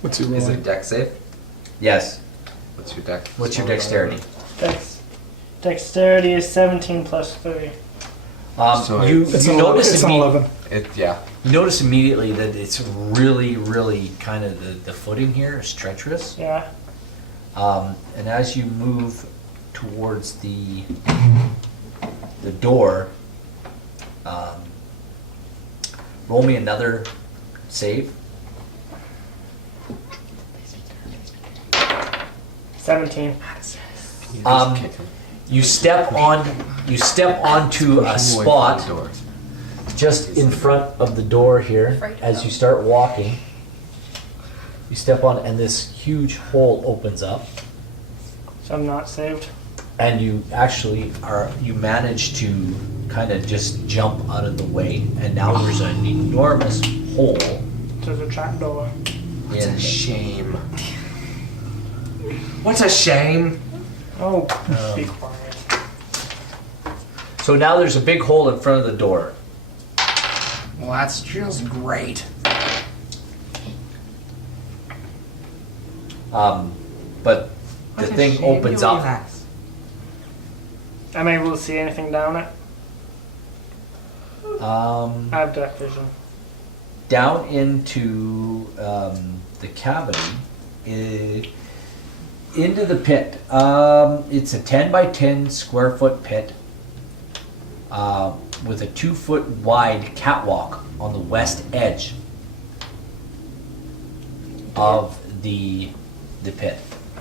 What's your Is rolling? it deck save? Yes. What's your deck? What's your dexterity? Dexterity is 17 plus 3. So You It's you an 11. notice It's an 11. Yeah. You notice immediately that it's really kind of the footing here is treacherous. Yeah. And as you move towards the door, Roll me another save. 17. You step onto a spot just in front of the door here. As you start walking, you step on, and this huge hole opens up, So I'm not saved. and you manage to kind of just jump out of the way, and now there's an enormous hole. There's a trapdoor. It's a shame. What's a shame? Oh, be quiet. So now there's a big hole in front of the door. Well, that's just great. But the thing opens up. Am I able to see anything down it? I have dark vision. Down into the cavity, into the pit. It's a 10 by 10 square foot pit with a 2 foot wide catwalk on the west edge of the pit.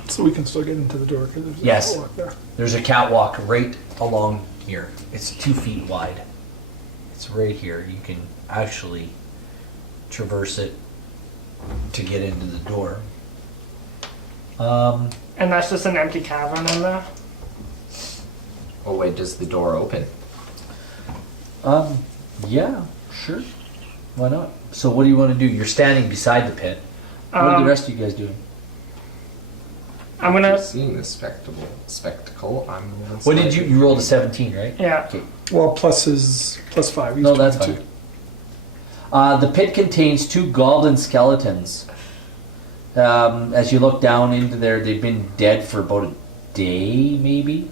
So we can still get into the door because there's Yes. a hole up there. There's a catwalk right along here. It's 2 feet wide. It's right here. You can actually traverse it to get into the door. And that's just an empty cavern in there? Oh wait, does the door open? Yeah, sure. Why not? So what do you want to do? You're standing beside the pit. What are the rest of you guys doing? I'm gonna... Seeing this spectacle, I'm. What did you rolled a 17, right? Yeah. Okay. Well, plus 5. He's No, that's 22. fine. The pit contains 2 goblin skeletons. As you look down into there, they've been dead for about a day, maybe.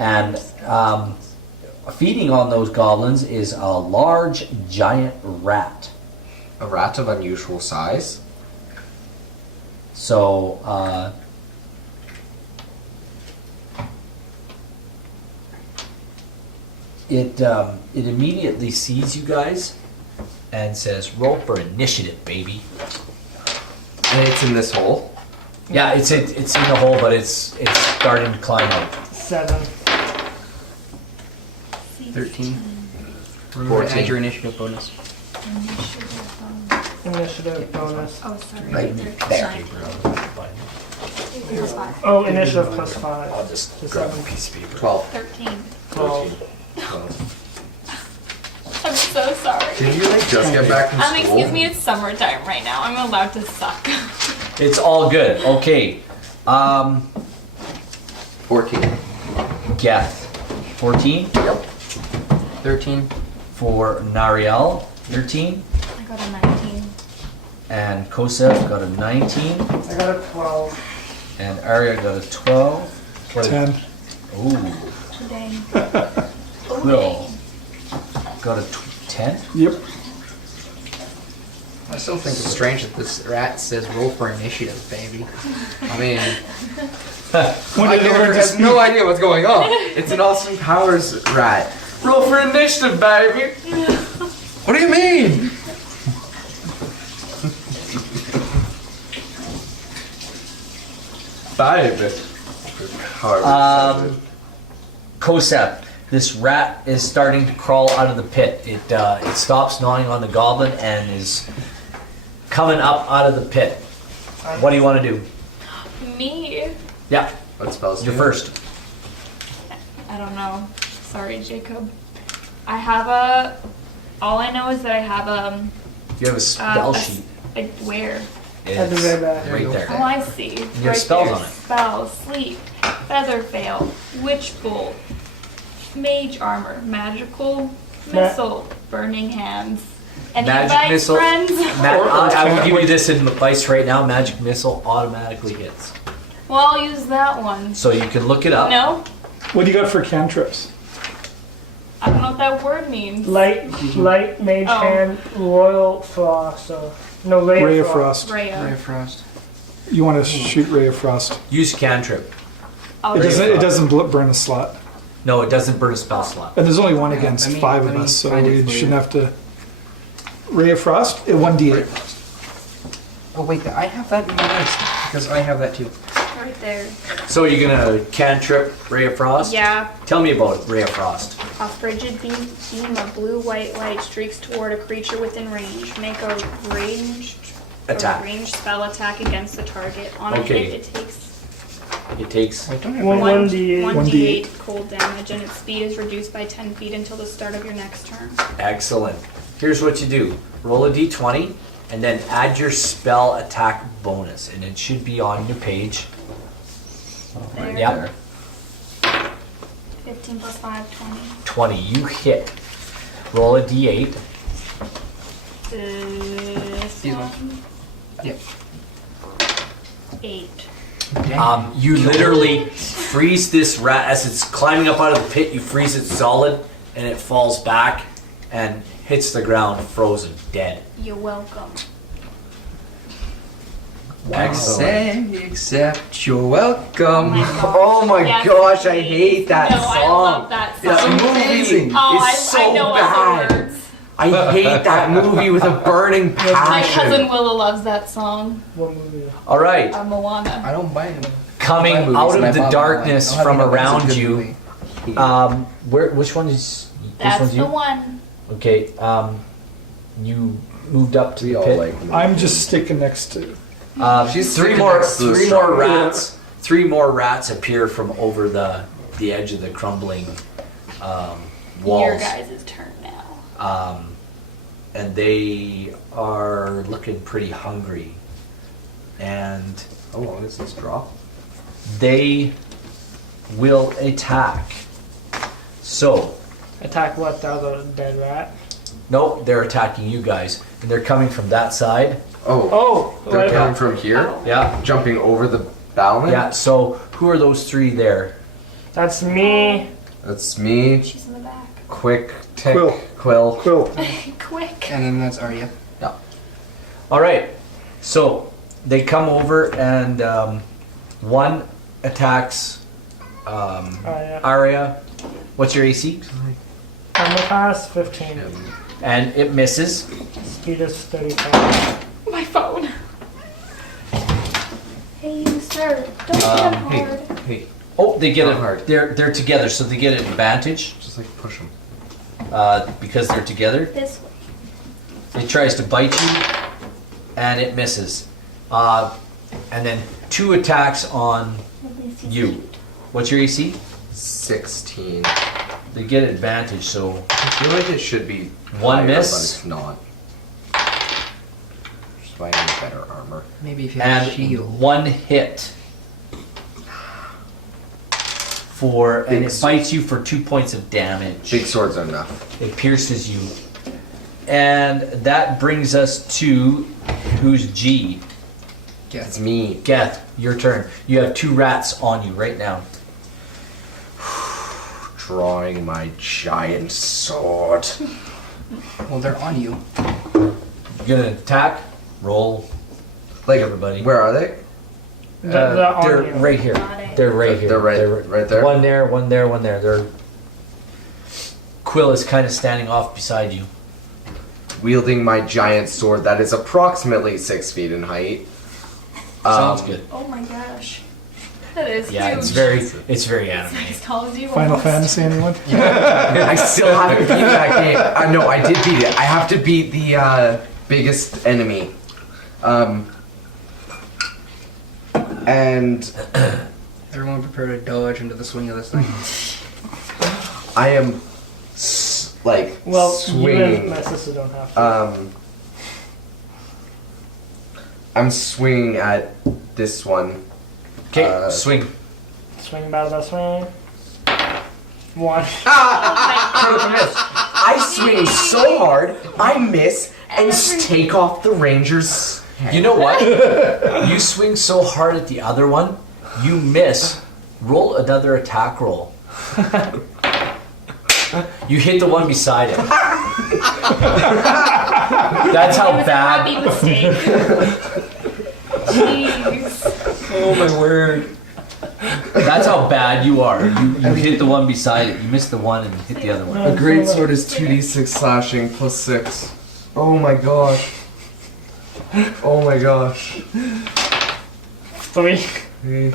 And feeding on those goblins is a large, giant rat. A rat of unusual size. So, it immediately sees you guys and says, "Roll for initiative, baby." And it's in this hole. Yeah, it's in the hole, but it's starting to climb out. 7. 13. Remember to 14. add your initiative bonus. Initiative bonus. Oh, sorry. Right 13. there. Plus 5. Oh, initiative plus 5. I'll just So grab 7. a piece of paper. 12. 13. 12. 12. I'm so sorry. Did you just get back from school? Excuse me, it's summertime right now. I'm allowed to suck. It's all good. Okay. 14. Geth, 14 Yep. 13. for Nariel, 13, I got a 19. and Kosef got a 19, I got a 12. and Arya got a 12. What a- 10. Ooh, Dang. Quill got a 10. Yep. I still think it's strange that this rat says roll for initiative, baby. I mean, When My did it learn character to has speak? no idea what's going on. It's an Austin Powers rat. Roll for initiative, baby. What do you mean? Baby. However, Kosef, this rat is starting to crawl out of the pit. It stops gnawing on the goblin and is coming up out of the pit. What do you want to do? Me? Yeah, what spells you're do you first. I don't know. Sorry, Jacob. I have a. All I know is that I have You have a spell a- sheet. where? At the very back. Right Oh, there. I see. You have spells on it. Spell, sleep, feather veil, witch bolt, mage armor, magical missile, burning hands. Any Magic advice, missile. friends? I will give you this advice right now. Magic missile automatically hits. Well, I'll use that one. So you can look it up. No? What do you got for cantrips? I don't know what that word means. Light, mage Oh. hand, royal frost. No, Ray of Frost. Ray Rhea. of Frost. You want to shoot Ray of Frost. Use cantrip. I'll It use doesn't burn a slot. No, it doesn't burn a spell slot. And there's only one against let me- 5 let of me us, so find it we for shouldn't you. have to. Ray of Frost, 1d8. Oh wait, I have that in my list because I have that too. Right there. So you're gonna cantrip Ray of Frost? Yeah. Tell me about Ray of Frost. A frigid beam of blue-white light streaks toward a creature within range. Make a ranged spell attack against the target. On a Okay. hit, it takes It takes. Wait, don't I One- have 1d8. 1d8 cold damage, and its speed is reduced by 10 feet until the start of your next turn. Excellent. Here's what you do. Roll a d20 and then add your spell attack bonus. And it should be on your page. There. Yep. 15 plus 5, 20. 20. You hit. Roll a d8. This These one. ones. Yep. 8. You literally freeze this rat as it's climbing up out of the pit. You freeze it solid, and it falls back and hits the ground, frozen, dead. You're welcome. Except you're welcome. Oh my Yes. gosh, I hate that No, song. I love that song. That movie Oh, is so I know all the bad. words. I hate that movie with a burning My cousin passion. Willa loves that song. What movie? All right. Moana. I don't buy them. Coming Buy movies, out and I of the bought one. darkness I don't from have any around that's a good you. movie. Which one is this? That's one's the you. one. Okay. You moved up to We the all pit. like movies. I'm just sticking next to. She's sticking three more next to the three more strong rats. Three more rats appear from over the edge of the crumbling walls. Your guys' turn now. And they are looking pretty hungry. And How long does this drop? they will attack. So, Attack what? The other dead rat? nope, they're attacking you guys. And they're coming from that side. Oh, Oh! they're Right. coming from here? Yeah. Jumping over the battlement? Yeah, so who are those three there? That's me. That's me, She's in the back. Quick, Tick, Quill. Quill. Quill. Quick. And then that's Arya. All right. So they come over and one attacks Yeah. Arya. What's your AC? Armor class 15. And it misses. Speed is 35. My phone. Hey, sir. Don't get him Hey, hard. hey, Oh, they get Not it. hard. They're together, so they get an advantage just like push him. because they're together. This way. It tries to bite you, and it misses. And then two attacks on This is you. cute. What's your AC? 16. They get advantage, so I feel like it should be One higher, miss. but it's not. Just might need better armor. Maybe if you have a and shield. one hit for and Big it bites you for 2 points of damage. Big swords are enough. It pierces you, and that brings us to who's G? It's me. Geth, your turn. You have two rats on you right now. Drawing my giant sword. Well, they're on you. You're gonna attack. Roll. Like, Everybody. where are they? They're on they're you. right here. Got it. They're right here. They're right there? One there, one there, one there. They're Quill is kind of standing off beside you. Wielding my giant sword that is approximately 6 feet in height. Sounds good. Oh my gosh. That is Yeah, huge. it's very animated. As tall as you. Final almost. Fantasy, anyone? I still haven't beat that game. No, I did beat it. I have to beat the biggest enemy. And Everyone prepare to dodge into the swing of this thing. I am Well, you and swinging. my sister don't have to. I'm swinging at this one. Okay, swing. Swing battle swing. 1. Critical miss. I swing so hard, I miss and take off the ranger's head. You know what? You swing so hard at the other one, you miss. Roll another attack roll. You hit the one beside it. That's It how was bad. a happy mistake. Jeez. Oh my word. That's how bad you are. You hit the one beside it. You missed the one and hit the other one. A great sword is 2d6 slashing plus 6. Oh my gosh. Oh my gosh. 3, Hey.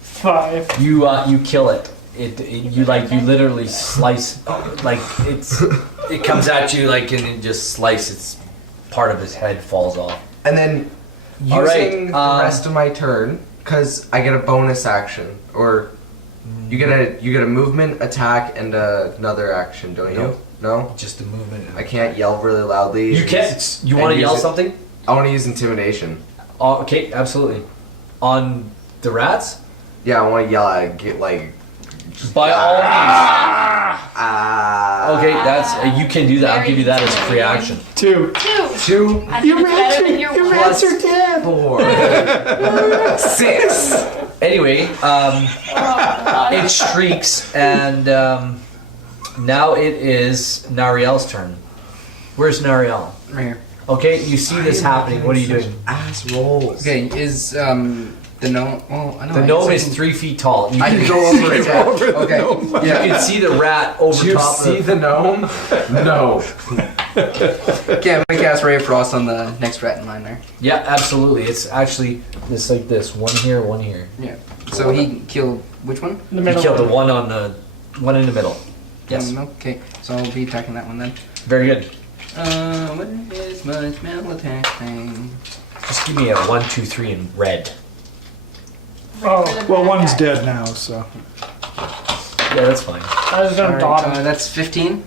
5. You kill it. You literally slice like it comes at you like and it just slices. Part of his head falls off. And then All right, using the rest of my turn, because I get a bonus action, or you get a movement, attack, and another action, don't you? No? Just a movement. I can't yell really loudly. You can't. You want to yell something? I want to use intimidation. Okay, absolutely. On the rats? Yeah, I want to yell at get like. By all means. Okay, Ah. that's you can do that. I'll give you that as a free action. 2. 2 I think it's better than your one. rats are dead. 4 6. Anyway, Oh, God. it shrieks, and now it is Nariel's turn. Where's Nariel? Right here. Okay, you see this happening. What are you doing? Ass rolls. Okay, is the gnome? Oh, I know. The gnome is 3 feet tall. You I can, can go over it. Yeah. Over the Okay. gnome. you can see the rat over Do you top see of the gnome? No. Okay, I'm gonna cast Ray of Frost on the next rat in line there. Yeah, absolutely. It's actually it's like this. One here, one here. Yeah. So he killed which one? The You middle killed the one. one on the one in the middle. Yes. Okay. So I'll be attacking that one then. Very good. What is my spell attack thing? Just give me a 1, 2, 3 in red. Oh, Well, one's dead now, so. Yeah, that's fine. I was gonna dot him. That's 15.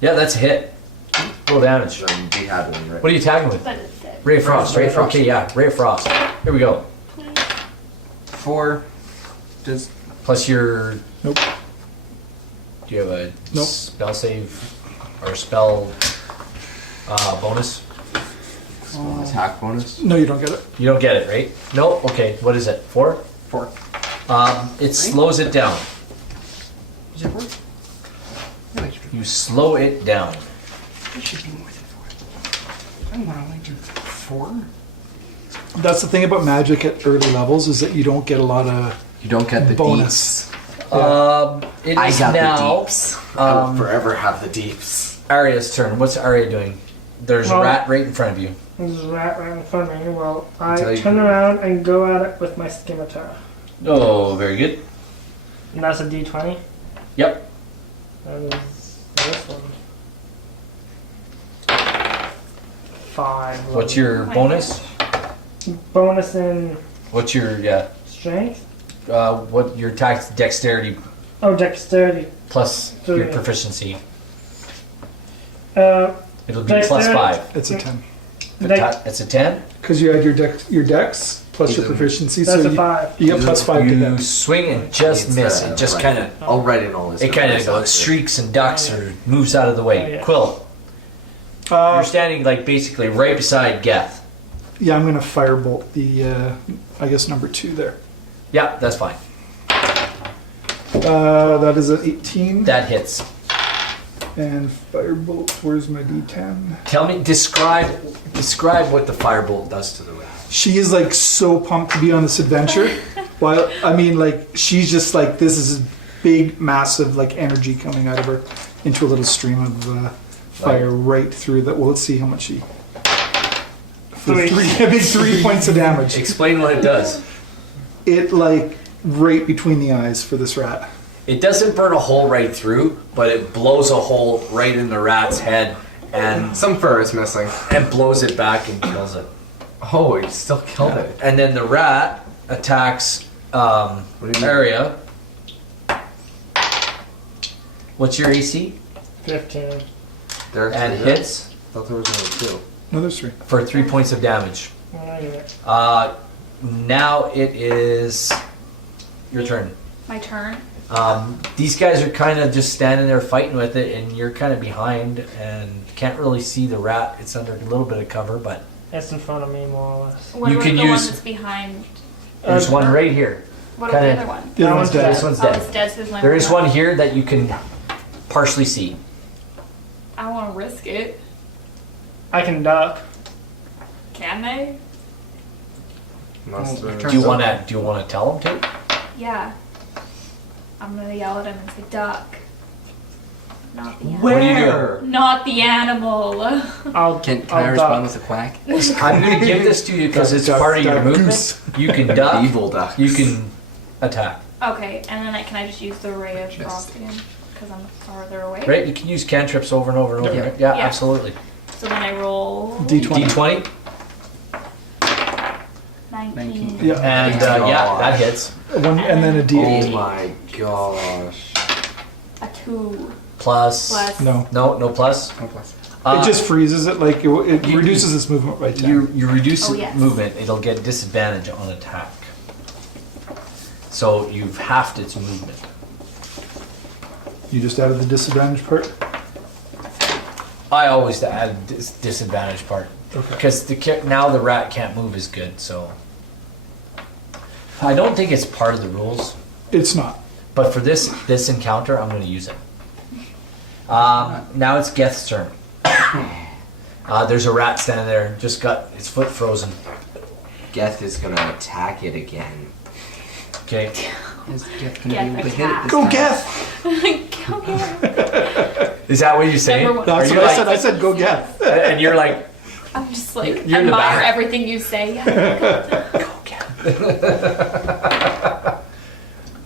Yeah, that's a hit. Roll damage. We had one, right? What are you attacking with? But it's dead. Ray of Frost, Ray right? of Frost. Okay, yeah, Ray of Frost. Here we go. 4. Does Plus your. Nope. Do you have a Nope. spell save or spell bonus? Attack bonus. No, you don't get it. You don't get it, right? No? Okay, what is it? 4? 4? It slows it down. Is it 4? No, it You slow it down. should be more than 4. I don't want to only do 4. That's the thing about magic at early levels is that you don't get a lot of You don't get the bonus. It I is got now the deeps. I will forever have the deeps. Arya's turn. What's Arya doing? There's a Well- rat right in front of you. There's a rat right in front of me. Well, Until I you- turn around and go at it with my scimitar. Oh, very good. And that's a d20. Yep. That is this one. 5. What's your bonus? bonus in What's your strength? what your attack dexterity Oh, dexterity. plus your Three. proficiency? Uh, It'll be plus Dexterity. 5. It's a 10. It's a 10. Because you add your dex plus your proficiency, that's so a 5. you get plus 5 to You dex. swing and just It's, miss. uh, It just right. kind of I'll write in all this. it kind of numbers goes after. streaks and ducks or moves out of the way. Oh, yeah. Quill, Uh, you're standing like basically right beside Geth. yeah, I'm going to firebolt the, I guess, number 2 there. Yeah, that's fine. That is an 18. That hits. And firebolt, where's my d10? Tell me, describe what the firebolt does to the rat. She is like so pumped to be on this adventure. While I mean, like she's just like this is big, massive like energy coming out of her into a little stream of fire right through that. Well, let's see how much she. For Three. a big 3 points of damage. Explain what it does. It like right between the eyes for this rat. It doesn't burn a hole right through, but it blows a hole right in the rat's head and Some fur is missing. blows it back and kills it. Oh, he still killed it. And then the rat attacks What do you mean? Area. What's your AC? 15. There's And three, right? hits I thought there was only 2. No, there's 3. for 3 points of damage. Yeah. Now it is your turn. My turn. These guys are kind of just standing there fighting with it, and you're kind of behind and can't really see the rat. It's under a little bit of cover, but It's in front of me, more or less. What You about can the use- one that's behind? there's one right here. What about the kinda- other one? The other That one's one's dead. This one's Oh, dead. it's dead. So there's only There is one one here that you can partially see. I don't want to risk it. I can duck. Can they? Must Oh, have. Do you wanna tell him to? Yeah. I'm gonna yell at him and say, duck. Not the animal. What do you do? Not the animal. Can I respond with a quack? I'm gonna give this to you because it's part of your movement. Goose. You can duck. Evil ducks. You can attack. Okay, and then can I just use the ray of frost again? Because I'm farther away. Right? You can use cantrips over and over and over. Yeah. Right? Yeah, Yeah. absolutely. So then I roll D20. D20. 19. Yeah. And yeah, that hits. One, and then a Oh D8. my gosh. A 2 Plus. plus. No. No plus. Oh, plus. It just freezes it, like it you- reduces its movement by 10. You reduce Oh, yes. movement, it'll get disadvantage on attack. So you've halved its movement. You just added the disadvantage part? I always add disadvantage part Okay. because now the rat can't move as good. So I don't think it's part of the rules, It's not. but for this encounter, I'm going to use it. Now it's Geth's turn. There's a rat standing there, just got its foot frozen. Geth is gonna attack it again. Okay. Is Geth gonna Geth be able to hit it attack. this Go time? Geth! Go get Is that what you're saying? Number one. That's Are what you I said. I said go Geth. And you're like, I'm just like, You're in the admire back. everything you say. Yeah. go get it.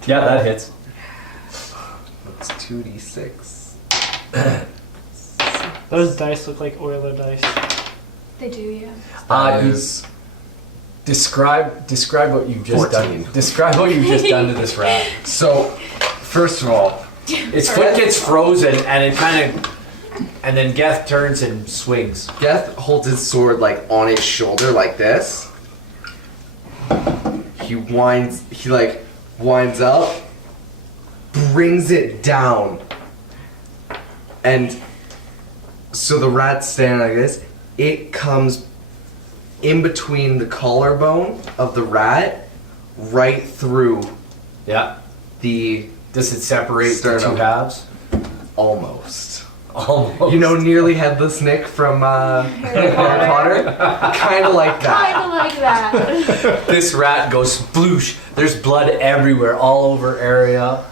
Yeah, that hits. It's 2d6. Those dice look like Euler dice. They do, yeah. That You is describe what you've just 14. done. Describe what you've just done to this rat. so. First of all, Its foot gets frozen, and it kind of, and then Geth turns and swings. Geth holds his sword like on his shoulder like this. He winds up, brings it down, and so the rat's standing like this. It comes in between the collarbone of the rat, right through Yeah. the Does it separate the Sternum. two halves? almost. Almost. You know, nearly headless Nick from Harry Potter, kind of like that. Kind of like that. This rat goes sploosh. There's blood everywhere, all over area.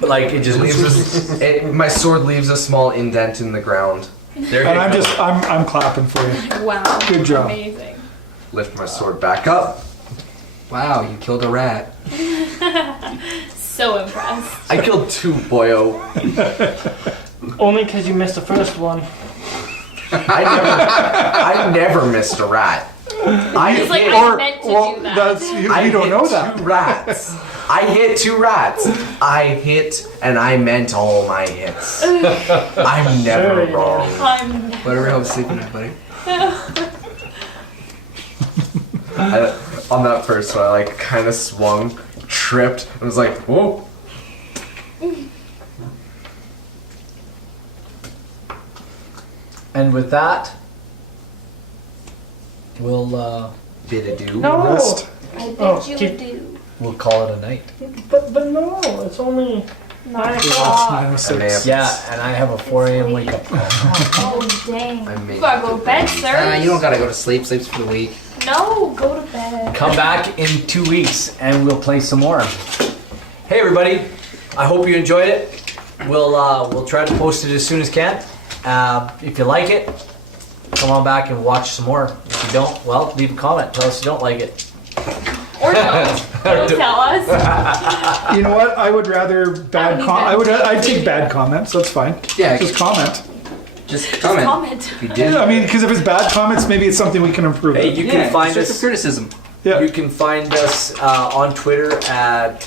Like it just leaves. My sword leaves a small indent in the ground. There And you go. I'm clapping for you. Wow. Good job. Amazing. Lift my sword back up. Wow, you killed a rat. So impressed. I killed 2, boyo. Only because you missed the first one. I never missed a rat. He's like, hit, I meant to do that. that's you I don't hit know that. 2 rats. I hit 2 rats. I hit and I meant all my hits. I'm never Sure, wrong. I'm Whatever helps sleep at night, buddy. On that first one, I like kind of swung, tripped, and was like, whoa. And with that, we'll Bit of do. No. Rest. I bet Oh, you keep- would do. we'll call it a night. But no, it's only 9 It's o'clock. 9:06. Yeah, and I have a 4 a.m. wake up call. Oh, dang. I made You gotta go to bed, sir. You don't gotta go to sleep. Sleep's for the week. No, go to bed. Come back in 2 weeks and we'll play some more. Hey everybody, I hope you enjoyed it. We'll try to post it as soon as can. If you like it, come on back and watch some more. If you don't, well, leave a comment. Tell us you don't like it. Or don't. Don't tell us. You know what? I would rather bad don't com. even- I'd take bad comments. That's fine. Yeah, Just comment. Just comment. Comment. If you did. I mean, because if it's bad comments, maybe it's something we can improve. Hey, it. you can find constructive us. criticism. Yeah. You can find us on Twitter at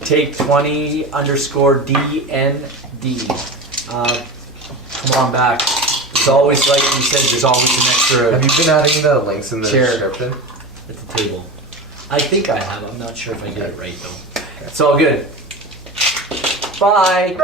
take20 _DND. Come on back. There's always, like we said, there's always an extra Have you been adding the links in the Chair. description? at the table. I think I have. I'm not sure if I get it right though. It's all good. Bye.